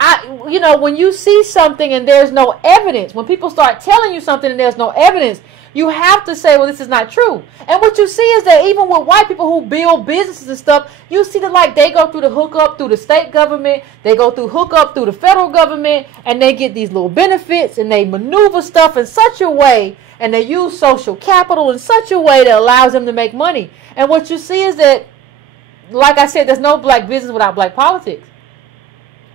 when you see something and there's no evidence, when people start telling you something and there's no evidence, you have to say, well, this is not true. And what you see is that even with white people who build businesses and stuff, you see that, like, they go through the hookup through the state government, they go through hookup through the federal government, and they get these little benefits, and they maneuver stuff in such a way, and they use social capital in such a way that allows them to make money. And what you see is that, like I said, there's no black business without black politics.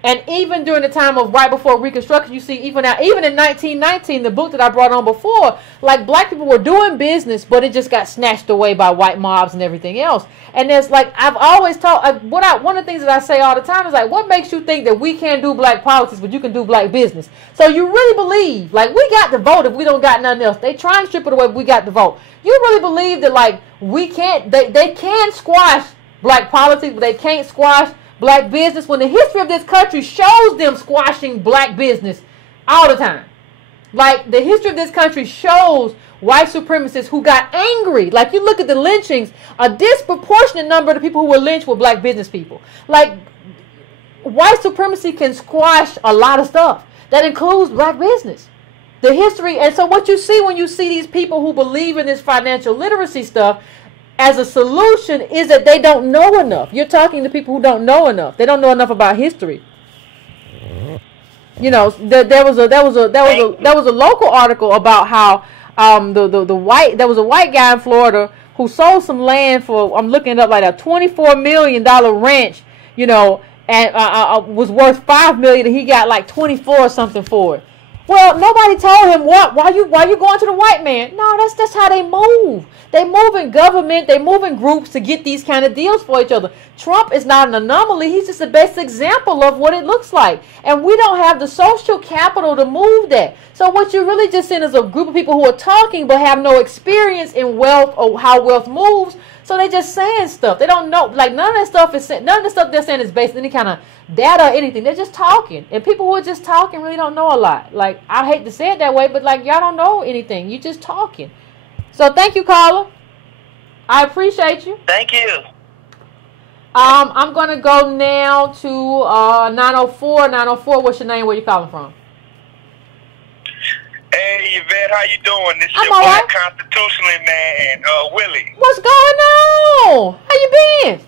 And even during the time of right before Reconstruction, you see, even in 1919, the book that I brought on before, like, black people were doing business, but it just got snatched away by white mobs and everything else. And there's, like, I've always taught, one of the things that I say all the time is, like, what makes you think that we can't do black politics, but you can do black business? So you really believe, like, we got the vote if we don't got nothing else. They try and strip it away, but we got the vote. You really believe that, like, we can't, they can squash black politics, but they can't squash black business, when the history of this country shows them squashing black business all the time. Like, the history of this country shows white supremacists who got angry. Like, you look at the lynchings, a disproportionate number of the people who were lynched were black business people. Like, white supremacy can squash a lot of stuff. That includes black business. The history, and so what you see when you see these people who believe in this financial literacy stuff as a solution is that they don't know enough. You're talking to people who don't know enough. They don't know enough about history. You know, there was a local article about how there was a white guy in Florida who sold some land for, I'm looking it up, like a $24 million ranch, you know, and was worth $5 million, and he got like 24 or something for it. Well, nobody told him why you going to the white man. No, that's how they move. They move in government. They move in groups to get these kind of deals for each other. Trump is not an anomaly. He's just the best example of what it looks like. And we don't have the social capital to move that. So what you're really just seeing is a group of people who are talking but have no experience in wealth or how wealth moves. So they're just saying stuff. They don't know. Like, none of the stuff they're saying is based on any kind of data or anything. They're just talking. And people who are just talking really don't know a lot. Like, I hate to say it that way, but, like, y'all don't know anything. You're just talking. So thank you, caller. I appreciate you. Thank you. I'm going to go now to 904. 904, what's your name? Where you calling from? Hey, Yvette, how you doing? This is I'm your all black right. constitutionally man, Willie. What's going on? How you been?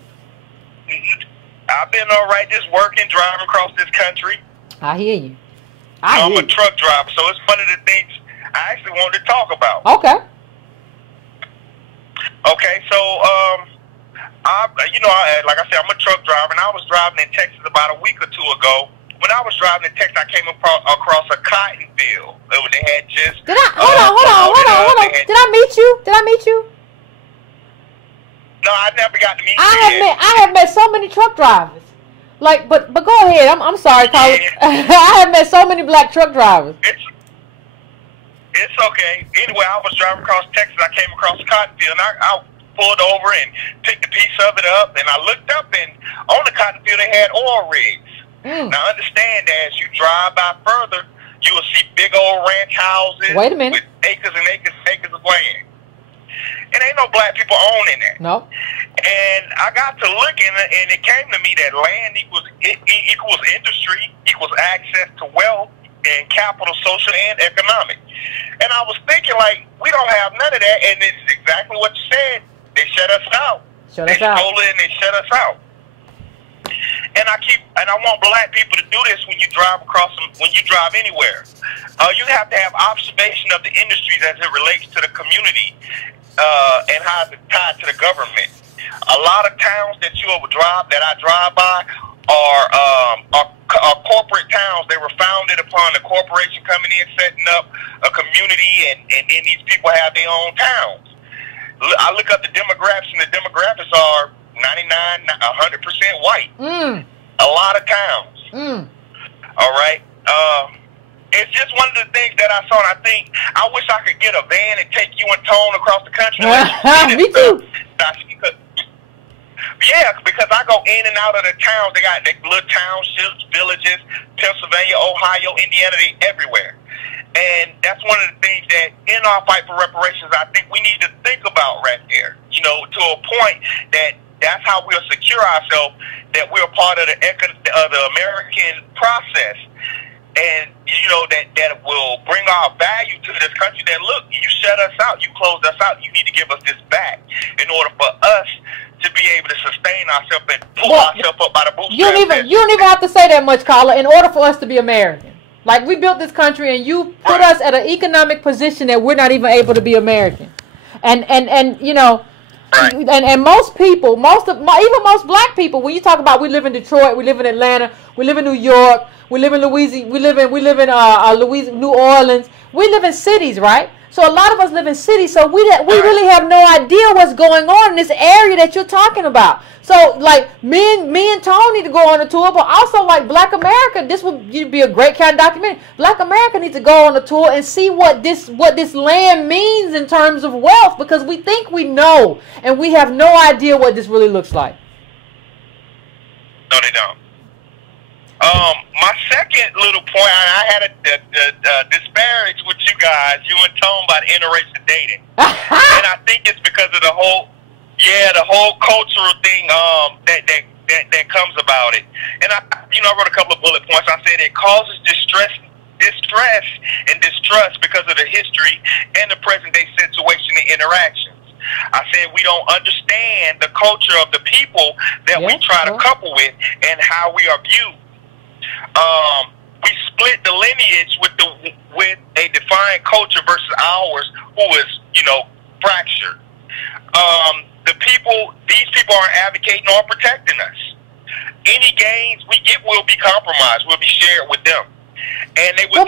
I've been all right, just working, driving across this country. I hear you. I'm a truck driver, so it's one of the things I actually wanted to talk about. Okay. Okay, so, like I said, I'm a truck driver, and I was driving in Texas about a week or two ago. When I was driving in Texas, I came across a cotton field. They had just... Hold on. Did I meet you? No, I never got to meet you I have met so many truck drivers. Like, but go ahead. I'm sorry, Carlos. Yeah. I have met so many black truck drivers. It's okay. Anyway, I was driving across Texas. I came across a cotton field, and pulled over and picked a piece of it up, and I looked up, and on the cotton field they had oil rigs. Now understand that as you drive by further, you will see big old ranch houses with acres and acres and acres of land. And ain't no black people owning that. No. And I got to looking, and it came to me that land equals industry, equals access to wealth and capital, social and economic. And I was thinking, like, we don't have none of that, and it's exactly what you said. They shut us out. They stole it and they shut us out. And I want black people to do this when you drive anywhere. You have to have observation of the industries as it relates to the community, and how it's tied to the government. A lot of towns that I drive by are corporate towns. They were founded upon a corporation coming in, setting up a community, and then these people have their own towns. I look up the demographics, and the demographics are 99, 100% white. A lot of towns. All right. It's just one of the things that I saw, and I think I wish I could get a van and take you and Tone across the country. Me too. Yeah, because I go in and out of the towns. They got little townships, villages, Pennsylvania, Ohio, Indiana, they everywhere. And that's one of the things that in our fight for reparations, I think we need to think about right there. You know, to a point that's how we'll secure ourselves, that we're part of the American process. And, you know, that will bring our value to this country. That, look, you shut us out, you closed us out, you need to give us this back in order for us to be able to sustain ourselves and pull ourselves up by the bootstraps. You don't even have to say that much, Carla, in order for us to be American. Like, we built this country, and you put us at an economic position that we're not even able to be American. And you know, and most people, even most black people, when you talk about we live in Detroit, we live in Atlanta, we live in New York, we live in Louisiana, we live in Louisiana, New Orleans. We live in cities, right? So a lot of us live in cities, so we really have no idea what's going on in this area that you're talking about. So, like, me and Tony need to go on a tour, but also, like, Black America, this would be a great kind of documentary. Black America needs to go on a tour and see what this land means in terms of wealth, because we think we know, and we have no idea what this really looks like. No, they don't. My second little point, I had a disparage with you guys, you and Tone, about interracial dating. And I think it's because of the whole cultural thing that comes about it. And I wrote a couple of bullet points. I said it causes distress and distrust because of the history and the present day situation and interactions. I said we don't understand the culture of the people that we try to couple with and how we are viewed. We split the lineage with a defined culture versus ours, who is, fractured. These people aren't advocating or protecting us. Any gains we get will be compromised, will be shared with them. And they would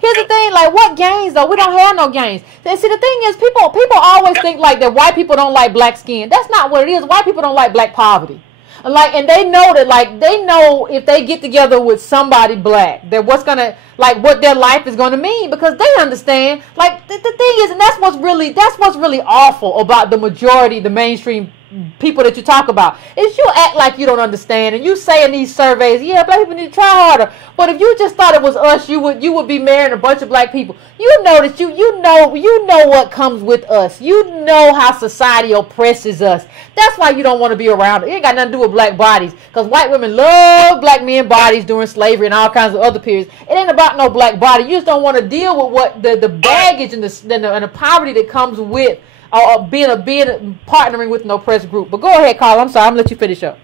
here's the thing, like, what gains though? We don't have no gains. And see, the thing is, people always think like that white people don't like black skin. That's not what it is. White people don't like black poverty. And they know that, they know if they get together with somebody black, that what their life is gonna mean, because they understand. Like, the thing is, and that's what's really awful about the majority, the mainstream people that you talk about, is you act like you don't understand, and you say in these surveys, yeah, black people need to try harder. But if you just thought it was us, you would be marrying a bunch of black people. You know that you know what comes with us. You know how society oppresses us. That's why you don't want to be around it. It ain't got nothing to do with black bodies, because white women love black men bodies during slavery and all kinds of other periods. It ain't about no black body. You just don't want to deal with what the baggage and the poverty that comes with being partnering with an oppressed group. But go ahead, Carl. I'm sorry. I'm gonna let you finish up.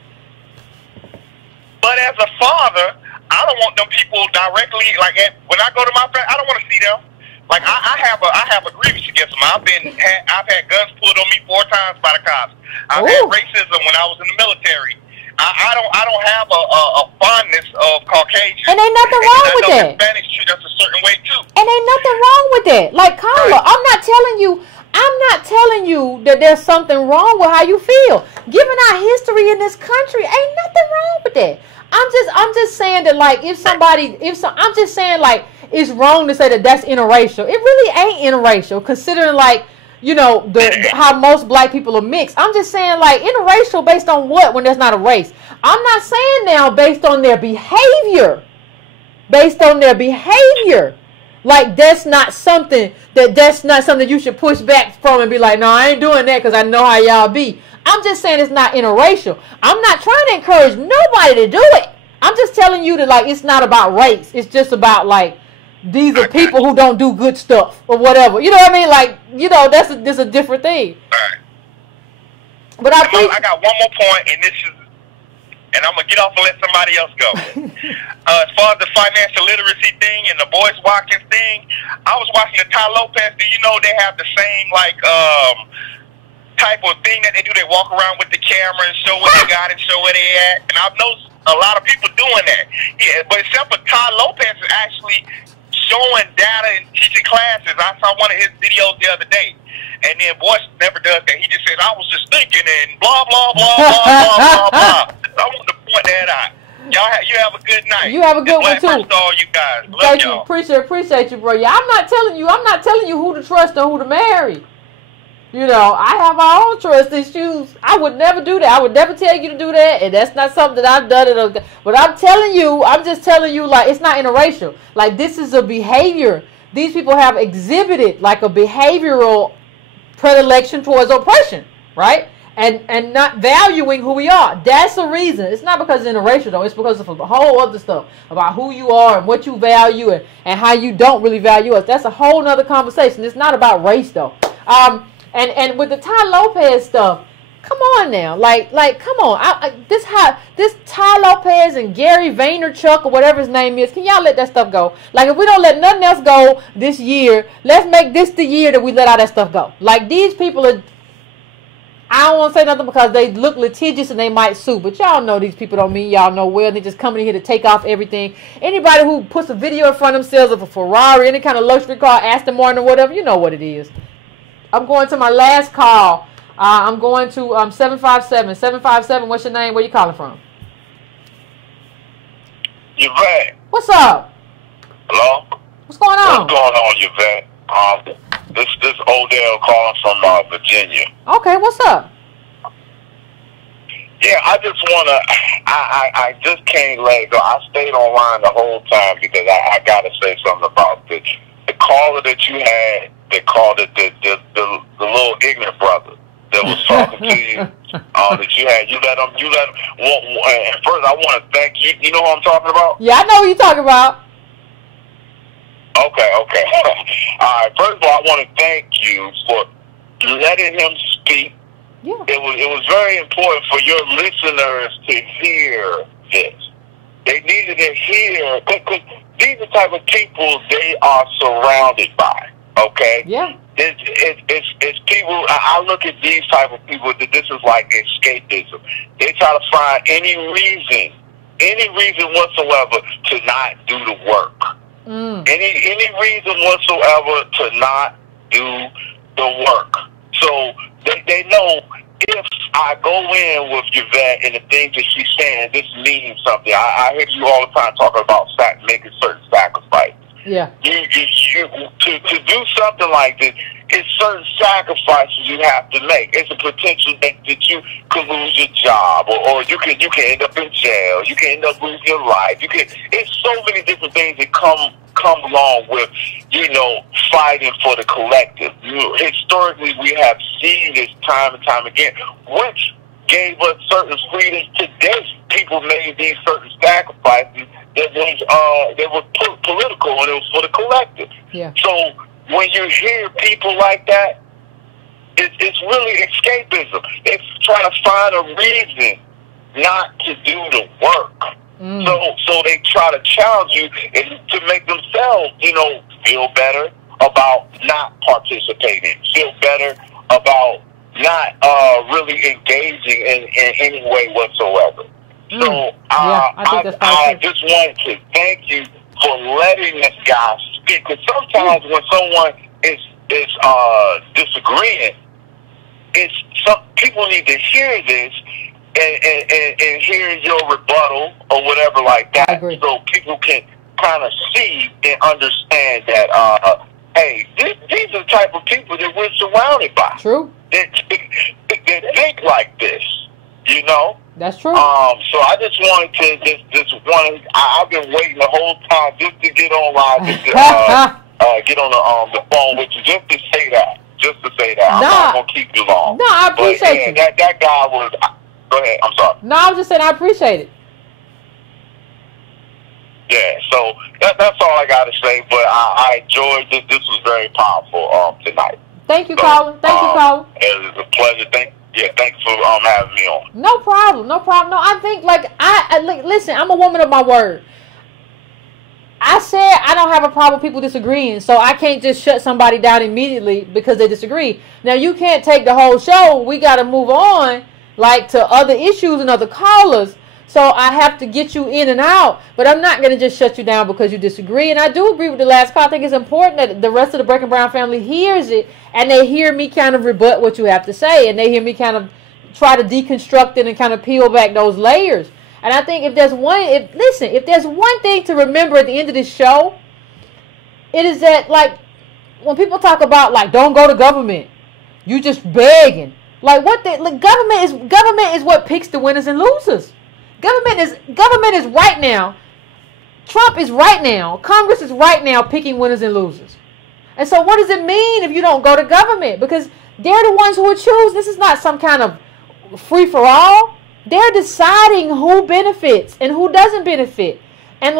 But as a father, I don't want them people directly. Like, when I go to my friend, I don't want to see them. Like, I have a grievance against them. I've had guns pulled on me 4 times by the cops. I've had racism when I was in the military. I don't have a fondness of Caucasians. And ain't nothing wrong with that. Hispanics treat us a certain way too. And ain't nothing wrong with that. Like, Carla, I'm not telling you that there's something wrong with how you feel. Given our history in this country, ain't nothing wrong with that. I'm just saying that, like, I'm just saying, like, it's wrong to say that that's interracial. It really ain't interracial, considering, like, you know, how most black people are mixed. I'm just saying, like, interracial based on what when there's not a race? I'm not saying now based on their behavior. Based on their behavior. Like, that's not something you should push back from and be like, no, I ain't doing that because I know how y'all be. I'm just saying it's not interracial. I'm not trying to encourage nobody to do it. I'm just telling you that, like, it's not about race. It's just about, like, these are people who don't do good stuff or whatever. You know what I mean? Like, you know, that's a different thing. Right. But I got one more point, and I'm going to get off and let somebody else go. As far as the financial literacy thing and the boys watching thing, I was watching the Ty Lopez. Do you know they have the same, like, type of thing that they do? They walk around with the camera and show what they got and show where they at. And I've noticed a lot of people doing that. Yeah, but except for Ty Lopez is actually showing data and teaching classes. I saw one of his videos the other day. And then Boyce never does that. He just says, I was just thinking and blah, blah, blah, blah, blah, blah, blah. I want to point that out. You have a good night. You have a good one, too. To all you guys. Love Thank y'all. you. Appreciate you, bro. Yeah, I'm not telling you who to trust or who to marry. You know, I have my own trust issues. I would never do that. I would never tell you to do that, and that's not something that I've done. But I'm just telling you, like, it's not interracial. Like, this is a behavior. These people have exhibited, like, a behavioral predilection towards oppression, right? And not valuing who we are. That's the reason. It's not because it's interracial, though. It's because of a whole other stuff about who you are and what you value and how you don't really value us. That's a whole nother conversation. It's not about race, though. And with the Ty Lopez stuff, come on now, like come on. This Ty Lopez and Gary Vaynerchuk or whatever his name is, can y'all let that stuff go? Like, if we don't let nothing else go this year, let's make this the year that we let all that stuff go. Like, these people are, I don't want to say nothing because they look litigious and they might sue, but y'all know these people don't mean y'all know well. They just coming in here to take off everything. Anybody who puts a video in front of themselves of a Ferrari, any kind of luxury car, Aston Martin or whatever, you know what it is. I'm going to my last call. I'm going to 757. 757, what's your name? Where you calling from? Yvette. What's up? Hello? What's going on? What's going on, Yvette? This Odell calling from Virginia. Okay, what's up? Yeah, I just want to, I just can't let it go. I stayed online the whole time because I got to say something about the caller that you had. They called it the little ignorant brother that was talking to you. That you had. You let him. Well, first, I want to thank you. You know what I'm talking about? Yeah, I know what you're talking about. Okay. All right. First of all, I want to thank you for letting him speak. Yeah. It was very important for your listeners to hear this. They needed to hear, because these are the type of people they are surrounded by. Okay? Yeah. It's people, I look at these type of people, that this is like escapism. They try to find any reason whatsoever to not do the work. Any reason whatsoever to not do the work. So they know if I go in with Yvette and the things that she's saying, this means something. I hear you all the time talking about making certain sacrifices. Yeah. To do something like this, it's certain sacrifices you have to make. It's a potential that you could lose your job, or you can end up in jail. You can end up losing your life. It's so many different things that come along with, fighting for the collective. Historically, we have seen this time and time again, which gave us certain freedoms today. People made these certain sacrifices that was political, and it was for the collective. Yeah. So when you hear people like that, it's really escapism. It's trying to find a reason not to do the work. So they try to challenge you and to make themselves, feel better about not participating, feel better about not really engaging in any way whatsoever. So I just wanted to thank you for letting this guy speak. Because sometimes when someone is disagreeing, some people need to hear this and hear your rebuttal or whatever like that, so people can kind of see and understand that hey, these are the type of people that we're surrounded by. True. That think like this, you know. That's true. So I just wanted to I've been waiting the whole time just to get online, get on the phone with you, just to say that. I'm not gonna keep you long. No, I appreciate you. That guy was. Go ahead. I'm sorry. No, I was just saying I appreciate it. Yeah. So that's all I got to say. But I enjoyed this. This was very powerful tonight. Thank you, Colin. Thank you, Colin. It was a pleasure. Thanks for having me on. No problem. No, I think listen, I'm a woman of my word. I said I don't have a problem with people disagreeing, so I can't just shut somebody down immediately because they disagree. Now, you can't take the whole show. We got to move on, to other issues and other callers. So I have to get you in and out, but I'm not going to just shut you down because you disagree. And I do agree with the last call. I think it's important that the rest of the Breaking Brown family hears it, and they hear me kind of rebut what you have to say, and they hear me kind of try to deconstruct it and kind of peel back those layers. And I think if there's one thing to remember at the end of this show, it is that, when people talk about, don't go to government, you just begging. Government is what picks the winners and losers. Government is right now. Trump is right now. Congress is right now picking winners and losers. And so what does it mean if you don't go to government? Because they're the ones who will choose. This is not some kind of free-for-all. They're deciding who benefits and who doesn't benefit. And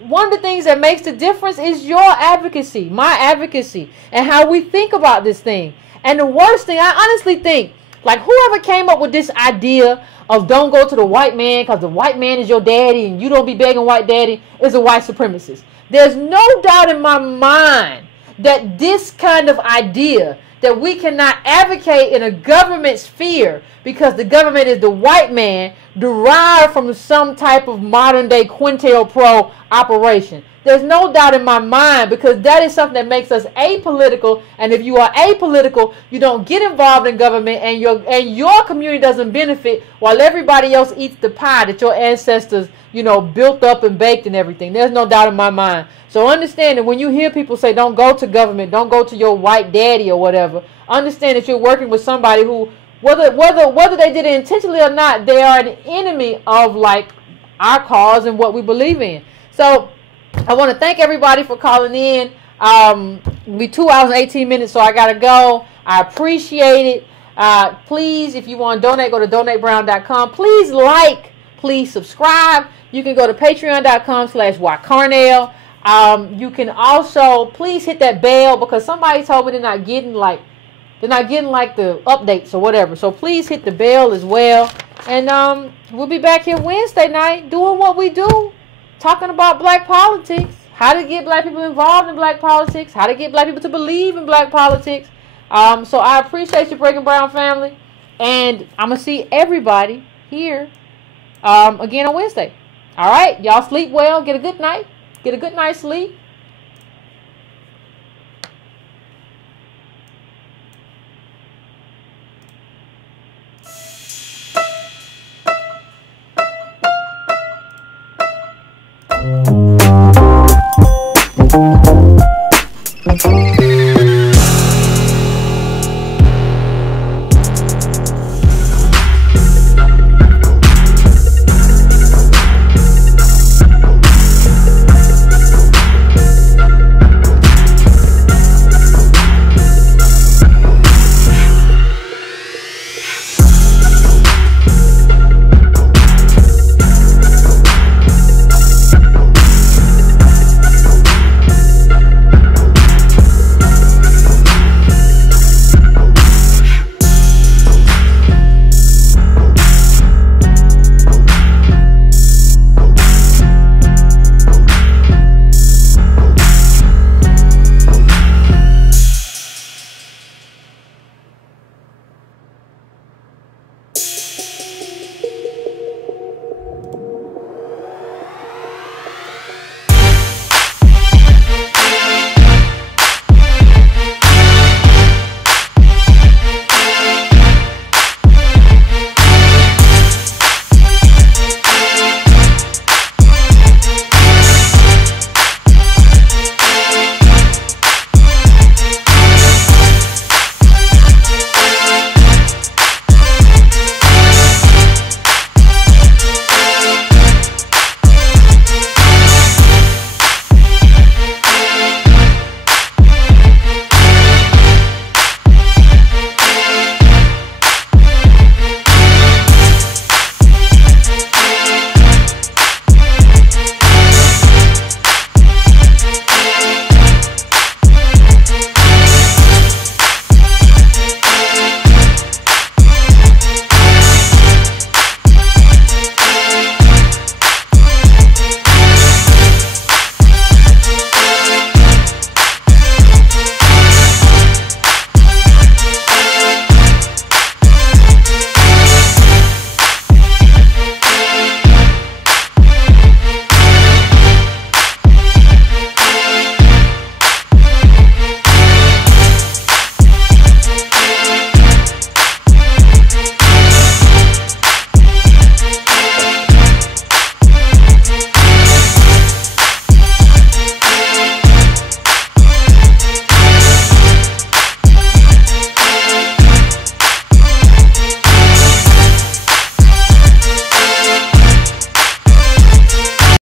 one of the things that makes the difference is your advocacy, my advocacy, and how we think about this thing. And the worst thing, I honestly think, whoever came up with this idea of don't go to the white man because the white man is your daddy and you don't be begging white daddy is a white supremacist. There's no doubt in my mind that this kind of idea that we cannot advocate in a government sphere because the government is the white man derived from some type of modern day Quintel-Pro operation. There's no doubt in my mind because that is something that makes us apolitical. And if you are apolitical, you don't get involved in government and your community doesn't benefit while everybody else eats the pie that your ancestors, built up and baked and everything. There's no doubt in my mind. So understand that when you hear people say don't go to government, don't go to your white daddy or whatever, understand that you're working with somebody who, whether they did it intentionally or not, they are an enemy of our cause and what we believe in. So I want to thank everybody for calling in. We 2 hours and 18 minutes, so I got to go. I appreciate it. Please, if you want to donate, go to donatebrown.com. Please subscribe. You can go to patreon.com/ycarnell. You can also, please hit that bell because somebody told me they're not getting the updates or whatever. So please hit the bell as well. And we'll be back here Wednesday night doing what we do. Talking about black politics, how to get black people involved in black politics, how to get black people to believe in black politics. So I appreciate you, Breaking Brown family. And I'm going to see everybody here again on Wednesday. All right. Y'all sleep well. Get a good night. Get a good night's sleep.